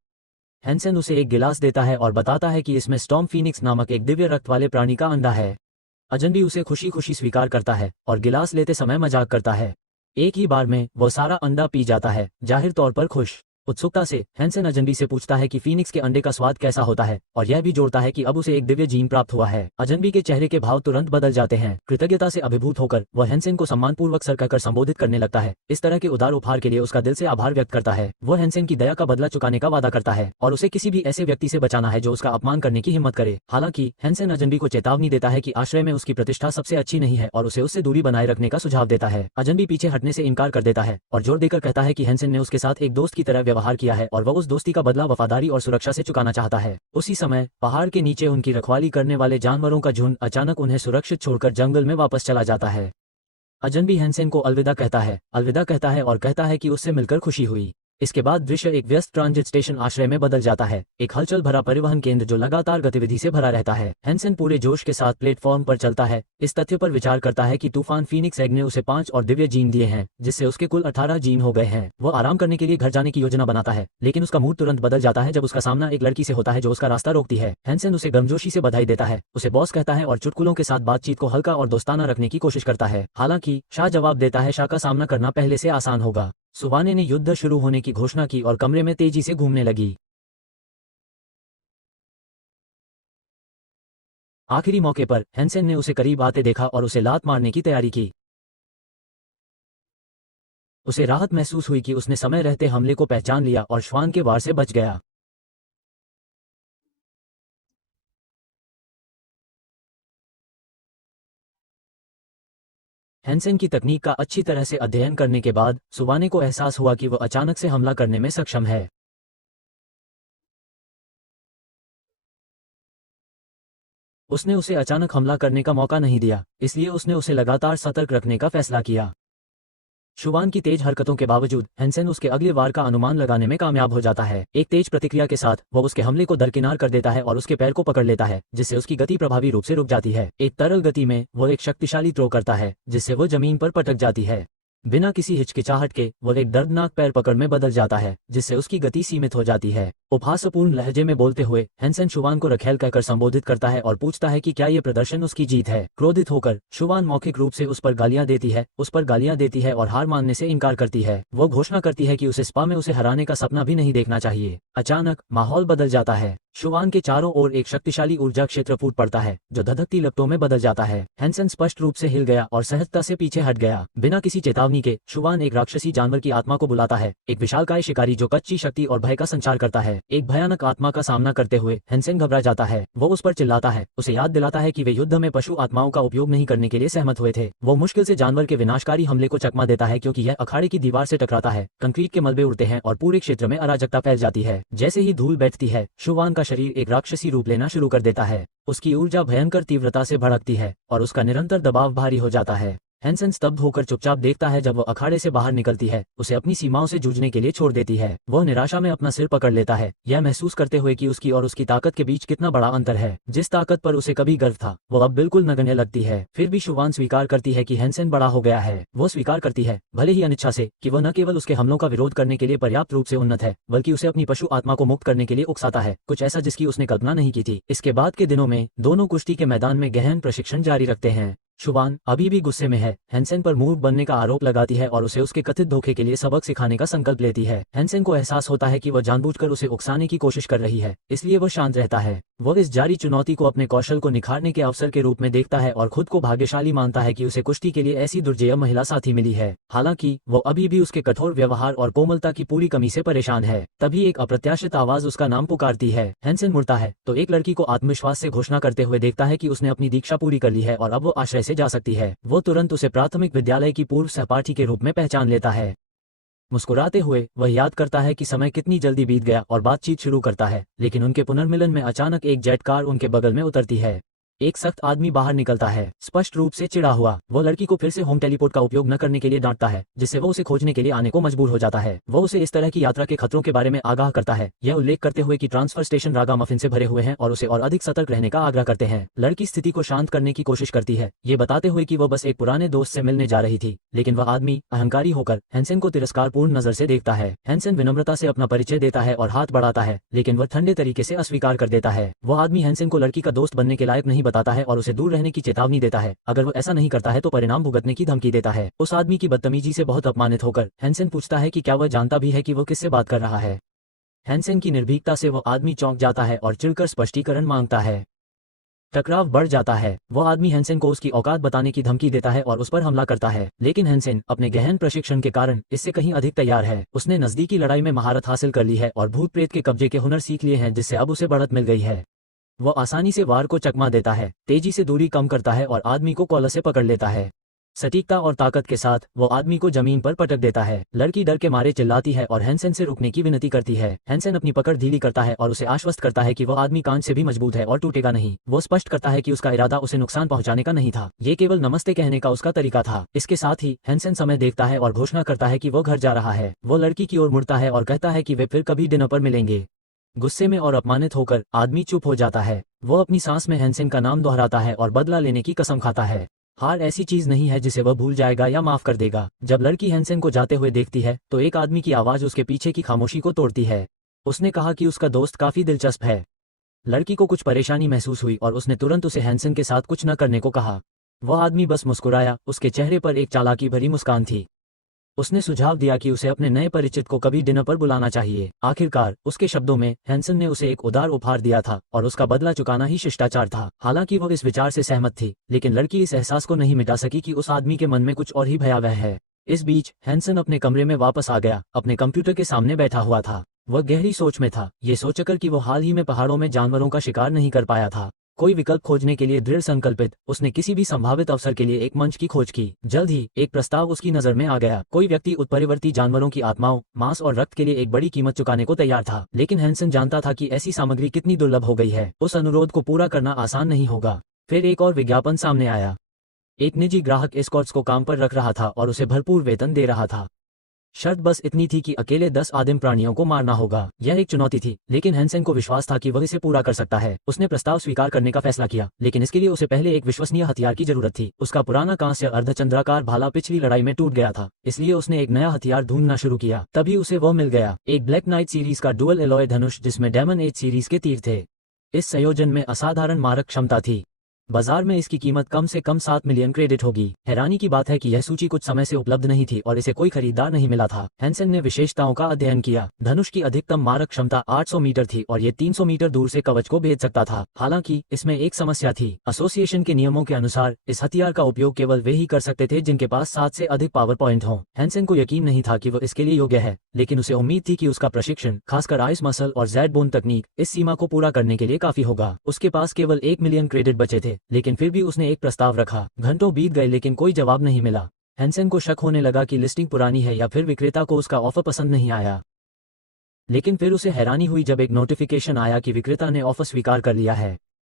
हैंसन उसे एक गिलास देता है और बताता है कि इसमें स्टॉर्म फीनिक्स नामक एक दिव्य रक्त वाले प्राणी का अंडा है। अजनबी उसे खुशी खुशी स्वीकार करता है और गिलास लेते समय मजाक करता है। एक ही बार में वो सारा अंडा पी जाता है, जाहिर तौर पर खुश। उत्सुकता से हैंसेन अजनबी से पूछता है कि फीनिक्स के अंडे का स्वाद कैसा होता है, और यह भी जोड़ता है कि अब उसे एक दिव्य जीन प्राप्त हुआ है। अजनबी के चेहरे के भाव तुरंत बदल जाते हैं। कृतज्ञता से अभिभूत होकर वह हैंसेन को सम्मानपूर्वक सर कहकर संबोधित करने लगता है। इस तरह के उदार उपहार के लिए उसका दिल से आभार व्यक्त करता है। वह हैंसेन की दया का बदला चुकाने का वादा करता है और उसे किसी भी ऐसे व्यक्ति से बचाना है जो उसका अपमान करने की हिम्मत करे। हालांकि हैंसेन अजनबी को चेतावनी देता है कि आश्रय में उसकी प्रतिष्ठा सबसे अच्छी नहीं है और उसे उससे दूरी बनाए रखने का सुझाव देता है। अजनबी पीछे हटने से इनकार कर देता है और जोर देकर कहता है कि हैंसेन ने उसके साथ एक दोस्त की तरह व्यवहार किया है और वह उस दोस्ती का बदला वफादारी और सुरक्षा से चुकाना चाहता है। उसी समय पहाड़ के नीचे उनकी रखवाली करने वाले जानवरों का झुंड अचानक उन्हें सुरक्षित छोड़कर जंगल में वापस चला जाता है। अजनबी हैंसेन को अलविदा कहता है और कहता है कि उससे मिलकर खुशी हुई। इसके बाद दृश्य एक व्यस्त ट्रांजिट स्टेशन आश्रय में बदल जाता है, एक हलचल भरा परिवहन केंद्र जो लगातार गतिविधि से भरा रहता है। हैंसेन पूरे जोश के साथ प्लेटफॉर्म पर चलता है, इस तथ्य पर विचार करता है कि तूफान फीनिक्स एग ने उसे 5 और दिव्य जीन दिए हैं, जिससे उसके कुल 18 जीन हो गए हैं। वो आराम करने के लिए घर जाने की योजना बनाता है, लेकिन उसका मूड तुरंत बदल जाता है जब उसका सामना एक लड़की से होता है जो उसका रास्ता रोकती है। हैंसेन उसे गर्मजोशी से बधाई देता है, उसे बॉस कहता है और चुटकुलों के साथ बातचीत को हल्का और दोस्ताना रखने की कोशिश करता है। हालांकि शाह जवाब देता है, शाह का सामना करना पहले से आसान होगा। सुवाने ने युद्ध शुरू होने की घोषणा की और कमरे में तेजी से घूमने लगी। आखिरी मौके पर हैंसेन ने उसे करीब आते देखा और उसे लात मारने की तैयारी की। उसे राहत महसूस हुई कि उसने समय रहते हमले को पहचान लिया और श्वान के वार से बच गया। हैंसेन की तकनीक का अच्छी तरह से अध्ययन करने के बाद सुवाने को एहसास हुआ कि वह अचानक से हमला करने में सक्षम है। उसने उसे अचानक हमला करने का मौका नहीं दिया, इसलिए उसने उसे लगातार सतर्क रखने का फैसला किया। शुवान की तेज हरकतों के बावजूद हैंसेन उसके अगले वार का अनुमान लगाने में कामयाब हो जाता है। एक तेज प्रतिक्रिया के साथ वह उसके हमले को दरकिनार कर देता है और उसके पैर को पकड़ लेता है, जिससे उसकी गति प्रभावी रूप से रुक जाती है। एक तरल गति में वो एक शक्तिशाली थ्रो करता है, जिससे वो जमीन पर पटक जाती है। बिना किसी हिचकिचाहट के वो एक दर्दनाक पैर पकड़ में बदल जाता है, जिससे उसकी गति सीमित हो जाती है। उपहासपूर्ण लहजे में बोलते हुए हैंसेन शुवान को रखेल कहकर संबोधित करता है और पूछता है कि क्या ये प्रदर्शन उसकी जीत है। क्रोधित होकर शुवान मौखिक रूप से उस पर गालियां देती है और हार मानने से इनकार करती है। वो घोषणा करती है कि उसे स्पा में उसे हराने का सपना भी नहीं देखना चाहिए। अचानक माहौल बदल जाता है। शुवान के चारों ओर एक शक्तिशाली ऊर्जा क्षेत्र फूट पड़ता है, जो धधकती लपटों में बदल जाता है। हैंसेन स्पष्ट रूप से हिल गया और सहजता से पीछे हट गया। बिना किसी चेतावनी के शुवान एक राक्षसी जानवर की आत्मा को बुलाता है, एक विशालकाय शिकारी जो कच्ची शक्ति और भय का संचार करता है। एक भयानक आत्मा का सामना करते हुए हैंसेन घबरा जाता है। वो उस पर चिल्लाता है, उसे याद दिलाता है कि वे युद्ध में पशु आत्माओं का उपयोग नहीं करने के लिए सहमत हुए थे। वो मुश्किल से जानवर के विनाशकारी हमले को चकमा देता है, क्योंकि यह अखाड़े की दीवार से टकराता है। कंक्रीट के मलबे उड़ते हैं और पूरे क्षेत्र में अराजकता फैल जाती है। जैसे ही धूल बैठती है, शुवान का शरीर एक राक्षसी रूप लेना शुरू कर देता है। उसकी ऊर्जा भयंकर तीव्रता से भड़कती है और उसका निरंतर दबाव भारी हो जाता है। हैंसेन स्तब्ध होकर चुपचाप देखता है जब वह अखाड़े से बाहर निकलती है, उसे अपनी सीमाओं से जूझने के लिए छोड़ देती है। वह निराशा में अपना सिर पकड़ लेता है, यह महसूस करते हुए कि उसकी और उसकी ताकत के बीच कितना बड़ा अंतर है। जिस ताकत पर उसे कभी गर्व था, वो अब बिल्कुल नगण्य लगती है। फिर भी शुवान स्वीकार करती है कि हैंसेन बड़ा हो गया है। वो स्वीकार करती है, भले ही अनिच्छा से, कि वह न केवल उसके हमलों का विरोध करने के लिए पर्याप्त रूप से उन्नत है, बल्कि उसे अपनी पशु आत्मा को मुक्त करने के लिए उकसाता है, कुछ ऐसा जिसकी उसने कल्पना नहीं की थी। इसके बाद के दिनों में दोनों कुश्ती के मैदान में गहन प्रशिक्षण जारी रखते हैं। शुवान अभी भी गुस्से में है, हैंसेन पर मूर्ख बनने का आरोप लगाती है और उसे उसके कथित धोखे के लिए सबक सिखाने का संकल्प लेती है। हैंसेन को एहसास होता है कि वह जानबूझकर उसे उकसाने की कोशिश कर रही है, इसलिए वह शांत रहता है। वह इस जारी चुनौती को अपने कौशल को निखारने के अवसर के रूप में देखता है और खुद को भाग्यशाली मानता है कि उसे कुश्ती के लिए ऐसी दुर्जेय महिला साथी मिली है। हालांकि वो अभी भी उसके कठोर व्यवहार और कोमलता की पूरी कमी से परेशान है। तभी एक अप्रत्याशित आवाज उसका नाम पुकारती है। हैंसेन मुड़ता है तो एक लड़की को आत्मविश्वास से घोषणा करते हुए देखता है कि उसने अपनी दीक्षा पूरी कर ली है और अब वो आश्रय से जा सकती है। वो तुरंत उसे प्राथमिक विद्यालय की पूर्व सहपाठी के रूप में पहचान लेता है। मुस्कुराते हुए वह याद करता है कि समय कितनी जल्दी बीत गया और बातचीत शुरू करता है, लेकिन उनके पुनर्मिलन में अचानक एक जेट कार उनके बगल में उतरती है। एक सख्त आदमी बाहर निकलता है, स्पष्ट रूप से चिढ़ा हुआ। वो लड़की को फिर से होम टेलीपोर्ट का उपयोग न करने के लिए डांटता है, जिससे वो उसे खोजने के लिए आने को मजबूर हो जाता है। वो उसे इस तरह की यात्रा के खतरों के बारे में आगाह करता है, यह उल्लेख करते हुए कि ट्रांसफर स्टेशन रागा मफिन से भरे हुए हैं और उसे और अधिक सतर्क रहने का आग्रह करते हैं। लड़की स्थिति को शांत करने की कोशिश करती है, ये बताते हुए कि वह बस एक पुराने दोस्त से मिलने जा रही थी, लेकिन वह आदमी अहंकारी होकर हैंसेन को तिरस्कारपूर्ण नजर से देखता है। हैंसेन विनम्रता से अपना परिचय देता है और हाथ बढ़ाता है, लेकिन वह ठंडे तरीके से अस्वीकार कर देता है। वह आदमी हैंसेन को लड़की का दोस्त बनने के लायक नहीं बताता है और उसे दूर रहने की चेतावनी देता है। अगर वो ऐसा नहीं करता है तो परिणाम भुगतने की धमकी देता है। उस आदमी की बदतमीजी से बहुत अपमानित होकर हैंसन पूछता है कि क्या वह जानता भी है कि वो किससे बात कर रहा है। हैंसन की निर्भीकता से वो आदमी चौंक जाता है और चिढ़कर स्पष्टीकरण मांगता है। टकराव बढ़ जाता है। वो आदमी हैंसन को उसकी औकात बताने की धमकी देता है और उस पर हमला करता है, लेकिन हैंसन अपने गहन प्रशिक्षण के कारण इससे कहीं अधिक तैयार है। उसने नजदीकी लड़ाई में महारत हासिल कर ली है और भूत प्रेत के कब्जे के हुनर सीख लिए हैं, जिससे अब उसे बढ़त मिल गई है। वो आसानी से वार को चकमा देता है, तेजी से दूरी कम करता है और आदमी को कॉलर से पकड़ लेता है। सटीकता और ताकत के साथ वो आदमी को जमीन पर पटक देता है। लड़की डर के मारे चिल्लाती है और हैंसन से रुकने की विनती करती है। हैंसन अपनी पकड़ ढीली करता है और उसे आश्वस्त करता है कि वो आदमी कांच से भी मजबूत है और टूटेगा नहीं। वो स्पष्ट करता है कि उसका इरादा उसे नुकसान पहुंचाने का नहीं था, ये केवल नमस्ते कहने का उसका तरीका था। इसके साथ ही हैंसन समय देखता है और घोषणा करता है कि वो घर जा रहा है। वो लड़की की ओर मुड़ता है और कहता है कि वे फिर कभी डिनर पर मिलेंगे। गुस्से में और अपमानित होकर आदमी चुप हो जाता है। वो अपनी सांस में हैंसन का नाम दोहराता है और बदला लेने की कसम खाता है। हार ऐसी चीज नहीं है जिसे वह भूल जाएगा या माफ कर देगा। जब लड़की हैंसन को जाते हुए देखती है तो एक आदमी की आवाज उसके पीछे की खामोशी को तोड़ती है। उसने कहा कि उसका दोस्त काफी दिलचस्प है। लड़की को कुछ परेशानी महसूस हुई और उसने तुरंत उसे हैंसन के साथ कुछ न करने को कहा। वह आदमी बस मुस्कुराया, उसके चेहरे पर एक चालाकी भरी मुस्कान थी। उसने सुझाव दिया कि उसे अपने नए परिचित को कभी डिनर पर बुलाना चाहिए। आखिरकार उसके शब्दों में हैंसन ने उसे एक उदार उपहार दिया था और उसका बदला चुकाना ही शिष्टाचार था। हालांकि वो इस विचार से सहमत थी, लेकिन लड़की इस एहसास को नहीं मिटा सकी कि उस आदमी के मन में कुछ और ही भयावह है। इस बीच हैंसन अपने कमरे में वापस आ गया। अपने कंप्यूटर के सामने बैठा हुआ था। वह गहरी सोच में था, ये सोचकर कि वो हाल ही में पहाड़ों में जानवरों का शिकार नहीं कर पाया था। कोई विकल्प खोजने के लिए दृढ़ संकल्पित, उसने किसी भी संभावित अवसर के लिए एक मंच की खोज की। जल्द ही एक प्रस्ताव उसकी नजर में आ गया। कोई व्यक्ति उत्परिवर्ती जानवरों की आत्माओं, मांस और रक्त के लिए एक बड़ी कीमत चुकाने को तैयार था, लेकिन हैंसन जानता था कि ऐसी सामग्री कितनी दुर्लभ हो गई है। उस अनुरोध को पूरा करना आसान नहीं होगा। फिर एक और विज्ञापन सामने आया। एक निजी ग्राहक एस्कॉर्ट्स को काम पर रख रहा था और उसे भरपूर वेतन दे रहा था। शर्त बस इतनी थी कि अकेले 10 आदिम प्राणियों को मारना होगा। यह एक चुनौती थी, लेकिन हैंसन को विश्वास था कि वह इसे पूरा कर सकता है। उसने प्रस्ताव स्वीकार करने का फैसला किया, लेकिन इसके लिए उसे पहले एक विश्वसनीय हथियार की जरूरत थी। उसका पुराना कांस्य अर्धचंद्राकार भाला पिछली लड़ाई में टूट गया था, इसलिए उसने एक नया हथियार ढूंढना शुरू किया। तभी उसे वह मिल गया, एक ब्लैक नाइट सीरीज का डुअल एलॉय धनुष, जिसमें डेमन एज सीरीज के तीर थे। इस संयोजन में असाधारण मारक क्षमता थी। बाजार में इसकी कीमत कम से कम 7 मिलियन क्रेडिट होगी। हैरानी की बात है कि यह सूची कुछ समय से उपलब्ध नहीं थी और इसे कोई खरीदार नहीं मिला था। हैंसन ने विशेषताओं का अध्ययन किया। धनुष की अधिकतम मारक क्षमता 800 मीटर थी और ये 300 मीटर दूर से कवच को भेद सकता था। हालांकि इसमें एक समस्या थी। एसोसिएशन के नियमों के अनुसार इस हथियार का उपयोग केवल वे ही कर सकते थे जिनके पास 7 से अधिक पावर पॉइंट हों। हैंसन को यकीन नहीं था कि वह इसके लिए योग्य है, लेकिन उसे उम्मीद थी कि उसका प्रशिक्षण, खासकर आइस मसल और जेड बोन तकनीक, इस सीमा को पूरा करने के लिए काफी होगा। उसके पास केवल 1 मिलियन क्रेडिट बचे थे, लेकिन फिर भी उसने एक प्रस्ताव रखा। घंटों बीत गए लेकिन कोई जवाब नहीं मिला। हैंसन को शक होने लगा कि लिस्टिंग पुरानी है या फिर विक्रेता को उसका ऑफर पसंद नहीं आया। लेकिन फिर उसे हैरानी हुई जब एक नोटिफिकेशन आया कि विक्रेता ने ऑफर स्वीकार कर लिया है।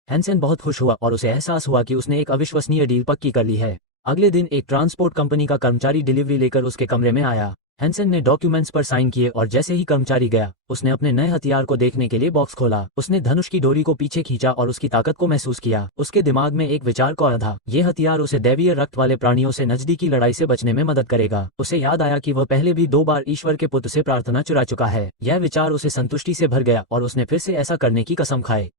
हैंसन बहुत खुश हुआ और उसे एहसास हुआ कि उसने एक अविश्वसनीय डील पक्की कर ली है। अगले दिन एक ट्रांसपोर्ट कंपनी का कर्मचारी डिलीवरी लेकर उसके कमरे में आया। हैंसन ने डॉक्यूमेंट्स पर साइन किए और जैसे ही कर्मचारी गया, उसने अपने नए हथियार को देखने के लिए बॉक्स खोला। उसने धनुष की डोरी को पीछे खींचा और उसकी ताकत को महसूस किया। उसके दिमाग में एक विचार कौर था, ये हथियार उसे दैवीय रक्त वाले प्राणियों से नजदीकी लड़ाई से बचने में मदद करेगा। उसे याद आया कि वह पहले भी 2 बार ईश्वर के पुत्र से प्रार्थना चुरा चुका है। यह विचार उसे संतुष्टि से भर गया और उसने फिर से ऐसा करने की कसम खाई।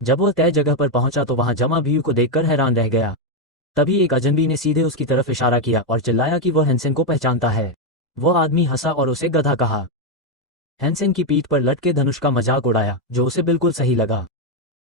जब वह तय जगह पर पहुंचा तो वहां जमा भीड़ को देखकर हैरान रह गया। तभी एक अजनबी ने सीधे उसकी तरफ इशारा किया और चिल्लाया कि वह हैंसन को पहचानता है। वो आदमी हंसा और उसे गधा कहा। हैंसन की पीठ पर लटके धनुष का मजाक उड़ाया, जो उसे बिल्कुल सही लगा।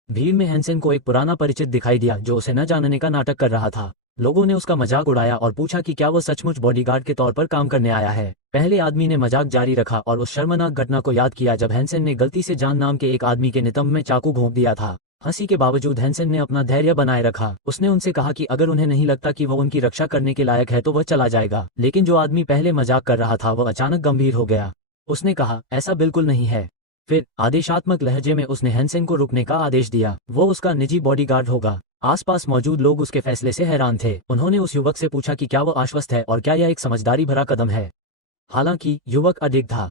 भीड़ में हैंसन को एक पुराना परिचित दिखाई दिया जो उसे न जानने का नाटक कर रहा था। लोगों ने उसका मजाक उड़ाया और पूछा कि क्या वह सचमुच बॉडीगार्ड के तौर पर काम करने आया है। पहले आदमी ने मजाक जारी रखा और उस शर्मनाक घटना को याद किया जब हैंसन ने गलती से जान नाम के एक आदमी के नितंब में चाकू घोंप दिया था। हंसी के बावजूद हैंसन ने अपना धैर्य बनाए रखा। उसने उनसे कहा कि अगर उन्हें नहीं लगता कि वह उनकी रक्षा करने के लायक है तो वह चला जाएगा। लेकिन जो आदमी पहले मजाक कर रहा था वह अचानक गंभीर हो गया। उसने कहा, ऐसा बिल्कुल नहीं है। फिर आदेशात्मक लहजे में उसने हैंसन को रुकने का आदेश दिया। वो उसका निजी बॉडीगार्ड होगा। आसपास मौजूद लोग उसके फैसले से हैरान थे। उन्होंने उस युवक से पूछा कि क्या वह आश्वस्त है और क्या यह एक समझदारी भरा कदम है। हालांकि युवक अडिग था।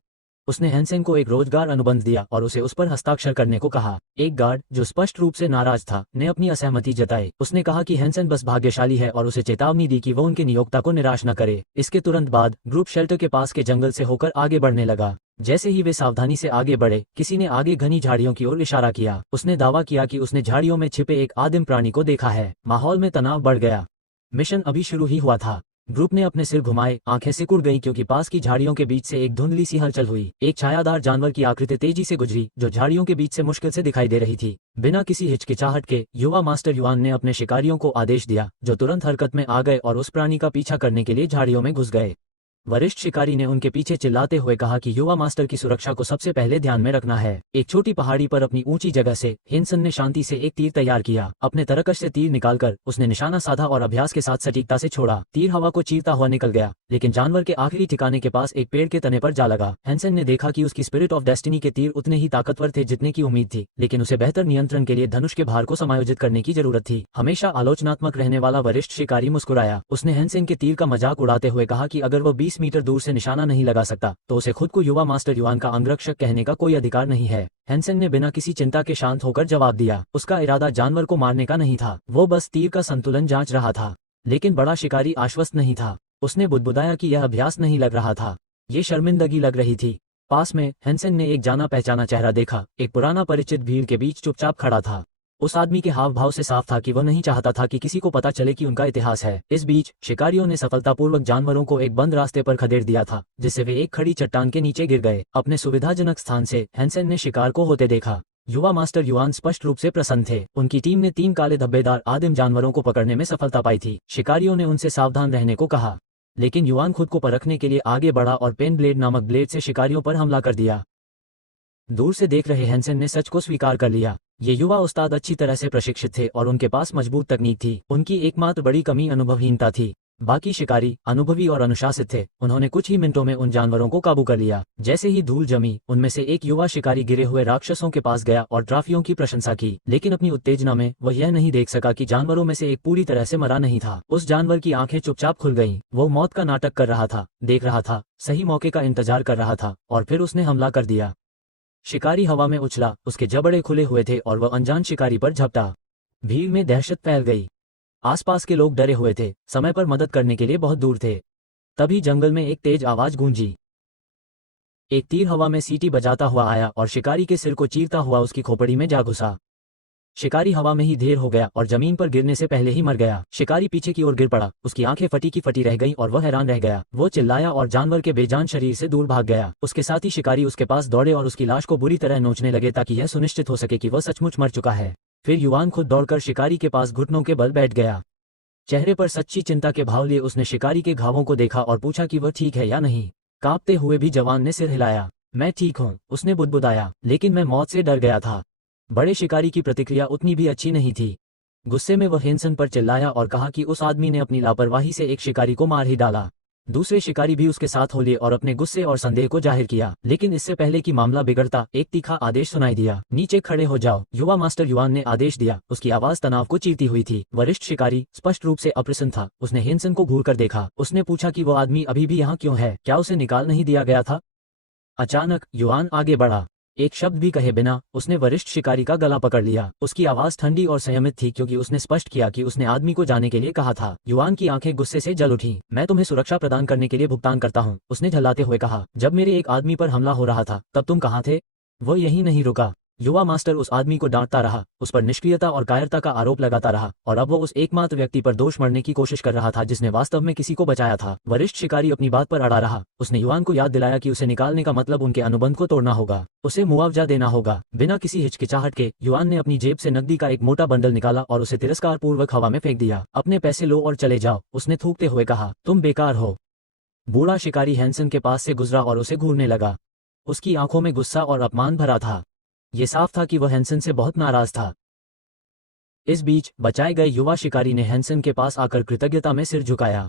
उसने हैंसन को एक रोजगार अनुबंध दिया और उसे उस पर हस्ताक्षर करने को कहा। एक गार्ड, जो स्पष्ट रूप से नाराज था, ने अपनी असहमति जताई। उसने कहा कि हैंसन बस भाग्यशाली है और उसे चेतावनी दी कि वो उनके नियोक्ता को निराश न करे। इसके तुरंत बाद ग्रुप शेल्टर के पास के जंगल से होकर आगे बढ़ने लगा। जैसे ही वे सावधानी से आगे बढ़े, किसी ने आगे घनी झाड़ियों की ओर इशारा किया। उसने दावा किया कि उसने झाड़ियों में छिपे एक आदिम प्राणी को देखा है। माहौल में तनाव बढ़ गया। मिशन अभी शुरू ही हुआ था। ग्रुप ने अपने सिर घुमाए, आंखें सिकुड़ गईं क्योंकि पास की झाड़ियों के बीच से एक धुंधली सी हलचल हुई। एक छायादार जानवर की आकृति तेजी से गुजरी, जो झाड़ियों के बीच से मुश्किल से दिखाई दे रही थी। बिना किसी हिचकिचाहट के युवा मास्टर युआन ने अपने शिकारियों को आदेश दिया, जो तुरंत हरकत में आ गए और उस प्राणी का पीछा करने के लिए झाड़ियों में घुस गए। वरिष्ठ शिकारी ने उनके पीछे चिल्लाते हुए कहा कि युवा मास्टर की सुरक्षा को सबसे पहले ध्यान में रखना है। एक छोटी पहाड़ी पर अपनी ऊंची जगह से हेनसन ने शांति से एक तीर तैयार किया। अपने तरकश से तीर निकालकर उसने निशाना साधा और अभ्यास के साथ सटीकता से छोड़ा। तीर हवा को चीरता हुआ निकल गया, लेकिन जानवर के आखिरी ठिकाने के पास एक पेड़ के तने पर जा लगा। हेनसन ने देखा कि उसकी स्पिरिट ऑफ डेस्टिनी के तीर उतने ही ताकतवर थे जितने की उम्मीद थी, लेकिन उसे बेहतर नियंत्रण के लिए धनुष के भार को समायोजित करने की जरूरत थी। हमेशा आलोचनात्मक रहने वाला वरिष्ठ शिकारी मुस्कुराया। उसने हेनसन के तीर का मजाक उड़ाते हुए कहा कि अगर वो 20 मीटर दूर से निशाना नहीं लगा सकता तो उसे खुद को युवा मास्टर युआन का अंगरक्षक कहने का कोई अधिकार नहीं है। हेनसन ने बिना किसी चिंता के शांत होकर जवाब दिया। उसका इरादा जानवर को मारने का नहीं था, वो बस तीर का संतुलन जांच रहा था। लेकिन बड़ा शिकारी आश्वस्त नहीं था। उसने बुदबुदाया कि यह अभ्यास नहीं लग रहा था, ये शर्मिंदगी लग रही थी। पास में हेनसन ने एक जाना पहचाना चेहरा देखा। एक पुराना परिचित भीड़ के बीच चुपचाप खड़ा था। उस आदमी के हाव भाव से साफ था कि वह नहीं चाहता था कि किसी को पता चले कि उनका इतिहास है। इस बीच शिकारियों ने सफलतापूर्वक जानवरों को एक बंद रास्ते पर खदेड़ दिया था, जिससे वे एक खड़ी चट्टान के नीचे गिर गए। अपने सुविधाजनक स्थान से हेनसन ने शिकार को होते देखा। युवा मास्टर युआन स्पष्ट रूप से प्रसन्न थे। उनकी टीम ने 3 काले धब्बेदार आदिम जानवरों को पकड़ने में सफलता पाई थी। शिकारियों ने उनसे सावधान रहने को कहा, लेकिन युआन खुद को परखने के लिए आगे बढ़ा और पेन ब्लेड नामक ब्लेड से शिकारियों पर हमला कर दिया। दूर से देख रहे हेनसन ने सच को स्वीकार कर लिया। ये युवा उस्ताद अच्छी तरह से प्रशिक्षित थे और उनके पास मजबूत तकनीक थी। उनकी एकमात्र बड़ी कमी अनुभवहीनता थी। बाकी शिकारी अनुभवी और अनुशासित थे। उन्होंने कुछ ही मिनटों में उन जानवरों को काबू कर लिया। जैसे ही धूल जमी, उनमें से एक युवा शिकारी गिरे हुए राक्षसों के पास गया और ट्रॉफियों की प्रशंसा की, लेकिन अपनी उत्तेजना में वह यह नहीं देख सका कि जानवरों में से एक पूरी तरह से मरा नहीं था। उस जानवर की आंखें चुपचाप खुल गईं। वो मौत का नाटक कर रहा था, देख रहा था, सही मौके का इंतजार कर रहा था, और फिर उसने हमला कर दिया। शिकारी हवा में उछला, उसके जबड़े खुले हुए थे और वह अनजान शिकारी पर झपटा। भीड़ में दहशत फैल गई। आसपास के लोग डरे हुए थे, समय पर मदद करने के लिए बहुत दूर थे। तभी जंगल में एक तेज आवाज गूंजी। एक तीर हवा में सीटी बजाता हुआ आया और शिकारी के सिर को चीरता हुआ उसकी खोपड़ी में जा घुसा। शिकारी हवा में ही ढेर हो गया और जमीन पर गिरने से पहले ही मर गया। शिकारी पीछे की ओर गिर पड़ा। उसकी आंखें फटी की फटी रह गईं और वह हैरान रह गया। वो चिल्लाया और जानवर के बेजान शरीर से दूर भाग गया। उसके साथ ही शिकारी उसके पास दौड़े और उसकी लाश को बुरी तरह नोचने लगे ताकि यह सुनिश्चित हो सके कि वह सचमुच मर चुका है। फिर युआन खुद दौड़कर शिकारी के पास घुटनों के बल बैठ गया। चेहरे पर सच्ची चिंता के भाव लिए उसने शिकारी के घावों को देखा और पूछा कि वह ठीक है या नहीं। कांपते हुए भी जवान ने सिर हिलाया। मैं ठीक हूँ, उसने बुदबुदाया, लेकिन मैं मौत से डर गया था। बड़े शिकारी की प्रतिक्रिया उतनी भी अच्छी नहीं थी। गुस्से में वह हेनसन पर चिल्लाया और कहा कि उस आदमी ने अपनी लापरवाही से एक शिकारी को मार ही डाला। दूसरे शिकारी भी उसके साथ हो लिए और अपने गुस्से और संदेह को जाहिर किया, लेकिन इससे पहले कि मामला बिगड़ता, एक तीखा आदेश सुनाई दिया। नीचे खड़े हो जाओ, युवा मास्टर युआन ने आदेश दिया। उसकी आवाज तनाव को चीरती हुई थी। वरिष्ठ शिकारी स्पष्ट रूप से अप्रसन्न था। उसने हेनसन को घूरकर देखा। उसने पूछा कि वो आदमी अभी भी यहाँ क्यों है, क्या उसे निकाल नहीं दिया गया था? अचानक युआन आगे बढ़ा। एक शब्द भी कहे बिना उसने वरिष्ठ शिकारी का गला पकड़ लिया। उसकी आवाज ठंडी और संयमित थी क्योंकि उसने स्पष्ट किया कि उसने आदमी को जाने के लिए कहा था। युआन की आंखें गुस्से से जल उठी। मैं तुम्हें सुरक्षा प्रदान करने के लिए भुगतान करता हूँ, उसने झल्लाते हुए कहा। जब मेरे एक आदमी पर हमला हो रहा था तब तुम कहाँ थे? वो यही नहीं रुका। युवा मास्टर उस आदमी को डांटता रहा, उस पर निष्क्रियता और कायरता का आरोप लगाता रहा, और अब वो उस एकमात्र व्यक्ति पर दोष मढ़ने की कोशिश कर रहा था जिसने वास्तव में किसी को बचाया था। वरिष्ठ शिकारी अपनी बात पर अड़ा रहा। उसने युआन को याद दिलाया कि उसे निकालने का मतलब उनके अनुबंध को तोड़ना होगा, उसे मुआवजा देना होगा। बिना किसी हिचकिचाहट के युआन ने अपनी जेब से नकदी का एक मोटा बंडल निकाला और उसे तिरस्कार पूर्वक हवा में फेंक दिया। अपने पैसे लो और चले जाओ, उसने थूकते हुए कहा। तुम बेकार हो। बूढ़ा शिकारी हेनसन के पास से गुजरा और उसे घूरने लगा। उसकी आंखों में गुस्सा और अपमान भरा था। ये साफ था कि वह हेनसन से बहुत नाराज था। इस बीच बचाए गए युवा शिकारी ने हेनसन के पास आकर कृतज्ञता में सिर झुकाया।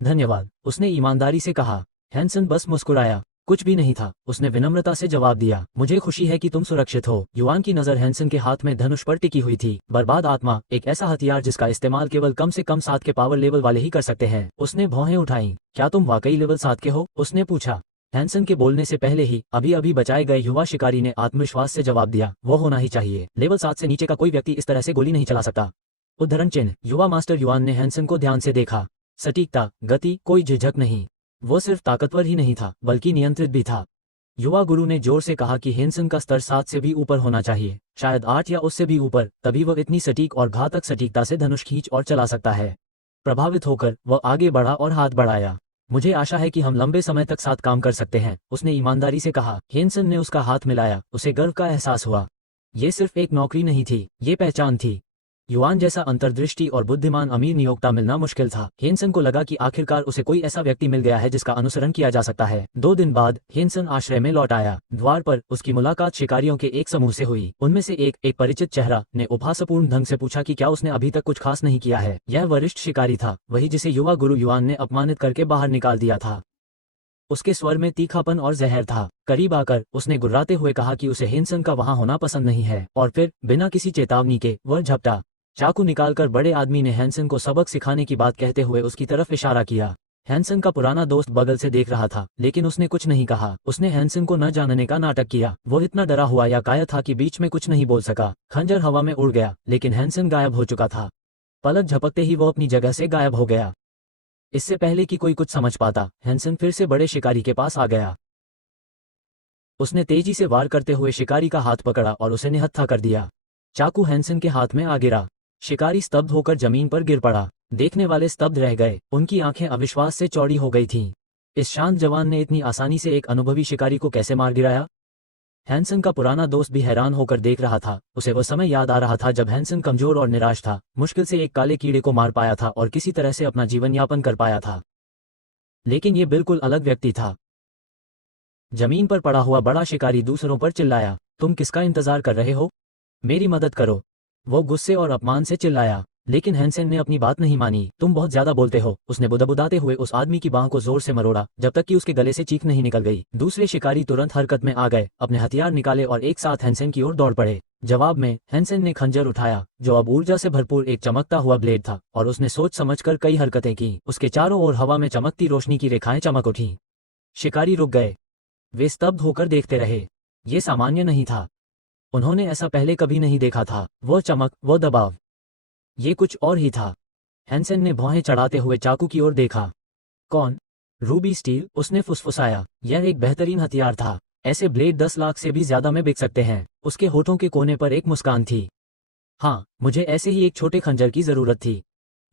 धन्यवाद, उसने ईमानदारी से कहा। हेनसन बस मुस्कुराया। कुछ भी नहीं था, उसने विनम्रता से जवाब दिया। मुझे खुशी है कि तुम सुरक्षित हो। युआन की नजर हेनसन के हाथ में धनुष पर टिकी हुई थी। बर्बाद आत्मा, एक ऐसा हथियार जिसका इस्तेमाल केवल कम से कम 7 के पावर लेवल वाले ही कर सकते हैं। उसने भौहें उठाई। क्या तुम वाकई लेवल 7 के हो? उसने पूछा। हेनसन के बोलने से पहले ही अभी अभी बचाए गए युवा शिकारी ने आत्मविश्वास से जवाब दिया। वो होना ही चाहिए। लेवल 7 से नीचे का कोई व्यक्ति इस तरह से गोली नहीं चला सकता। उद्धरण चिन्ह। युवा मास्टर युआन ने हेनसन को ध्यान से देखा। सटीकता, गति, कोई झिझक नहीं। वो सिर्फ ताकतवर ही नहीं था बल्कि नियंत्रित भी था। युवा गुरु ने जोर से कहा कि हेनसन का स्तर 7 से भी ऊपर होना चाहिए, शायद 8 या उससे भी ऊपर, तभी वह इतनी सटीक और घातक सटीकता से धनुष खींच और चला सकता है। प्रभावित होकर वह आगे बढ़ा और हाथ बढ़ाया। मुझे आशा है कि हम लंबे समय तक साथ काम कर सकते हैं, उसने ईमानदारी से कहा। हेनसन ने उसका हाथ मिलाया, उसे गर्व का एहसास हुआ। ये सिर्फ एक नौकरी नहीं थी, ये पहचान थी। युआन जैसा अंतर्दृष्टि और बुद्धिमान अमीर नियोक्ता मिलना मुश्किल था। हेनसन को लगा कि आखिरकार उसे कोई ऐसा व्यक्ति मिल गया है जिसका अनुसरण किया जा सकता है। 2 दिन बाद हेनसन आश्रय में लौट आया। द्वार पर उसकी मुलाकात शिकारियों के एक समूह से हुई। उनमें से एक परिचित चेहरा ने उपहासपूर्ण ढंग से पूछा कि क्या उसने अभी तक कुछ खास नहीं किया है। यह वरिष्ठ शिकारी था, वही जिसे युवा गुरु युआन ने अपमानित करके बाहर निकाल दिया था। उसके स्वर में तीखापन और जहर था। करीब आकर उसने गुर्राते हुए कहा कि उसे हेनसन का वहां होना पसंद नहीं है, और फिर बिना किसी चेतावनी के वह झपटा। चाकू निकालकर बड़े आदमी ने हैंसन को सबक सिखाने की बात कहते हुए उसकी तरफ इशारा किया। हैंसन का पुराना दोस्त बगल से देख रहा था, लेकिन उसने कुछ नहीं कहा। उसने हैंसन को न जानने का नाटक किया। वो इतना डरा हुआ या कायर था कि बीच में कुछ नहीं बोल सका। खंजर हवा में उड़ गया, लेकिन हैंसन गायब हो चुका था। पलक झपकते ही वो अपनी जगह से गायब हो गया। इससे पहले कि कोई कुछ समझ पाता, हैंसन फिर से बड़े शिकारी के पास आ गया। उसने तेजी से वार करते हुए शिकारी का हाथ पकड़ा और उसे निहत्था कर दिया। चाकू हैंसन के हाथ में आ गिरा। शिकारी स्तब्ध होकर जमीन पर गिर पड़ा। देखने वाले स्तब्ध रह गए, उनकी आंखें अविश्वास से चौड़ी हो गई थीं। इस शांत जवान ने इतनी आसानी से एक अनुभवी शिकारी को कैसे मार गिराया? हैंसन का पुराना दोस्त भी हैरान होकर देख रहा था। उसे वह समय याद आ रहा था जब हैंसन कमजोर और निराश था, मुश्किल से एक काले कीड़े को मार पाया था और किसी तरह से अपना जीवन यापन कर पाया था। लेकिन ये बिल्कुल अलग व्यक्ति था। जमीन पर पड़ा हुआ बड़ा शिकारी दूसरों पर चिल्लाया, तुम किसका इंतजार कर रहे हो? मेरी मदद करो। वो गुस्से और अपमान से चिल्लाया, लेकिन हैंसन ने अपनी बात नहीं मानी। तुम बहुत ज्यादा बोलते हो, उसने बुदबुदाते हुए उस आदमी की बांह को जोर से मरोड़ा, जब तक कि उसके गले से चीख नहीं निकल गई। दूसरे शिकारी तुरंत हरकत में आ गए, अपने हथियार निकाले और एक साथ हैंसन की ओर दौड़ पड़े। जवाब में हैंसन ने खंजर उठाया, जो अब ऊर्जा से भरपूर एक चमकता हुआ ब्लेड था, और उसने सोच समझकर कई हरकतें की। उसके चारों ओर हवा में चमकती रोशनी की रेखाएं चमक उठी। शिकारी रुक गए। वे स्तब्ध होकर देखते रहे। ये सामान्य नहीं था। उन्होंने ऐसा पहले कभी नहीं देखा था। वो चमक, वो दबाव, ये कुछ और ही था। हैंसन ने भौहें चढ़ाते हुए चाकू की ओर देखा। कौन? रूबी स्टील, उसने फुसफुसाया। यह एक बेहतरीन हथियार था। ऐसे ब्लेड 10 लाख से भी ज्यादा में बिक सकते हैं। उसके होठों के कोने पर एक मुस्कान थी। हाँ, मुझे ऐसे ही एक छोटे खंजर की जरूरत थी।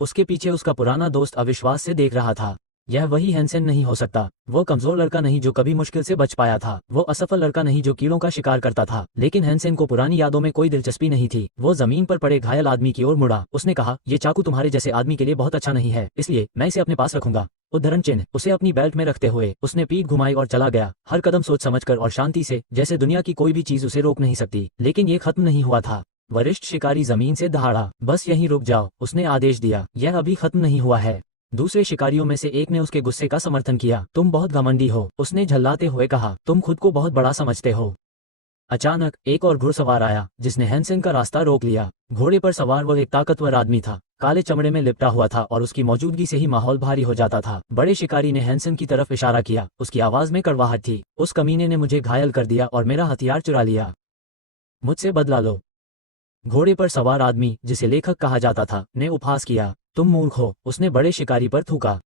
उसके पीछे उसका पुराना दोस्त अविश्वास से देख रहा था। यह वही हैंसन नहीं हो सकता। वो कमजोर लड़का नहीं जो कभी मुश्किल से बच पाया था। वो असफल लड़का नहीं जो कीड़ों का शिकार करता था। लेकिन हैंसन को पुरानी यादों में कोई दिलचस्पी नहीं थी। वो जमीन पर पड़े घायल आदमी की ओर मुड़ा। उसने कहा, ये चाकू तुम्हारे जैसे आदमी के लिए बहुत अच्छा नहीं है, इसलिए मैं इसे अपने पास रखूंगा। उद्धरण चिन्ह। उसे अपनी बेल्ट में रखते हुए उसने पीठ घुमाई और चला गया, हर कदम सोच समझकर और शांति से, जैसे दुनिया की कोई भी चीज उसे रोक नहीं सकती। लेकिन ये खत्म नहीं हुआ था। वरिष्ठ शिकारी जमीन से दहाड़ा। बस यहीं रुक जाओ, उसने आदेश दिया। यह अभी खत्म नहीं हुआ है। दूसरे शिकारियों में से एक ने उसके गुस्से का समर्थन किया। तुम बहुत घमंडी हो, उसने झल्लाते हुए कहा। तुम खुद को बहुत बड़ा समझते हो। अचानक एक और घुड़सवार आया, जिसने हैंसन का रास्ता रोक लिया। घोड़े पर सवार वह एक ताकतवर आदमी था, काले चमड़े में लिपटा हुआ था और उसकी मौजूदगी से ही माहौल भारी हो जाता था। बड़े शिकारी ने हैंसन की तरफ इशारा किया। उसकी आवाज में कड़वाहट थी। उस कमीने ने मुझे घायल कर दिया और मेरा हथियार चुरा लिया। मुझसे बदला लो। घोड़े पर सवार आदमी, जिसे लेखक कहा जाता था, ने उपहास किया। तुम मूर्ख हो, उसने बड़े शिकारी पर थूका।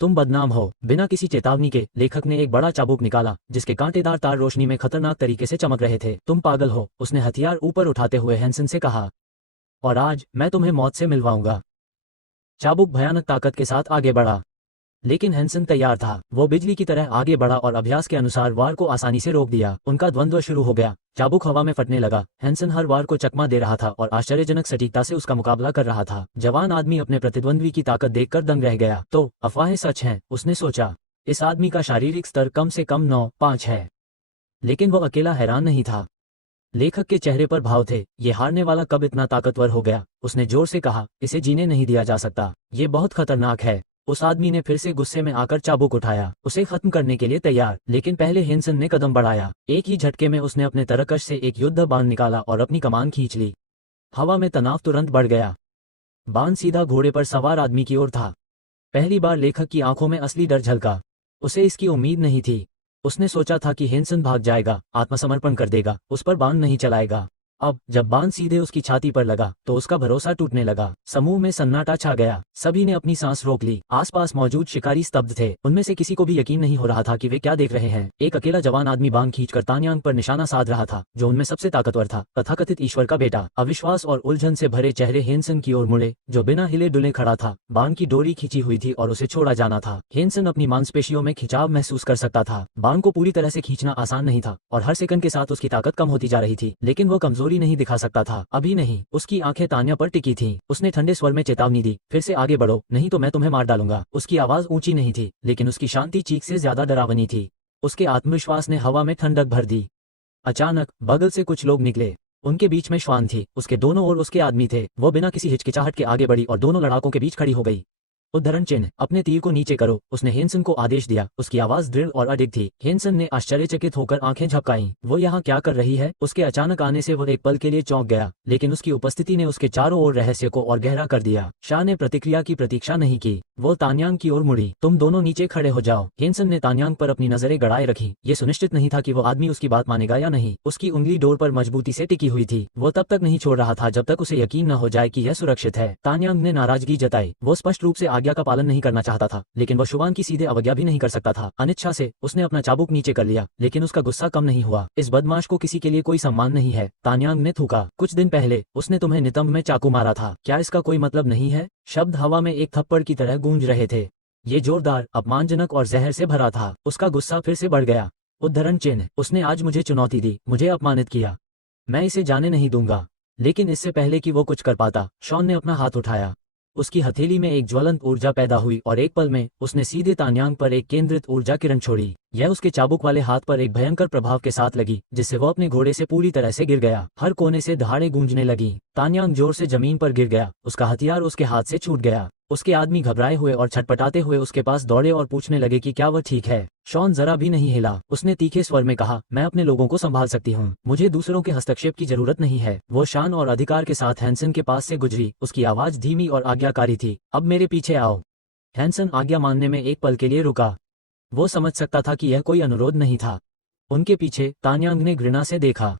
तुम बदनाम हो। बिना किसी चेतावनी के लेखक ने एक बड़ा चाबुक निकाला, जिसके कांटेदार तार रोशनी में खतरनाक तरीके से चमक रहे थे। तुम पागल हो, उसने हथियार ऊपर उठाते हुए हैंसन से कहा। और आज मैं तुम्हें मौत से मिलवाऊंगा। चाबुक भयानक ताकत के साथ आगे बढ़ा, लेकिन हैंसन तैयार था। वो बिजली की तरह आगे बढ़ा और अभ्यास के अनुसार वार को आसानी से रोक दिया। उनका द्वंद्व शुरू हो गया। चाबुक हवा में फटने लगा। हैंसन हर वार को चकमा दे रहा था और आश्चर्यजनक सटीकता से उसका मुकाबला कर रहा था। जवान आदमी अपने प्रतिद्वंद्वी की ताकत देखकर दंग रह गया। तो अफवाहें सच हैं, उसने सोचा। इस आदमी का शारीरिक स्तर कम से कम 9-5 है। लेकिन वो अकेला हैरान नहीं था। लेखक के चेहरे पर भाव थे। ये हारने वाला कब इतना ताकतवर हो गया? उसने जोर से कहा, इसे जीने नहीं दिया जा सकता। ये बहुत खतरनाक है। उस आदमी ने फिर से गुस्से में आकर चाबुक उठाया, उसे खत्म करने के लिए तैयार। लेकिन पहले हैंसन ने कदम बढ़ाया। एक ही झटके में उसने अपने तरकश से एक युद्ध बाण निकाला और अपनी कमान खींच ली। हवा में तनाव तुरंत बढ़ गया। बाण सीधा घोड़े पर सवार आदमी की ओर था। पहली बार लेखक की आंखों में असली डर झलका। उसे इसकी उम्मीद नहीं थी। उसने सोचा था कि हैंसन भाग जाएगा, आत्मसमर्पण कर देगा, उस पर बाण नहीं चलाएगा। अब जब बाण सीधे उसकी छाती पर लगा तो उसका भरोसा टूटने लगा। समूह में सन्नाटा छा गया। सभी ने अपनी सांस रोक ली। आसपास मौजूद शिकारी स्तब्ध थे। उनमें से किसी को भी यकीन नहीं हो रहा था कि वे क्या देख रहे हैं। एक अकेला जवान आदमी बाण खींचकर तान्यांग पर निशाना साध रहा था, जो उनमें सबसे ताकतवर था, तथाकथित ईश्वर का बेटा। अविश्वास और उलझन से भरे चेहरे हेनसन की ओर मुड़े, जो बिना हिले डुले खड़ा था। बाण की डोरी खींची हुई थी और उसे छोड़ा जाना था। हेनसन अपनी मांसपेशियों में खिंचाव महसूस कर सकता था। बाण को पूरी तरह से खींचना आसान नहीं था और हर सेकंड के साथ उसकी ताकत कम होती जा रही थी, लेकिन वो कमजोरी नहीं दिखा सकता था। अभी नहीं। उसकी आंखें तान्या पर टिकी थीं। उसने ठंडे स्वर में चेतावनी दी, फिर से आगे बढ़ो, नहीं तो मैं तुम्हें मार डालूंगा। उसकी आवाज ऊंची नहीं थी, लेकिन उसकी शांति चीख से ज्यादा डरावनी थी। उसके आत्मविश्वास ने हवा में ठंडक भर दी। अचानक बगल से कुछ लोग निकले। उनके बीच में श्वान थी। उसके दोनों ओर उसके आदमी थे। वो बिना किसी हिचकिचाहट के आगे बढ़ी और दोनों लड़ाकों के बीच खड़ी हो गई। उद्धरण चिन्ह, अपने तीर को नीचे करो, उसने हेनसन को आदेश दिया। उसकी आवाज दृढ़ और अडिग थी। हेनसन ने आश्चर्यचकित होकर आंखें झपकाईं। वो यहाँ क्या कर रही है? उसके अचानक आने से वो एक पल के लिए चौंक गया, लेकिन उसकी उपस्थिति ने उसके चारों ओर रहस्य को और गहरा कर दिया। शाह ने प्रतिक्रिया की प्रतीक्षा नहीं की। वो तान्यांग की ओर मुड़ी। तुम दोनों नीचे खड़े हो जाओ। हेनसन ने तान्यांग पर अपनी नजरें गड़ाए रखी। ये सुनिश्चित नहीं था कि वो आदमी उसकी बात मानेगा या नहीं। उसकी उंगली डोर पर मजबूती से टिकी हुई थी। वो तब तक नहीं छोड़ रहा था जब तक उसे यकीन न हो जाए कि यह सुरक्षित है। तान्यांग ने नाराजगी जताई। वो स्पष्ट रूप से आज्ञा का पालन नहीं करना चाहता था, लेकिन वह शुवान की सीधे अवज्ञा भी नहीं कर सकता था। अनिच्छा से उसने अपना चाबुक नीचे कर लिया, लेकिन उसका गुस्सा कम नहीं हुआ। इस बदमाश को किसी के लिए कोई सम्मान नहीं है, तान्यांग ने थूका। कुछ दिन पहले उसने तुम्हें नितंब में चाकू मारा था, क्या इसका कोई मतलब नहीं है? शब्द हवा में एक थप्पड़ की तरह गूंज रहे थे। ये जोरदार, अपमानजनक और जहर से भरा था। उसका गुस्सा फिर से बढ़ गया। उद्धरण चिन्ह, उसने आज मुझे चुनौती दी, मुझे अपमानित किया। मैं इसे जाने नहीं दूंगा। लेकिन इससे पहले कि वो कुछ कर पाता, शॉन ने अपना हाथ उठाया। उसकी हथेली में एक ज्वलंत ऊर्जा पैदा हुई और एक पल में उसने सीधे तान्यांग पर एक केंद्रित ऊर्जा किरण छोड़ी। यह उसके चाबुक वाले हाथ पर एक भयंकर प्रभाव के साथ लगी, जिससे वो अपने घोड़े से पूरी तरह से गिर गया। हर कोने से दहाड़े गूंजने लगी। तान्यांग जोर से जमीन पर गिर गया। उसका हथियार उसके हाथ से छूट गया। उसके आदमी घबराए हुए और छटपटाते हुए उसके पास दौड़े और पूछने लगे कि क्या वह ठीक है। शॉन जरा भी नहीं हिला। उसने तीखे स्वर में कहा, मैं अपने लोगों को संभाल सकती हूँ, मुझे दूसरों के हस्तक्षेप की जरूरत नहीं है। वो शान और अधिकार के साथ हैंसन के पास से गुजरी। उसकी आवाज धीमी और आज्ञाकारी थी। अब मेरे पीछे आओ। हैंसन आज्ञा मानने में एक पल के लिए रुका। वो समझ सकता था कि यह कोई अनुरोध नहीं था। उनके पीछे तान्यांग ने घृणा से देखा।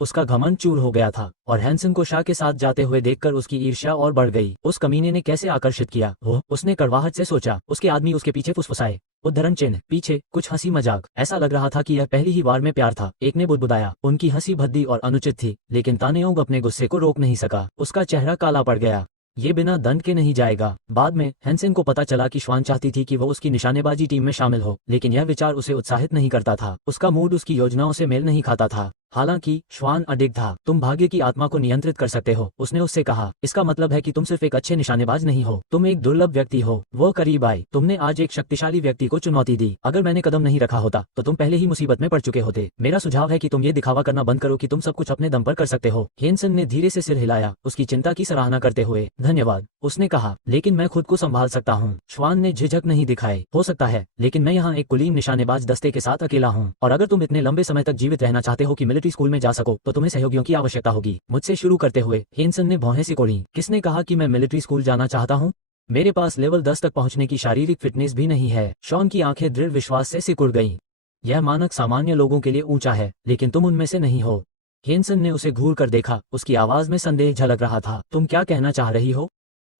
उसका घमंड चूर हो गया था और हैंसन को शाह के साथ जाते हुए देखकर उसकी ईर्ष्या और बढ़ गई। उस कमीने ने कैसे आकर्षित किया वो, उसने कड़वाहट से सोचा। उसके आदमी उसके पीछे फुसफुसाए। उद्धरण चिन्ह, पीछे कुछ हंसी मजाक। ऐसा लग रहा था कि यह पहली ही बार में प्यार था। एक ने बुदबुदाया। उनकी हंसी भद्दी और अनुचित थी, लेकिन तान्यांग अपने गुस्से को रोक नहीं सका। उसका चेहरा काला पड़ गया। ये बिना दंड के नहीं जाएगा। बाद में हैंसन को पता चला कि श्वान चाहती थी कि वो उसकी निशानेबाजी टीम में शामिल हो, लेकिन यह विचार उसे उत्साहित नहीं करता था। उसका मूड उसकी योजनाओं से मेल नहीं खाता था। हालांकि श्वान अडिग था। तुम भाग्य की आत्मा को नियंत्रित कर सकते हो, उसने उससे कहा। इसका मतलब है कि तुम सिर्फ एक अच्छे निशानेबाज नहीं हो, तुम एक दुर्लभ व्यक्ति हो। वो करीब आई। तुमने आज एक शक्तिशाली व्यक्ति को चुनौती दी। अगर मैंने कदम नहीं रखा होता तो तुम पहले ही मुसीबत में पड़ चुके होते। मेरा सुझाव है कि तुम ये दिखावा करना बंद करो कि तुम सब कुछ अपने दम पर कर सकते हो। हेनसन ने धीरे से सिर हिलाया, उसकी चिंता की सराहना करते हुए। धन्यवाद, उसने कहा, लेकिन मैं खुद को संभाल सकता हूँ। श्वान ने झिझक नहीं दिखाई। हो सकता है, लेकिन मैं यहाँ एक कुलीन निशानेबाज दस्ते के साथ अकेला हूँ, और अगर तुम इतने लंबे समय तक जीवित रहना चाहते हो कि मिलिट्री स्कूल में जा सको तो तुम्हें सहयोगियों की आवश्यकता होगी। मुझसे शुरू करते हुए हेनसन ने भौहें सिकोड़ी। किसने कहा कि मैं मिलिट्री स्कूल जाना चाहता हूँ? मेरे पास लेवल 10 तक पहुंचने की शारीरिक फिटनेस भी नहीं है। शॉन की आंखें दृढ़ विश्वास से सिकुड़ गईं। यह मानक सामान्य लोगों के लिए ऊंचा है, लेकिन तुम उनमें से नहीं हो। हेनसन ने उसे घूर कर देखा। उसकी आवाज में संदेह झलक रहा था। तुम क्या कहना चाह रही हो?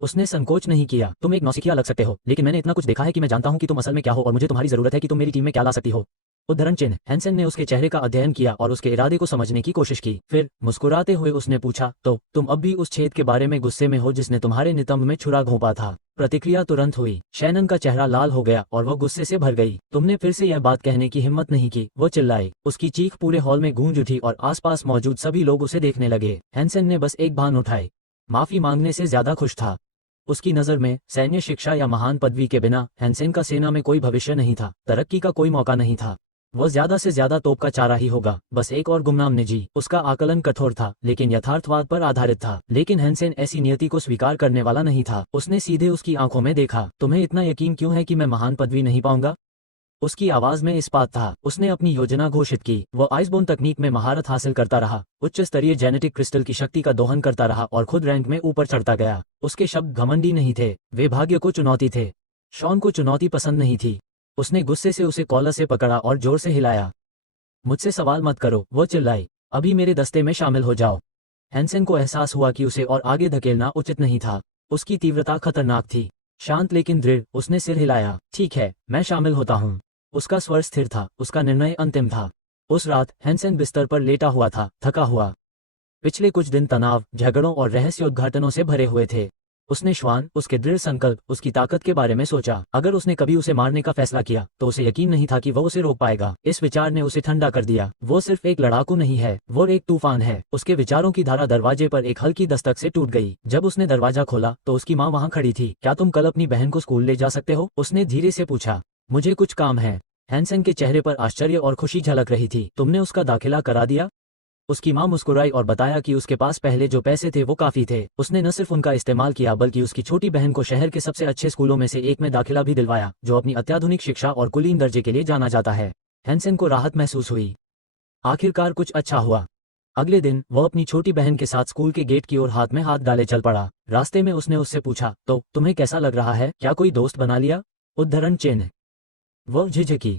उसने संकोच नहीं किया। तुम एक नौसिखिया लग सकते हो, लेकिन मैंने इतना कुछ देखा है कि मैं जानता हूँ कि तुम असल में क्या हो और मुझे तुम्हारी जरूरत है कि तुम मेरी टीम में क्या ला सकती हो। उद्धरण चिन्ह, हैंसन ने उसके चेहरे का अध्ययन किया और उसके इरादे को समझने की कोशिश की। फिर मुस्कुराते हुए उसने पूछा, तो तुम अब भी उस छेद के बारे में गुस्से में हो जिसने तुम्हारे नितंब में छुरा घोंपा था? प्रतिक्रिया तुरंत हुई। शैनन का चेहरा लाल हो गया और वह गुस्से से भर गई। तुमने फिर से यह बात कहने की हिम्मत नहीं की, वो चिल्लाई। उसकी चीख पूरे हॉल में गूंज उठी और आसपास मौजूद सभी लोग उसे देखने लगे। हैंसन ने बस एक बान उठाई। माफी मांगने से ज्यादा खुश था। उसकी नजर में सैन्य शिक्षा या महान पदवी के बिना हैंसन का सेना में कोई भविष्य नहीं था, तरक्की का कोई मौका नहीं था। वो ज्यादा से ज्यादा तोप का चारा ही होगा, बस एक और गुमनाम निजी। उसका आकलन कठोर था, लेकिन यथार्थवाद पर आधारित था। लेकिन हैंसन ऐसी नियति को स्वीकार करने वाला नहीं था। उसने सीधे उसकी आंखों में देखा। तुम्हें इतना यकीन क्यों है कि मैं महान पदवी नहीं पाऊंगा? उसकी आवाज में इस्पात था। उसने अपनी योजना घोषित की। वो आइसबोन तकनीक में महारत हासिल करता रहा, उच्च स्तरीय जेनेटिक क्रिस्टल की शक्ति का दोहन करता रहा और खुद रैंक में ऊपर चढ़ता गया। उसके शब्द घमंडी नहीं थे, वे भाग्य को चुनौती थे। शॉन को चुनौती पसंद नहीं थी। उसने गुस्से से उसे कॉलर से पकड़ा और जोर से हिलाया। मुझसे सवाल मत करो, वो चिल्लाई। अभी मेरे दस्ते में शामिल हो जाओ। हैंसन को एहसास हुआ कि उसे और आगे धकेलना उचित नहीं था। उसकी तीव्रता खतरनाक थी। शांत लेकिन दृढ़, उसने सिर हिलाया। ठीक है, मैं शामिल होता हूँ। उसका स्वर स्थिर था, उसका निर्णय अंतिम था। उस रात हैंसन बिस्तर पर लेटा हुआ था, थका हुआ। पिछले कुछ दिन तनाव, झगड़ों और रहस्योद्घाटनों से भरे हुए थे। उसने श्वान, उसके दृढ़ संकल्प, उसकी ताकत के बारे में सोचा। अगर उसने कभी उसे मारने का फैसला किया तो उसे यकीन नहीं था कि वह उसे रोक पाएगा। इस विचार ने उसे ठंडा कर दिया। वो सिर्फ एक लड़ाकू नहीं है, वो एक तूफान है। उसके विचारों की धारा दरवाजे पर एक हल्की दस्तक से टूट गई। जब उसने दरवाजा खोला तो उसकी माँ वहाँ खड़ी थी। क्या तुम कल अपनी बहन को स्कूल ले जा सकते हो? उसने धीरे से पूछा। मुझे कुछ काम है। हैंसन के चेहरे पर आश्चर्य और खुशी झलक रही थी। तुमने उसका दाखिला करा दिया? उसकी मां मुस्कुराई और बताया कि उसके पास पहले जो पैसे थे वो काफी थे। उसने न सिर्फ उनका इस्तेमाल किया बल्कि उसकी छोटी बहन को शहर के सबसे अच्छे स्कूलों में से एक में दाखिला भी दिलवाया, जो अपनी अत्याधुनिक शिक्षा और कुलीन दर्जे के लिए जाना जाता है। हैंसन को राहत महसूस हुई। आखिरकार कुछ अच्छा हुआ। अगले दिन वह अपनी छोटी बहन के साथ स्कूल के गेट की ओर हाथ में हाथ डाले चल पड़ा। रास्ते में उसने उससे पूछा, तो तुम्हें कैसा लग रहा है? क्या कोई दोस्त बना लिया? उद्धरण चिन्ह। वह झिझकी।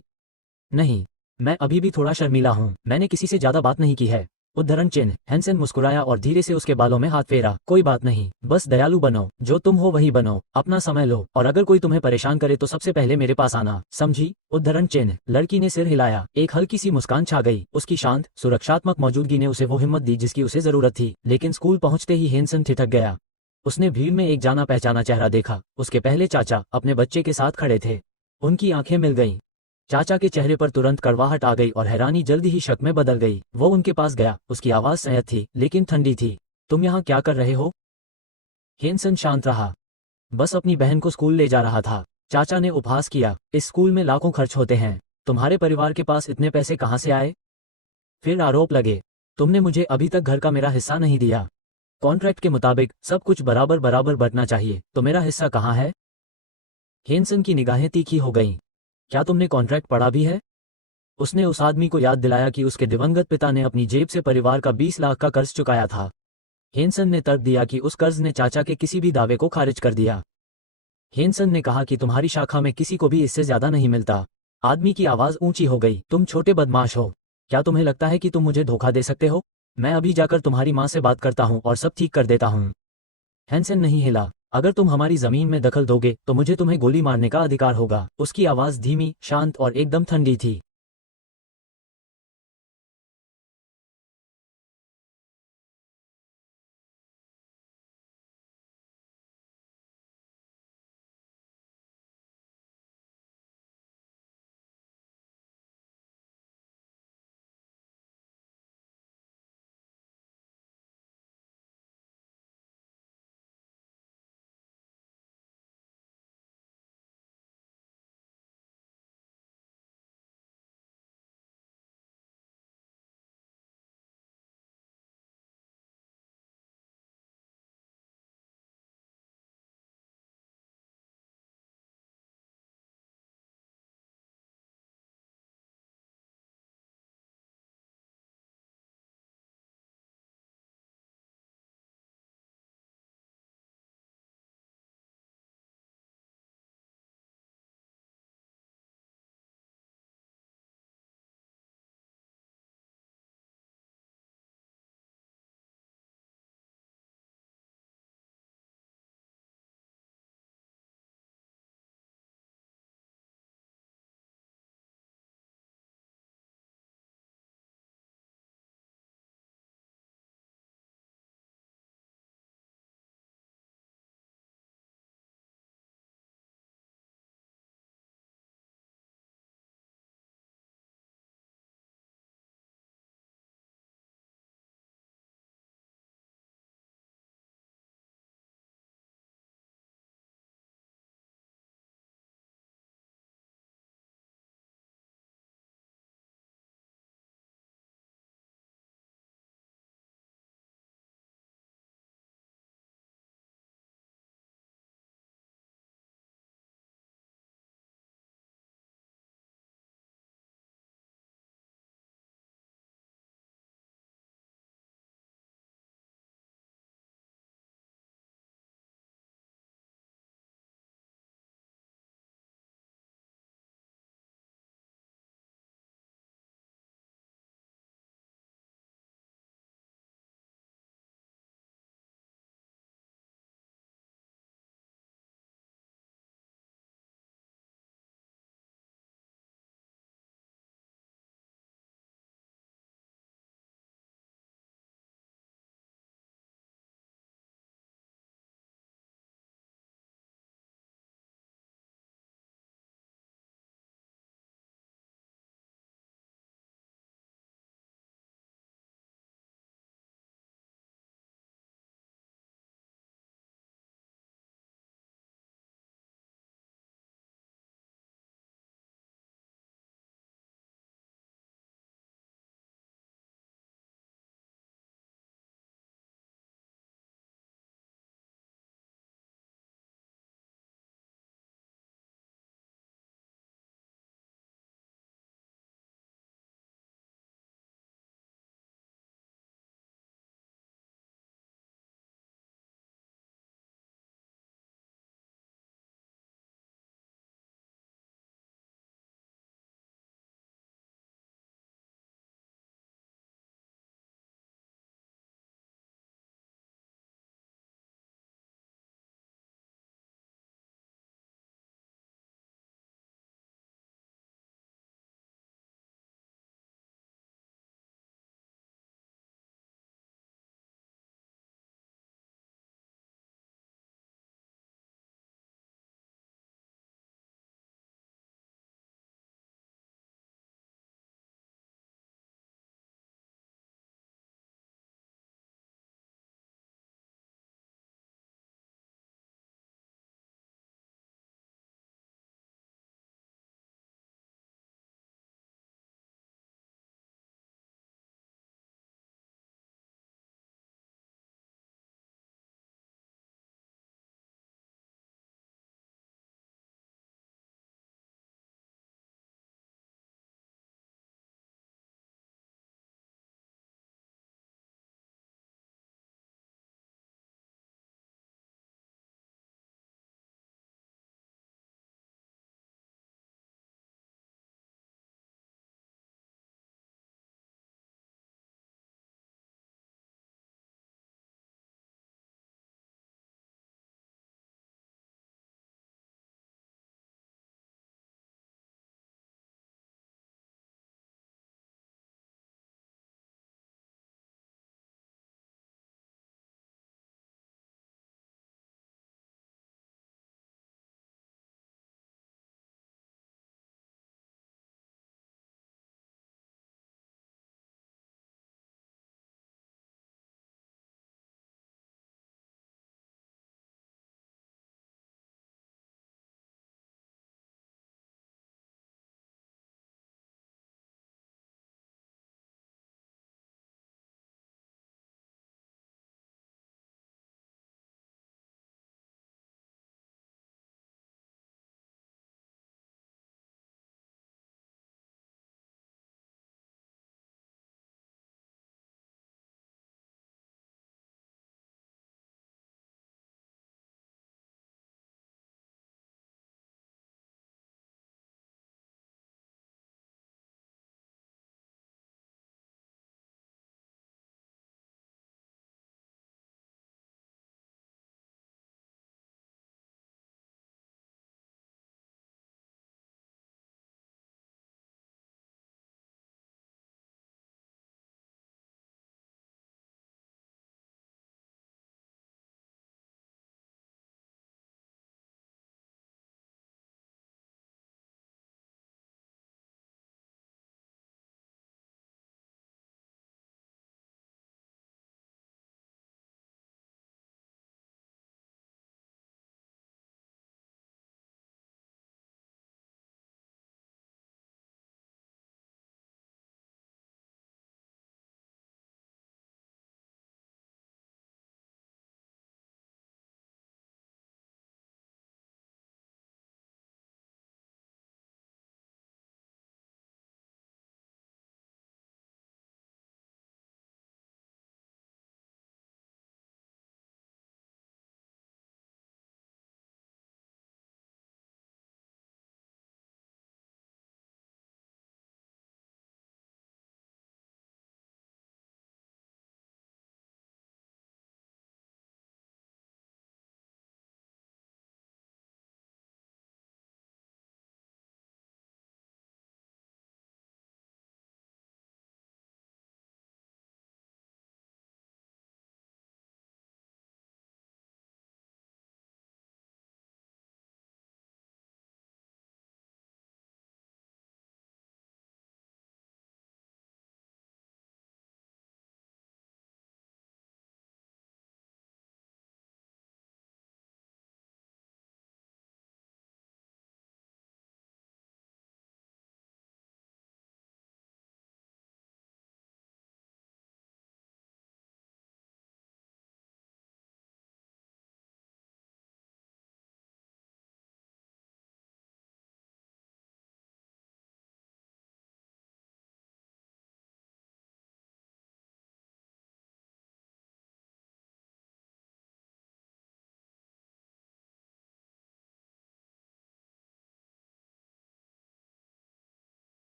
नहीं, मैं अभी भी थोड़ा शर्मीला हूँ। मैंने किसी से ज्यादा बात नहीं की है। उद्धरण चिन्ह। हैंसन मुस्कुराया और धीरे से उसके बालों में हाथ फेरा। कोई बात नहीं, बस दयालु बनो। जो तुम हो वही बनो। अपना समय लो, और अगर कोई तुम्हें परेशान करे तो सबसे पहले मेरे पास आना, समझी? उद्धरण चिन्ह। लड़की ने सिर हिलाया। एक हल्की सी मुस्कान छा गई। उसकी शांत, सुरक्षात्मक मौजूदगी ने उसे वो हिम्मत दी जिसकी उसे जरूरत थी। लेकिन स्कूल पहुंचते ही हैंसन ठिठक गया। उसने भीड़ में एक जाना पहचाना चेहरा देखा। उसके पहले चाचा अपने बच्चे के साथ खड़े थे। उनकी आंखें मिल गईं। चाचा के चेहरे पर तुरंत कड़वाहट आ गई और हैरानी जल्दी ही शक में बदल गई। वो उनके पास गया। उसकी आवाज संयत थी लेकिन ठंडी थी। तुम यहाँ क्या कर रहे हो? हैंसन शांत रहा। बस अपनी बहन को स्कूल ले जा रहा था। चाचा ने उपहास किया। इस स्कूल में लाखों खर्च होते हैं। तुम्हारे परिवार के पास इतने पैसे कहाँ से आए? फिर आरोप लगे, तुमने मुझे अभी तक घर का मेरा हिस्सा नहीं दिया। कॉन्ट्रैक्ट के मुताबिक सब कुछ बराबर बराबर बंटना चाहिए, तो मेरा हिस्सा कहाँ है? हैंसन की निगाहें तीखी हो गईं। क्या तुमने कॉन्ट्रैक्ट पढ़ा भी है? उसने उस आदमी को याद दिलाया कि उसके दिवंगत पिता ने अपनी जेब से परिवार का 20 लाख का कर्ज चुकाया था। हैंसन ने तर्क दिया कि उस कर्ज ने चाचा के किसी भी दावे को खारिज कर दिया। हैंसन ने कहा कि तुम्हारी शाखा में किसी को भी इससे ज्यादा नहीं मिलता। आदमी की आवाज ऊंची हो गई। तुम छोटे बदमाश हो। क्या तुम्हें लगता है कि तुम मुझे धोखा दे सकते हो? मैं अभी जाकर तुम्हारी माँ से बात करता हूँ और सब ठीक कर देता हूँ। हैंसन नहीं हिला। अगर तुम हमारी जमीन में दखल दोगे तो मुझे तुम्हें गोली मारने का अधिकार होगा। उसकी आवाज धीमी, शांत और एकदम ठंडी थी।